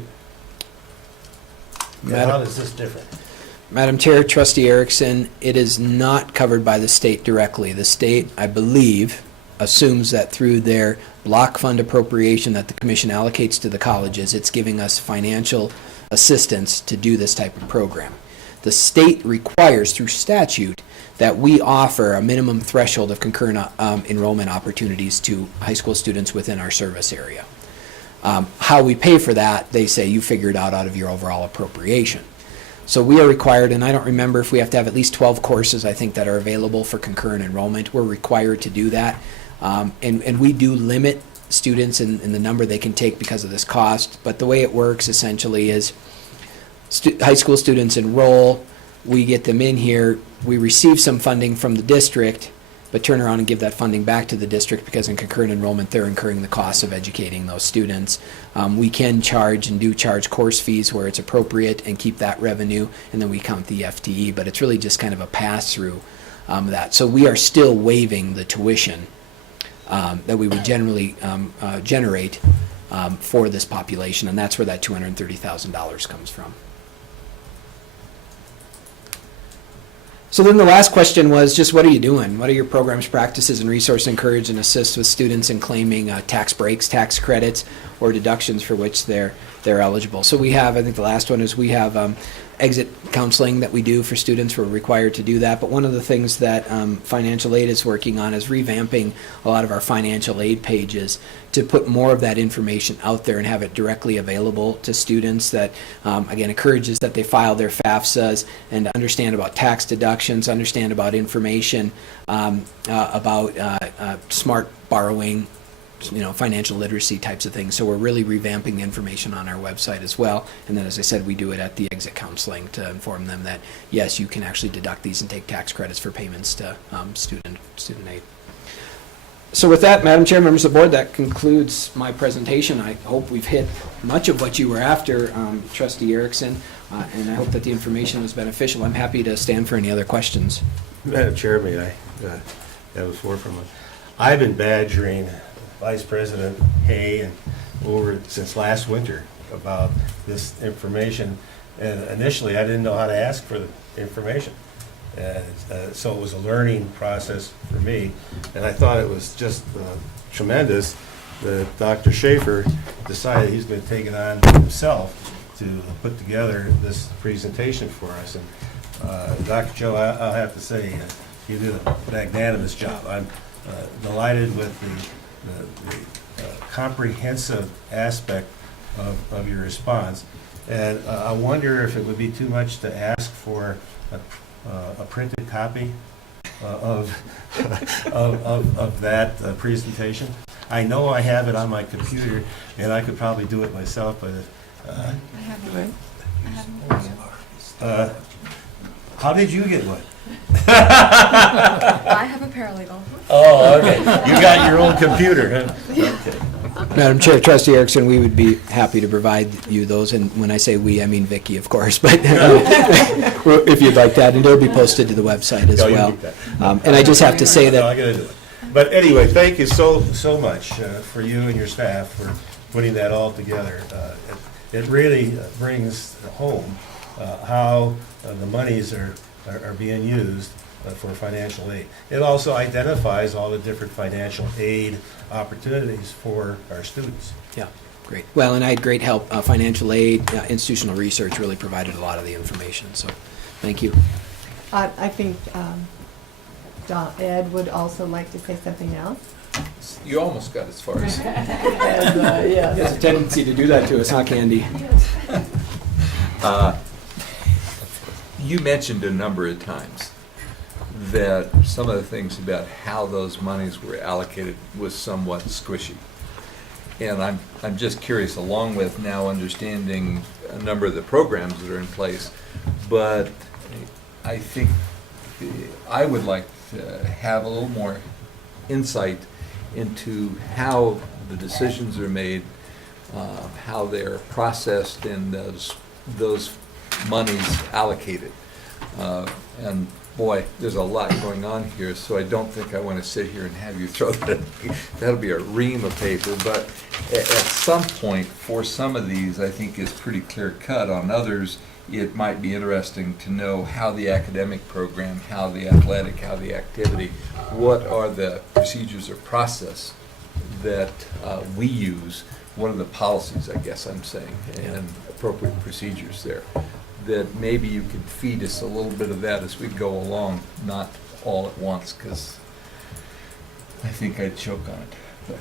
And Madam- how is this different? Madam Chair, Trustee Erickson, it is not covered by the state directly. The state, I believe, assumes that through their block fund appropriation that the commission allocates to the colleges, it's giving us financial assistance to do this type of program. The state requires through statute that we offer a minimum threshold of concurrent enrollment opportunities to high school students within our service area. How we pay for that, they say you figure it out of your overall appropriation. So we are required, and I don't remember if we have to have at least 12 courses, I think, that are available for concurrent enrollment. We're required to do that. And we do limit students in the number they can take because of this cost. But the way it works essentially is high school students enroll, we get them in here, we receive some funding from the district, but turn around and give that funding back to the district because in concurrent enrollment, they're incurring the cost of educating those students. We can charge and do charge course fees where it's appropriate and keep that revenue, and then we count the FTE, but it's really just kind of a pass-through that. So we are still waiving the tuition that we would generally generate for this population, and that's where that $230,000 comes from. So then the last question was just what are you doing? What are your programs, practices, and resource encourage and assist with students in claiming tax breaks, tax credits, or deductions for which they're eligible? So we have, I think the last one is we have exit counseling that we do for students. We're required to do that. But one of the things that financial aid is working on is revamping a lot of our financial aid pages to put more of that information out there and have it directly available to students that, again, encourages that they file their FAFSAs and understand about tax deductions, understand about information about smart borrowing, financial literacy types of things. So we're really revamping the information on our website as well. And then, as I said, we do it at the exit counseling to inform them that, yes, you can actually deduct these and take tax credits for payments to student aid. So with that, Madam Chair, members of the board, that concludes my presentation. I hope we've hit much of what you were after, Trustee Erickson, and I hope that the information was beneficial. I'm happy to stand for any other questions. Madam Chair, may I have the floor for a moment? I've been badgering Vice President Hay and over since last winter about this information, and initially I didn't know how to ask for the information. So it was a learning process for me, and I thought it was just tremendous that Dr. Schaefer decided he's going to take it on himself to put together this presentation for us. And Dr. Joe, I'll have to say, you did a magnanimous job. I'm delighted with the comprehensive aspect of your response. And I wonder if it would be too much to ask for a printed copy of that presentation. I know I have it on my computer, and I could probably do it myself, but I have it. how did you get one? I have a paralegal. Oh, okay. You got your own computer, huh? Okay. Madam Chair, Trustee Erickson, we would be happy to provide you those, and when I say we, I mean Vicki, of course, but if you'd like that, and it'll be posted to the website as well. And I just have to say that... No, I gotta do it. But anyway, thank you so much for you and your staff for putting that all together. It really brings home how the monies are being used for financial aid. It also identifies all the different financial aid opportunities for our students. Yeah, great. Well, and I had great help. Financial aid, institutional research really provided a lot of the information, so thank you. I think Ed would also like to say something else. You almost got as far as. Yeah. There's a tendency to do that to us, huh, Candy? You mentioned a number of times that some of the things about how those monies were allocated was somewhat squishy. And I'm just curious, along with now understanding a number of the programs that are in place, but I think I would like to have a little more insight into how the decisions are made, how they're processed, and those monies allocated. And boy, there's a lot going on here, so I don't think I want to sit here and have you throw that at me. That'll be a ream of paper, but at some point, for some of these, I think it's pretty clear cut. On others, it might be interesting to know how the academic program, how the athletic, how the activity, what are the procedures or process that we use, what are the policies, I guess I'm saying, and appropriate procedures there. That maybe you could feed us a little bit of that as we go along, not all at once, because I think I'd choke on it. But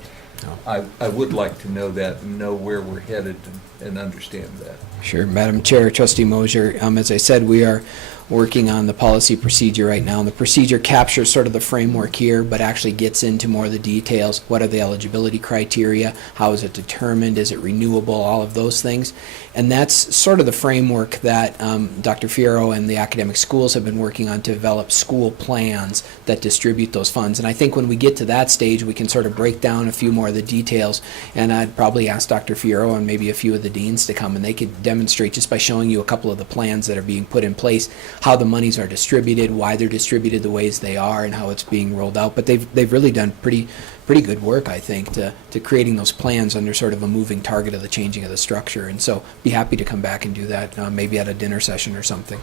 I would like to know that and know where we're headed and understand that. Sure. Madam Chair, Trustee Mosier, as I said, we are working on the policy procedure right now, and the procedure captures sort of the framework here, but actually gets into more of the details. What are the eligibility criteria? How is it determined? Is it renewable? All of those things. And that's sort of the framework that Dr. Fierro and the academic schools have been working on to develop school plans that distribute those funds. And I think when we get to that stage, we can sort of break down a few more of the details. And I'd probably ask Dr. Fierro and maybe a few of the deans to come, and they could demonstrate just by showing you a couple of the plans that are being put in place, how the monies are distributed, why they're distributed the ways they are, and how it's being rolled out. But they've really done pretty good work, I think, to creating those plans under sort of a moving target of the changing of the structure. And so be happy to come back and do that, maybe at a dinner session or something.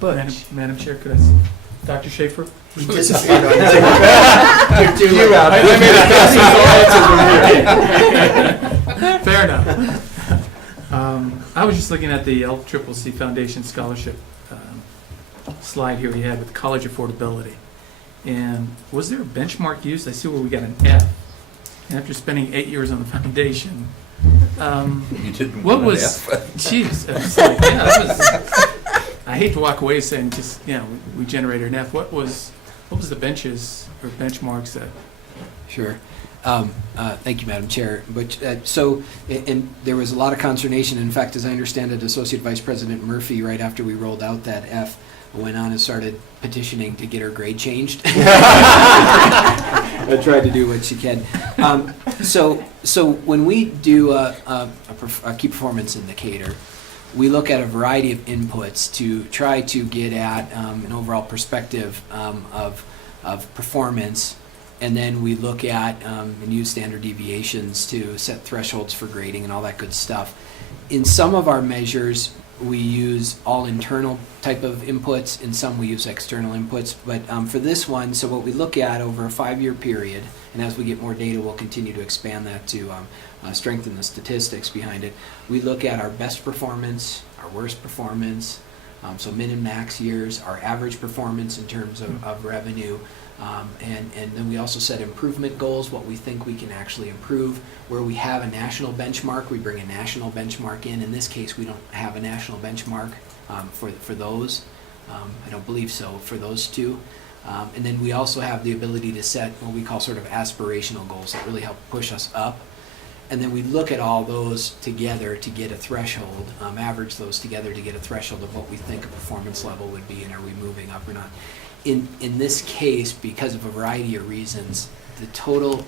Madam Chair, could I, Dr. Schaefer? He disappeared on his Fair enough. I was just looking at the LCCC Foundation Scholarship slide here we had with college affordability. And was there a benchmark used? I see where we got an F. And after spending 8 years on the foundation, You didn't what want was, an F. jeez, it's like, yeah, that was, I hate to walk away saying just, we generated an F. What was the benches or benchmarks that? Sure. Thank you, Madam Chair. But and there was a lot of consternation. In fact, as I understand it, Associate Vice President Murphy, right after we rolled out that F, went on and started petitioning to get her grade changed. I tried to do what she can. So when we do a key performance indicator, we look at a variety of inputs to try to get at an overall perspective of performance. And then we look at and use standard deviations to set thresholds for grading and all that good stuff. In some of our measures, we use all internal type of inputs. In some, we use external inputs. But for this one, so what we look at over a 5-year period, and as we get more data, we'll continue to expand that to strengthen the statistics behind it. We look at our best performance, our worst performance, so min and max years, our average performance in terms of revenue. And then we also set improvement goals, what we think we can actually improve. Where we have a national benchmark, we bring a national benchmark in. In this case, we don't have a national benchmark for those. I don't believe so for those two. And then we also have the ability to set what we call sort of aspirational goals that really help push us up. And then we look at all those together to get a threshold, average those together to get a threshold of what we think a performance level would be, and are we moving up or not. In this case, because of a variety of reasons, the total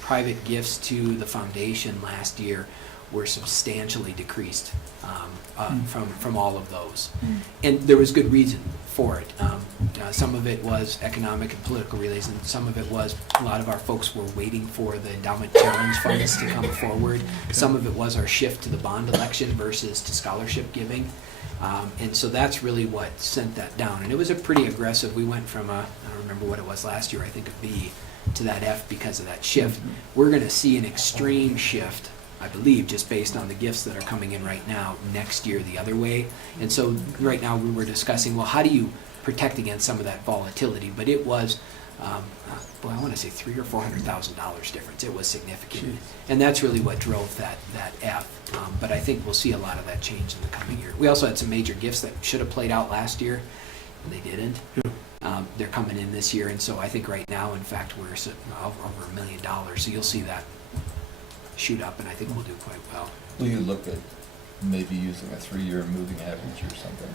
private gifts to the foundation last year were substantially decreased from all of those. And there was good reason for it. Some of it was economic and political reasons. Some of it was a lot of our folks were waiting for the endowment challenge funds to come forward. Some of it was our shift to the bond election versus to scholarship giving. And so that's really what sent that down. And it was a pretty aggressive, we went from I don't remember what it was last year, I think a B to that F because of that shift. We're going to see an extreme shift, I believe, just based on the gifts that are coming in right now, next year the other way. And so right now we were discussing, well, how do you protect against some of that volatility? But it was, I want to say $300,000 or $400,000 difference. It was significant. And that's really what drove that F. But I think we'll see a lot of that change in the coming year. We also had some major gifts that should have played out last year, and they didn't. They're coming in this year, and so I think right now, in fact, we're over $1 million. So you'll see that shoot up, and I think we'll do quite well. Will you look at maybe using a 3-year moving average or something?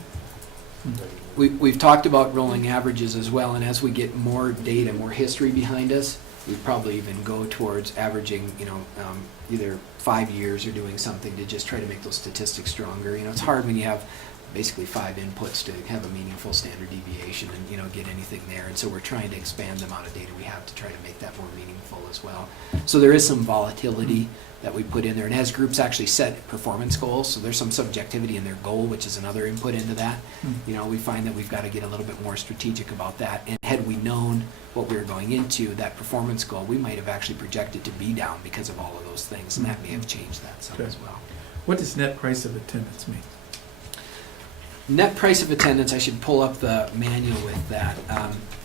We've talked about rolling averages as well, and as we get more data, more history behind us, we'd probably even go towards averaging, either 5 years or doing something to just try to make those statistics stronger. It's hard when you have basically 5 inputs to have a meaningful standard deviation and, get anything there. And so we're trying to expand the amount of data we have to try to make that more meaningful as well. So there is some volatility that we put in there. And as groups actually set performance goals, so there's some subjectivity in their goal, which is another input into that. We find that we've got to get a little bit more strategic about that. And had we known what we were going into, that performance goal, we might have actually projected to be down because of all of those things, and that may have changed that some as well. What does net price of attendance mean? Net price of attendance, I should pull up the manual with that,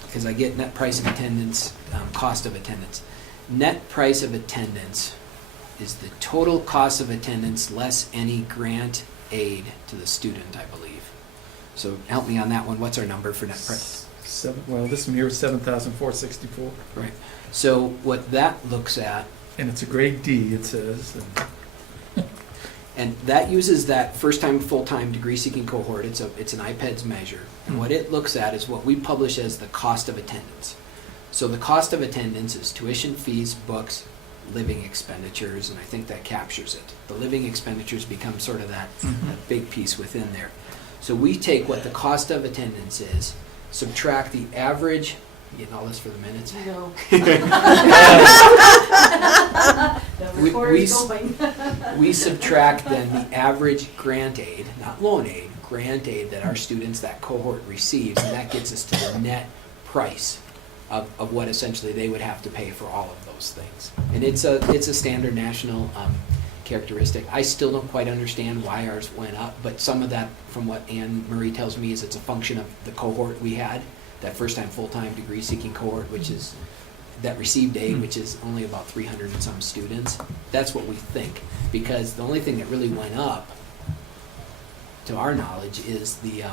because I get net price of attendance, cost of attendance. Net price of attendance is the total cost of attendance less any grant aid to the student, I believe. So help me on that one. What's our number for net price? This one here is $7,464. Right. So what that looks at, and it's a grade D, it says. and that uses that first-time full-time degree-seeking cohort. It's an IPEDS measure, and what it looks at is what we publish as the cost of attendance. So the cost of attendance is tuition, fees, books, living expenditures, and I think that captures it. The living expenditures become sort of that big piece within there. So we take what the cost of attendance is, subtract the average, getting all this for the minutes? No. We subtract then the average grant aid, not loan aid, grant aid that our students, that cohort receives, and that gets us to the net price of what essentially they would have to pay for all of those things. And it's a standard national characteristic. I still don't quite understand why ours went up, but some of that, from what Anne Marie tells me, is it's a function of the cohort we had, that first-time full-time degree-seeking cohort, which is that received aid, which is only about 300 and some students. That's what we think, because the only thing that really went up, to our knowledge, is the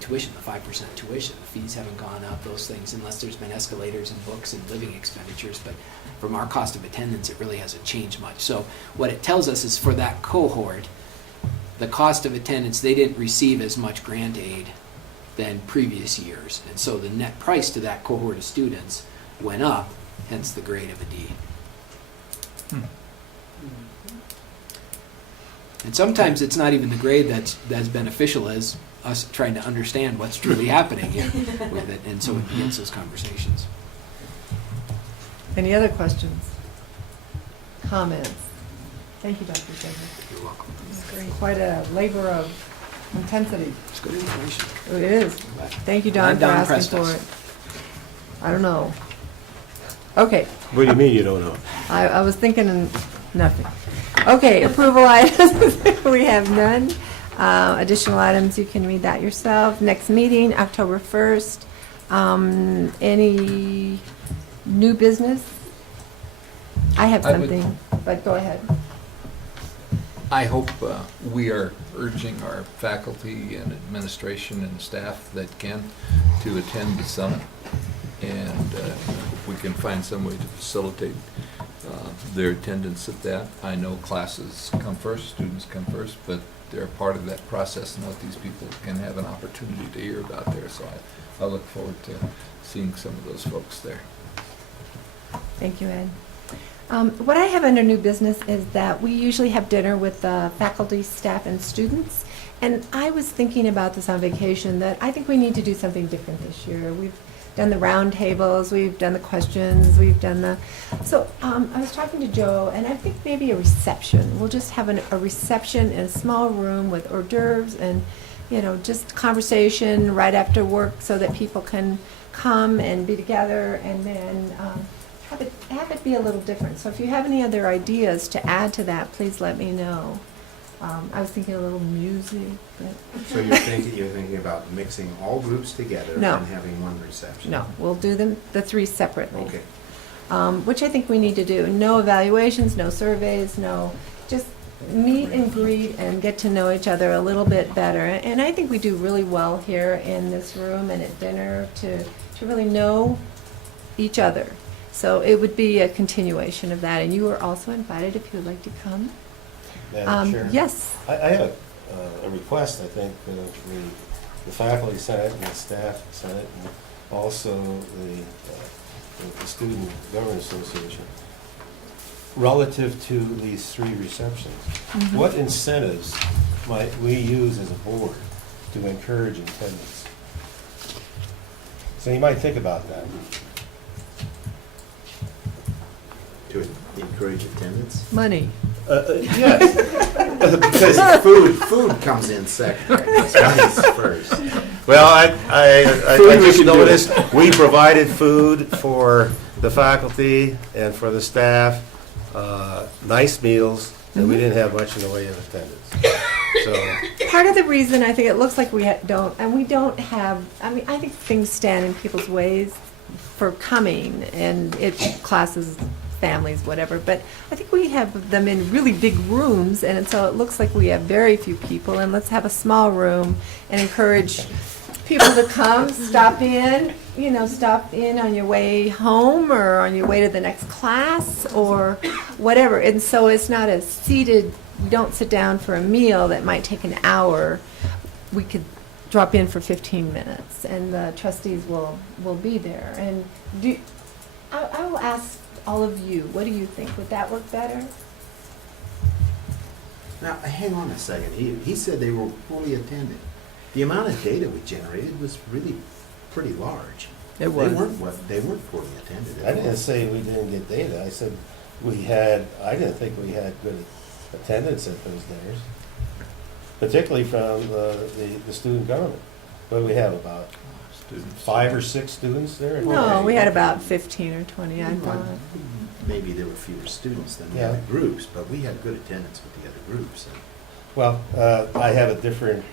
tuition, the 5% tuition. The fees haven't gone up, those things, unless there's been escalators in books and living expenditures. But from our cost of attendance, it really hasn't changed much. So what it tells us is for that cohort, the cost of attendance, they didn't receive as much grant aid than previous years. And so the net price to that cohort of students went up, hence the grade of a D. And sometimes it's not even the grade that's beneficial as us trying to understand what's truly happening here with it, and so it begins those conversations. Any other questions? Comments? Thank you, Dr. Shepard. You're welcome. Quite a labor of intensity. It's good information. It is. Thank you, Don, I'm for Don asking Prestos. for it. I don't know. Okay. What do you mean you don't know? I was thinking nothing. Okay, approval items, we have none. Additional items, you can read that yourself. Next meeting, October 1st. Any new business? I have I would- something, but go ahead. I hope we are urging our faculty and administration and staff that can to attend the summit, and we can find some way to facilitate their attendance at that. I know classes come first, students come first, but they're part of that process, and what these people can have an opportunity to hear about there. So I look forward to seeing some of those folks there. Thank you, Ed. What I have under new business is that we usually have dinner with faculty, staff, and students. And I was thinking about this on vacation, that I think we need to do something different this year. We've done the round tables, we've done the questions, we've done the... So I was talking to Joe, and I think maybe a reception. We'll just have a reception in a small room with hors d'oeuvres and, just conversation right after work so that people can come and be together, and then have it be a little different. So if you have any other ideas to add to that, please let me know. I was thinking a little music. But So you're thinking about mixing all groups together No. and having one reception? No, we'll do the three separately. Okay. Which I think we need to do. No evaluations, no surveys, just meet and greet and get to know each other a little bit better. And I think we do really well here in this room and at dinner to really know each other. So it would be a continuation of that. And you are also invited if you would like to come. Madam Chair? Yes. I have a request, I think, the faculty senate and the staff senate, and also the Student Government Association, relative to these three receptions. Mhm. What incentives might we use as a board to encourage attendance. So you might think about that. To encourage attendance? Money. Yes. Because food comes in second. Money's first. Well, I just noticed we provided food for the faculty and for the staff, nice meals, and we didn't have much in the way of attendance. So, Part of the reason I think it looks like we don't, and we don't have, I mean, I think things stand in people's ways for coming, and classes, families, whatever, but I think we have them in really big rooms, and so it looks like we have very few people, and let's have a small room and encourage people to come, stop in on your way home or on your way to the next class or whatever. And so it's not a seated, you don't sit down for a meal that might take an hour. We could drop in for 15 minutes and the trustees will be there. And I will ask all of you, what do you think? Would that work better? Now, hang on a second. He said they were fully attended. The amount of data we generated was really pretty large. It was. They weren't fully attended. I didn't say we didn't get data. I said I didn't think we had good attendance at those dinners, particularly from the student government. What do we have, about 5 or 6 students there? No, we had about 15 or 20, I thought. Maybe there were fewer students than the Yeah. other groups, but we had good attendance with the other groups. Well, I have a different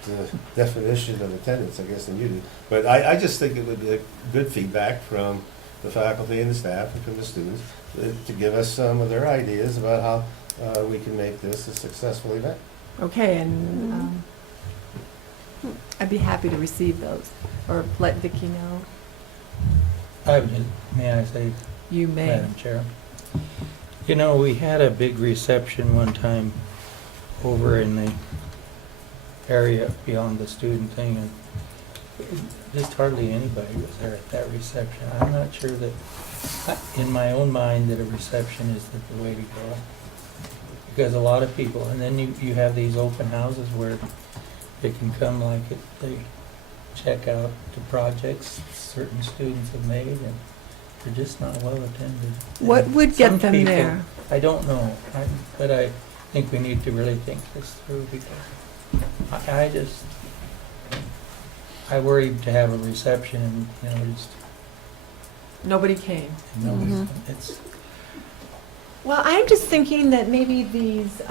definition of attendance, I guess, than you do. But I just think it would be a good feedback from the faculty and the staff and from the students to give us some of their ideas about how we can make this a successful event. Okay, and I'd be happy to receive those or let Vicki know. May I say, You may. Madam Chair? You know, we had a big reception one time over in the area beyond the student thing, and just hardly anybody was there at that reception. I'm not sure that, in my own mind, that a reception is the way to go. Because a lot of people, and then you have these open houses where they can come like they check out the projects certain students have made, and they're just not well attended. What And would get some them people- there? I don't know, but I think we need to really think this through, because I worried to have a reception and, just. Nobody came. Nobody, it's, Well, I'm just thinking that maybe these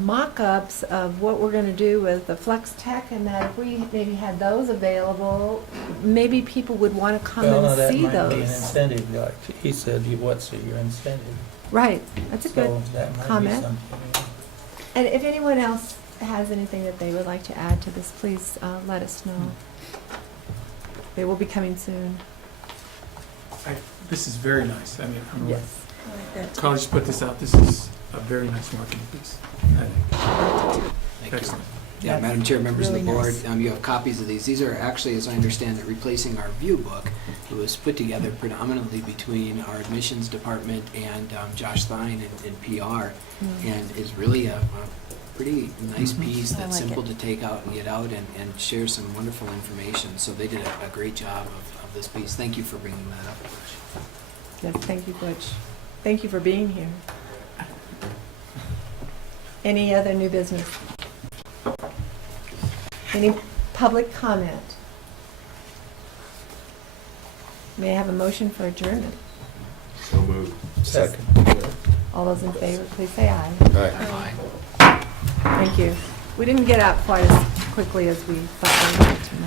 mock-ups of what we're going to do with the Flex Tech, and that if we maybe had those available, maybe people would want to come well, no, and that see might be an those. incentive, like he said, what's your incentive? Right, that's a good So that might be comment. something. And if anyone else has anything that they would like to add to this, please let us know. They will be coming soon. This is very nice. I mean, I'm Yes. college put this out. This is a very nice marketing piece, I think. Thank you. Excellent. Yeah, That's Madam Chair, members of the really board, nice. you have copies of these. These are actually, as I understand it, replacing our view book. It was put together predominantly between our admissions department and Josh Stein in PR, and is really a pretty nice piece I that's like simple it. to take out and get out and share some wonderful information. So they did a great job of this piece. Thank you for bringing that up, Butch. Yes, thank you, Butch. Thank you for being here. Any other new business? Any public comment? May I have a motion for adjournment? So moved. Second. All those in favor, please say aye. Aye. Thank you. We didn't get out quite as quickly as we thought we would tonight.